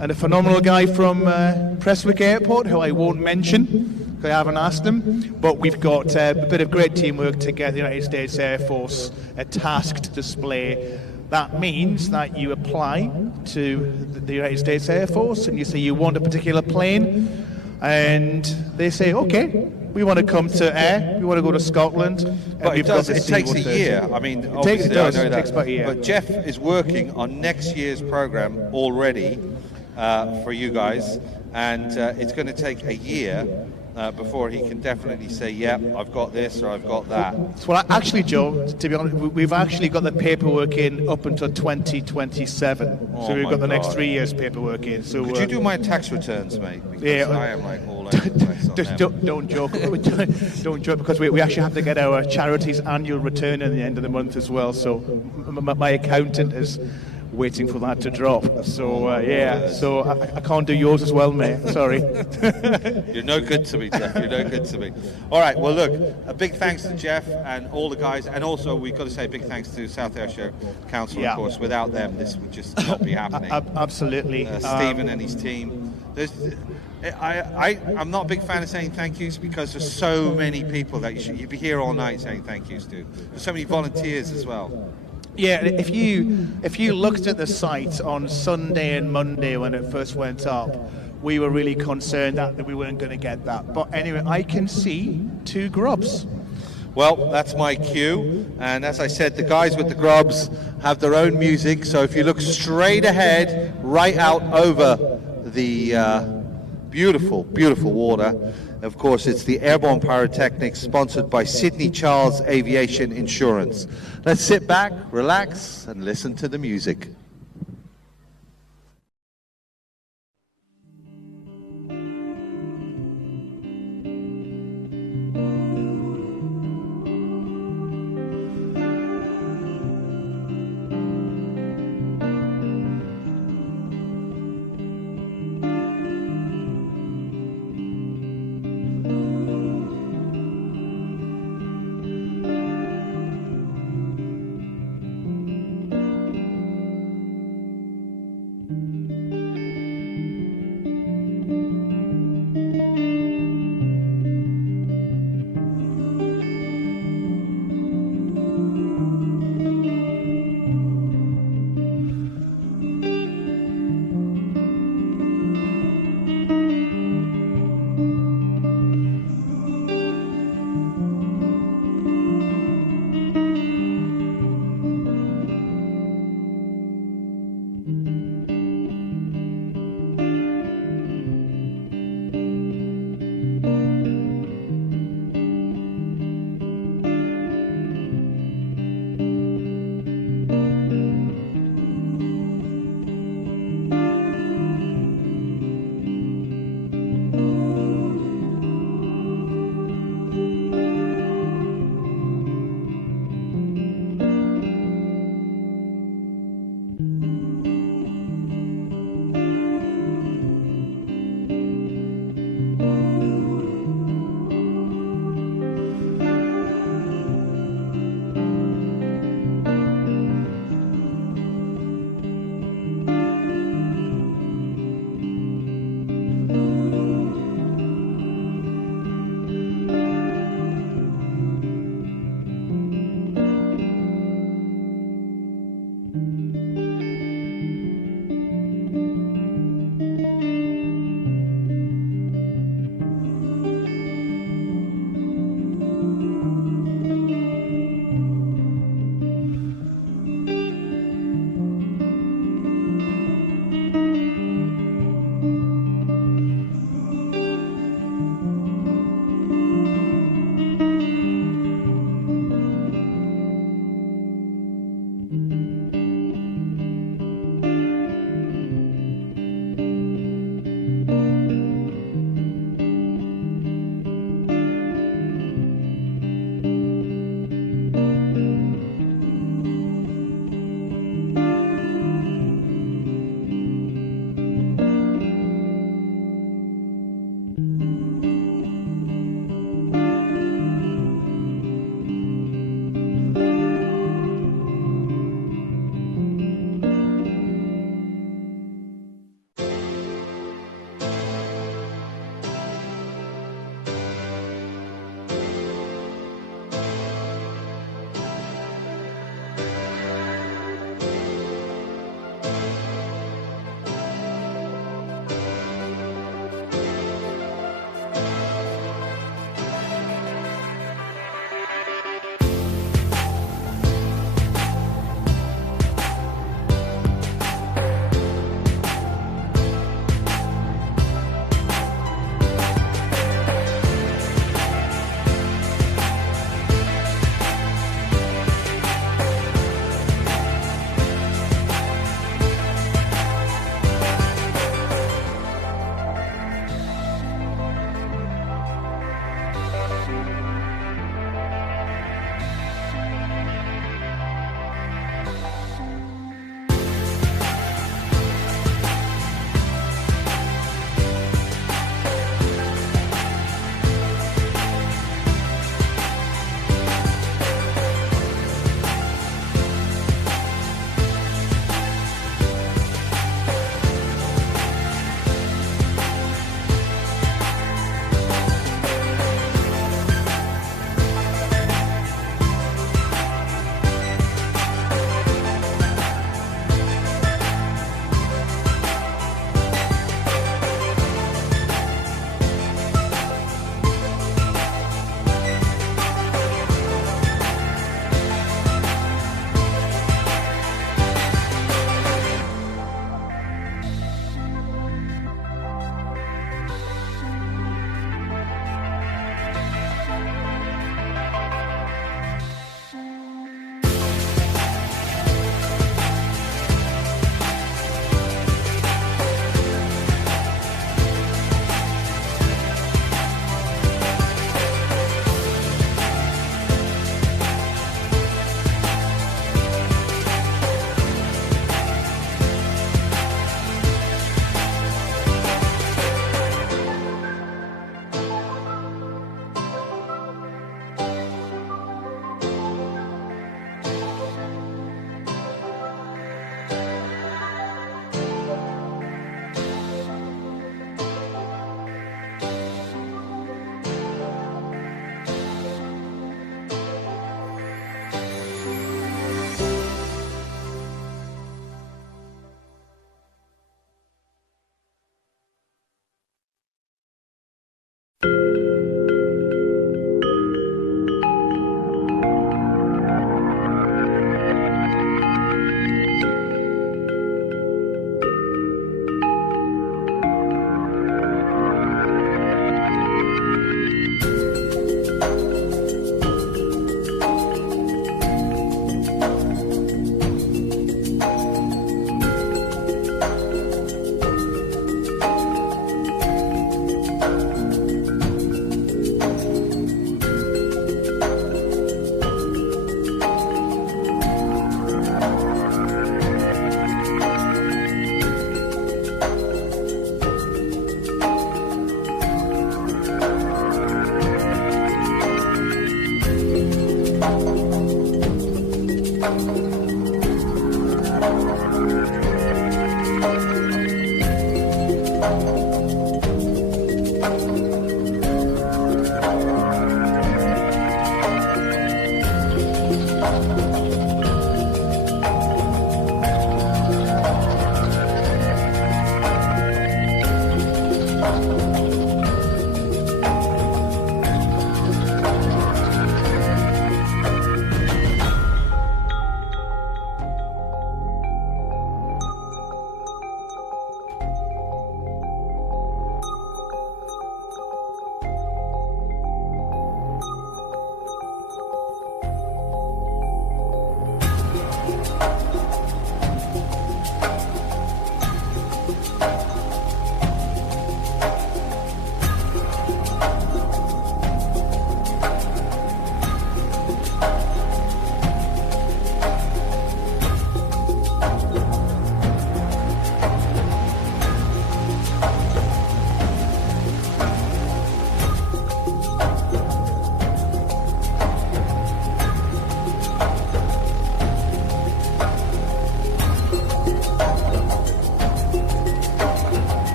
a phenomenal guy from Prestwick Airport, who I won't mention, because I haven't asked him. But we've got a bit of great teamwork to get the United States Air Force a tasked display. That means that you apply to the United States Air Force and you say you want a particular plane, and they say, okay, we want to come to Ayr, we want to go to Scotland. But it takes a year. I mean, obviously I know that. It takes about a year. But Jeff is working on next year's program already for you guys, and it's going to take a year before he can definitely say, yeah, I've got this or I've got that. Well, actually, Joe, to be honest, we've actually got the paperwork in up until 2027. Oh, so we've got the next God. 3 years paperwork in. So Could you do my tax returns, mate? Because Yeah. I am like all over the place on them. don't joke. Don't joke, because we actually have to get our charity's annual return at the end of the month as well. So my accountant is waiting for that to drop. So so I can't do yours as well, mate. Sorry. You're no good to me, Jeff. You're no good to me. All right, well, look, a big thanks to Jeff and all the guys, and also we've got to say a big thanks to South Air Show Council, Yeah. of course. Without them, this would just not be happening. Absolutely. Stephen and his team. I'm not a big fan of saying thank yous because there's so many people that you'd be here all night saying thank yous to. There's so many volunteers as well. Yeah, if you looked at the site on Sunday and Monday when it first went up, we were really concerned that we weren't going to get that. But anyway, I can see 2 grubs. Well, that's my cue, and as I said, the guys with the grubs have their own music, so if you look straight ahead, right out over the beautiful, beautiful water, of course, it's the Airborne Pyrotechnics, sponsored by Sydney Charles Aviation Insurance. Let's sit back, relax, and listen to the music.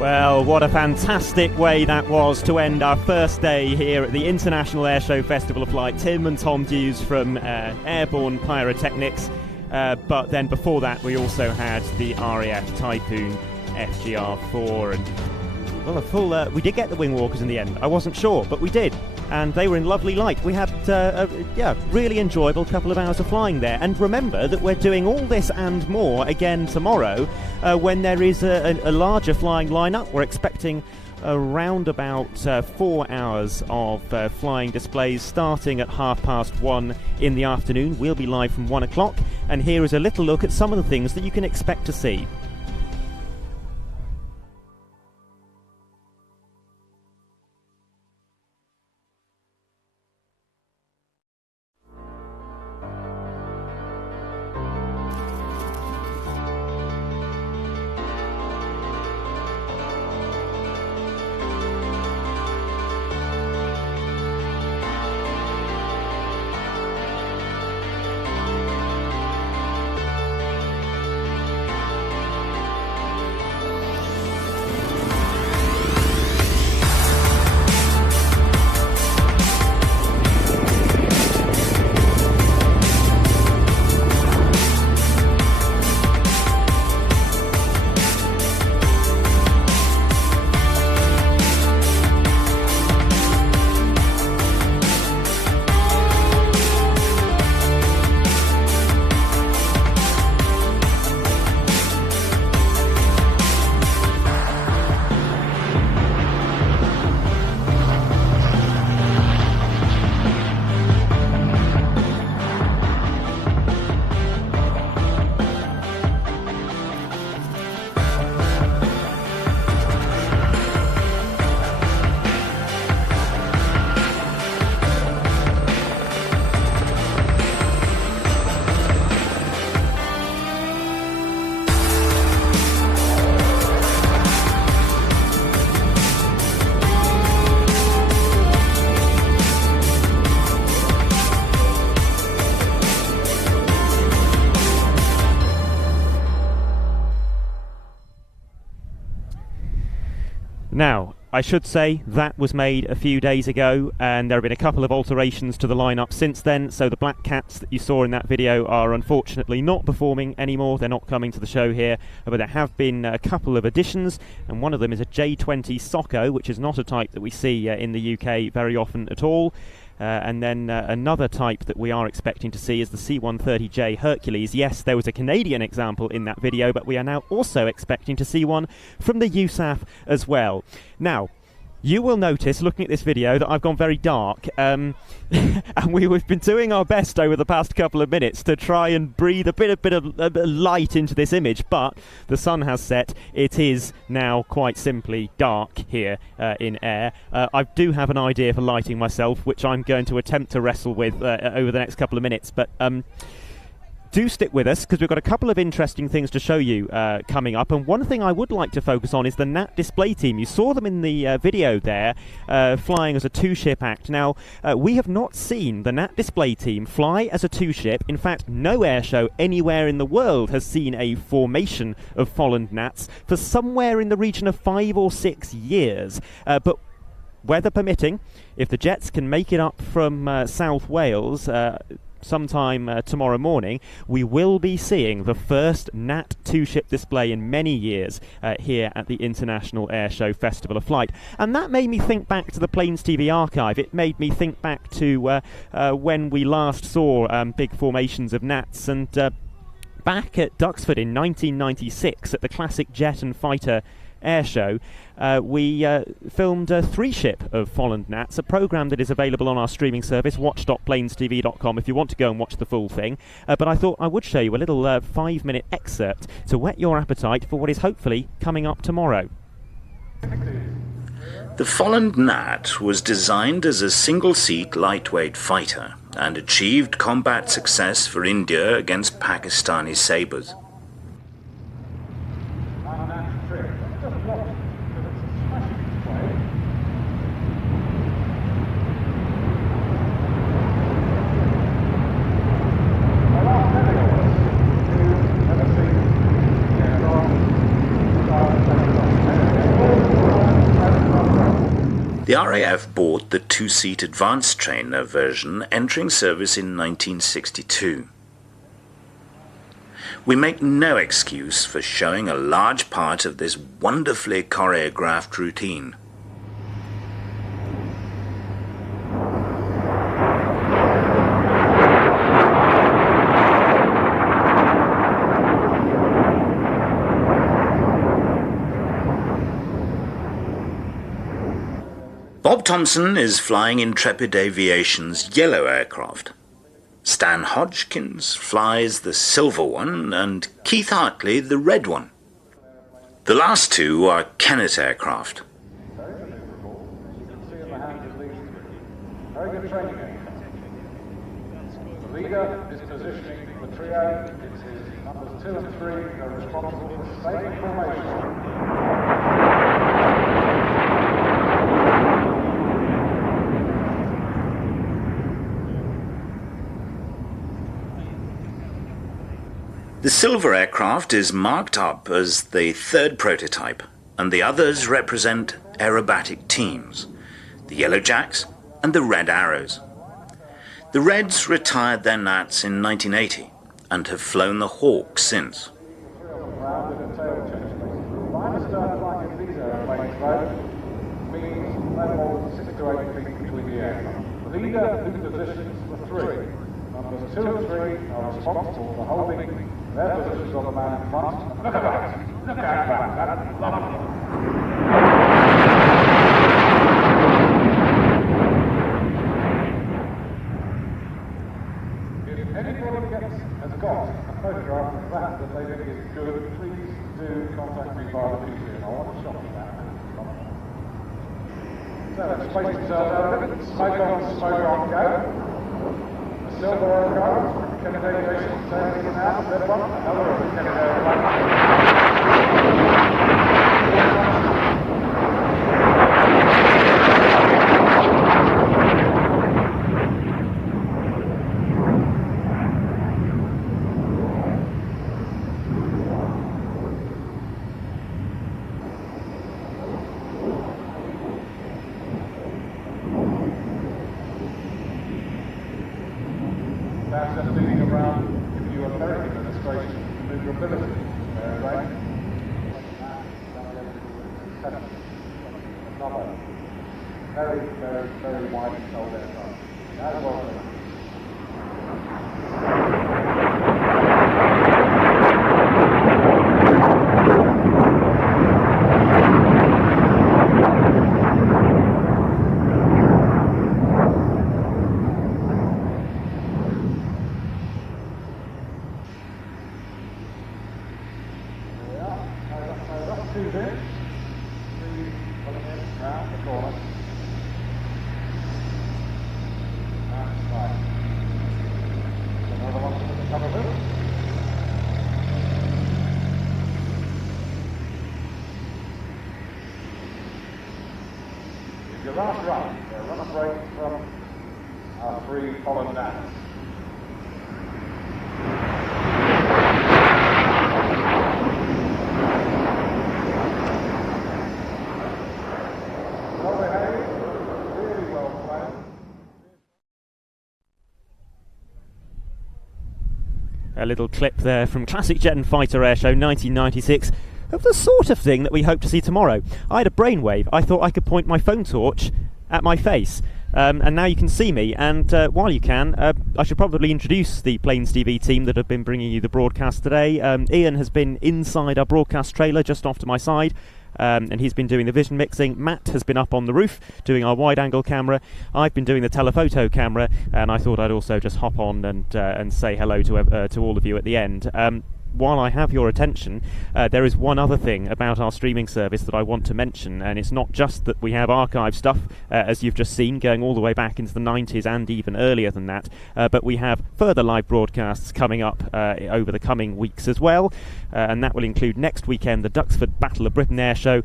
Well, what a fantastic way that was to end our first day here at the International Ayr Show Festival of Flight. Tim and Tom Hughes from Airborne Pyrotechnics. But then before that, we also had the RAF Typhoon FGR4. And well, a full. We did get the wing walkers in the end. I wasn't sure, but we did. And they were in lovely light. We had a really enjoyable couple of hours of flying there. And remember that we're doing all this and more again tomorrow when there is a larger flying lineup. We're expecting around about 4 hours of flying displays starting at 1:30 in the afternoon. We'll be live from 1 o'clock. And here is a little look at some of the things that you can expect to see. Now, I should say that was made a few days ago, and there have been a couple of alterations to the lineup since then, so the Black Cats that you saw in that video are unfortunately not performing anymore. They're not coming to the show here, but there have been a couple of additions, and one of them is a J20 Socko, which is not a type that we see in the UK very often at all. And then another type that we are expecting to see is the C-130J Hercules. Yes, there was a Canadian example in that video, but we are now also expecting to see one from the USAF as well. Now, you will notice, looking at this video, that I've gone very dark, and we've been doing our best over the past couple of minutes to try and breathe a bit of light into this image, but the sun has set. It is now quite simply dark here in Ayr. I do have an idea for lighting myself, which I'm going to attempt to wrestle with over the next couple of minutes, but do stick with us, because we've got a couple of interesting things to show you coming up, and one thing I would like to focus on is the NAT display team. You saw them in the video there, flying as a two-ship act. Now, we have not seen the NAT display team fly as a two-ship. In fact, no air show anywhere in the world has seen a formation of Folland Nats for somewhere in the region of 5 or 6 years. But weather permitting, if the jets can make it up from South Wales sometime tomorrow morning, we will be seeing the first NAT two-ship display in many years here at the International Ayr Show Festival of Flight. And that made me think back to the Planes TV archive. It made me think back to when we last saw big formations of NATs, and back at Duxford in 1996 at the Classic Jet and Fighter Air Show, we filmed a three-ship of Folland Nats, a programme that is available on our streaming service, watch.planestv.com, if you want to go and watch the full thing. But I thought I would show you a little 5-minute excerpt to whet your appetite for what is hopefully coming up tomorrow. The Folland Nat was designed as a single-seat lightweight fighter and achieved combat success for India against Pakistani Sabres. The RAF bought the two-seat advanced trainer version, entering service in 1962. We make no excuse for showing a large part of this wonderfully choreographed routine. Bob Thompson is flying Intrepid Aviation's yellow aircraft. Stan Hodgkins flies the silver one and Keith Hartley the red one. The last two are Kennet aircraft. Very good training. The leader is positioning the trio. It's his numbers 2 and 3 who are responsible for staying formation. The silver aircraft is marked up as the third prototype, and the others represent aerobatic teams, the Yellow Jacks and the Red Arrows. The Reds retired their Nats in 1980 and have flown the Hawk since. The leader who positions the 3. Numbers 2 and 3 are responsible for holding their positions on the man in front. Look at that! Look at that! That's lovely! If anybody has got a photograph of that they think is good, please do contact me via the PC. I want to shop that. So, space themselves out of it. Smoke on, go. Silver aircraft, Kennet Aviation, taking it out, red one, another Kennet aircraft. Another very, very, very widely sold aircraft. As well. Your last run, run a break from our free column now. Well behaved, really well planned. A little clip there from Classic Jet and Fighter Air Show 1996 of the sort of thing that we hope to see tomorrow. I had a brainwave. I thought I could point my phone torch at my face. And now you can see me, and while you can, I should probably introduce the Plains TV team that have been bringing you the broadcast today. Ian has been inside our broadcast trailer just off to my side, and he's been doing the vision mixing. Matt has been up on the roof doing our wide-angle camera. I've been doing the telephoto camera, and I thought I'd also just hop on and say hello to all of you at the end. While I have your attention, there is one other thing about our streaming service that I want to mention, and it's not just that we have archive stuff, as you've just seen, going all the way back into the 90s and even earlier than that, but we have further live broadcasts coming up over the coming weeks as well, and that will include next weekend the Duxford Battle of Britain Air Show,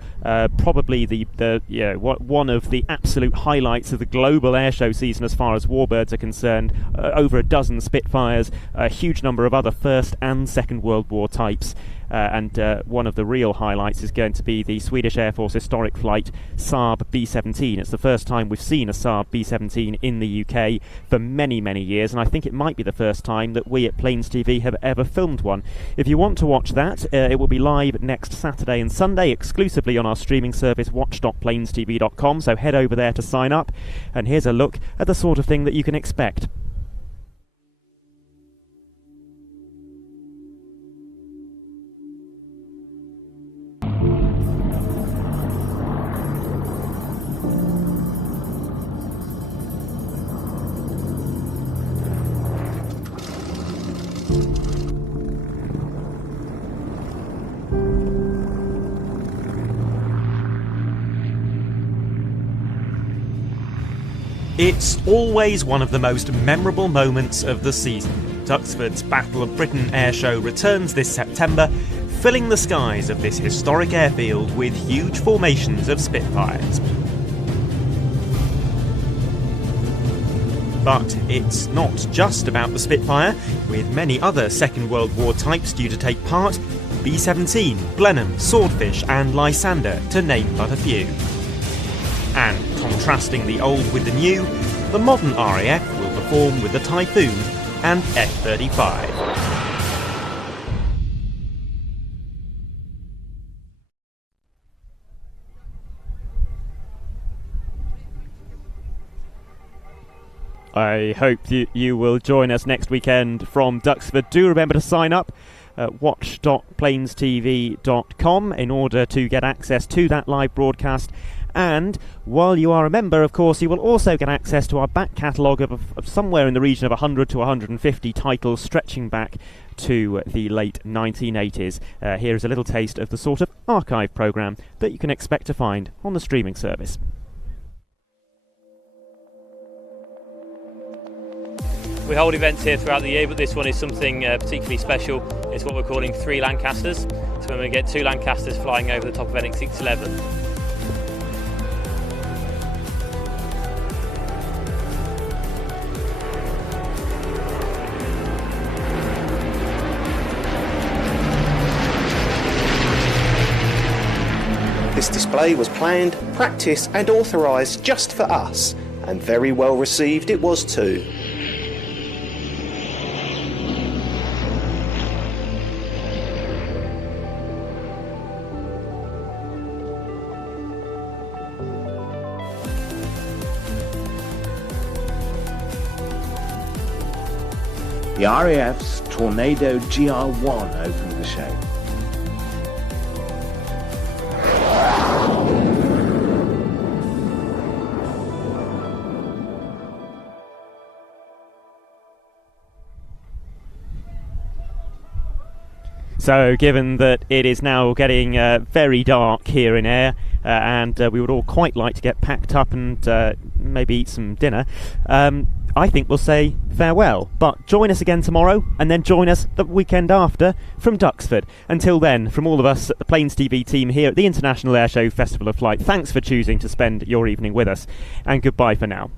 probably one of the absolute highlights of the global air show season as far as warbirds are concerned. Over a dozen Spitfires, a huge number of other First and Second World War types, and one of the real highlights is going to be the Swedish Air Force historic flight Saab B-17. It's the first time we've seen a Saab B-17 in the UK for many, many years, and I think it might be the first time that we at Plains TV have ever filmed one. If you want to watch that, it will be live next Saturday and Sunday exclusively on our streaming service watch.plainstv.com, so head over there to sign up, and here's a look at the sort of thing that you can expect. It's always one of the most memorable moments of the season. Duxford's Battle of Britain Air Show returns this September, filling the skies of this historic airfield with huge formations of Spitfires. But it's not just about the Spitfire, with many other Second World War types due to take part: B-17, Blenheim, Swordfish and Lysander, to name but a few. And contrasting the old with the new, the modern RAF will perform with the Typhoon and F-35. I hope you will join us next weekend from Duxford. Do remember to sign up at watch.plainstv.com in order to get access to that live broadcast. And while you are a member, of course, you will also get access to our back catalogue of somewhere in the region of 100 to 150 titles stretching back to the late 1980s. Here is a little taste of the sort of archive programme that you can expect to find on the streaming service. We hold events here throughout the year, but this one is something particularly special. It's what we're calling 3 Lancasters. So when we get 2 Lancasters flying over the top of NX611. This display was planned, practiced and authorised just for us, and very well received it was too. The RAF's Tornado GR1 opened the show. So, given that it is now getting very dark here in Ayr, and we would all quite like to get packed up and maybe eat some dinner, I think we'll say farewell. But join us again tomorrow, and then join us the weekend after from Duxford. Until then, from all of us at the Plains TV team here at the International Ayr Show Festival of Flight, thanks for choosing to spend your evening with us, and goodbye for now.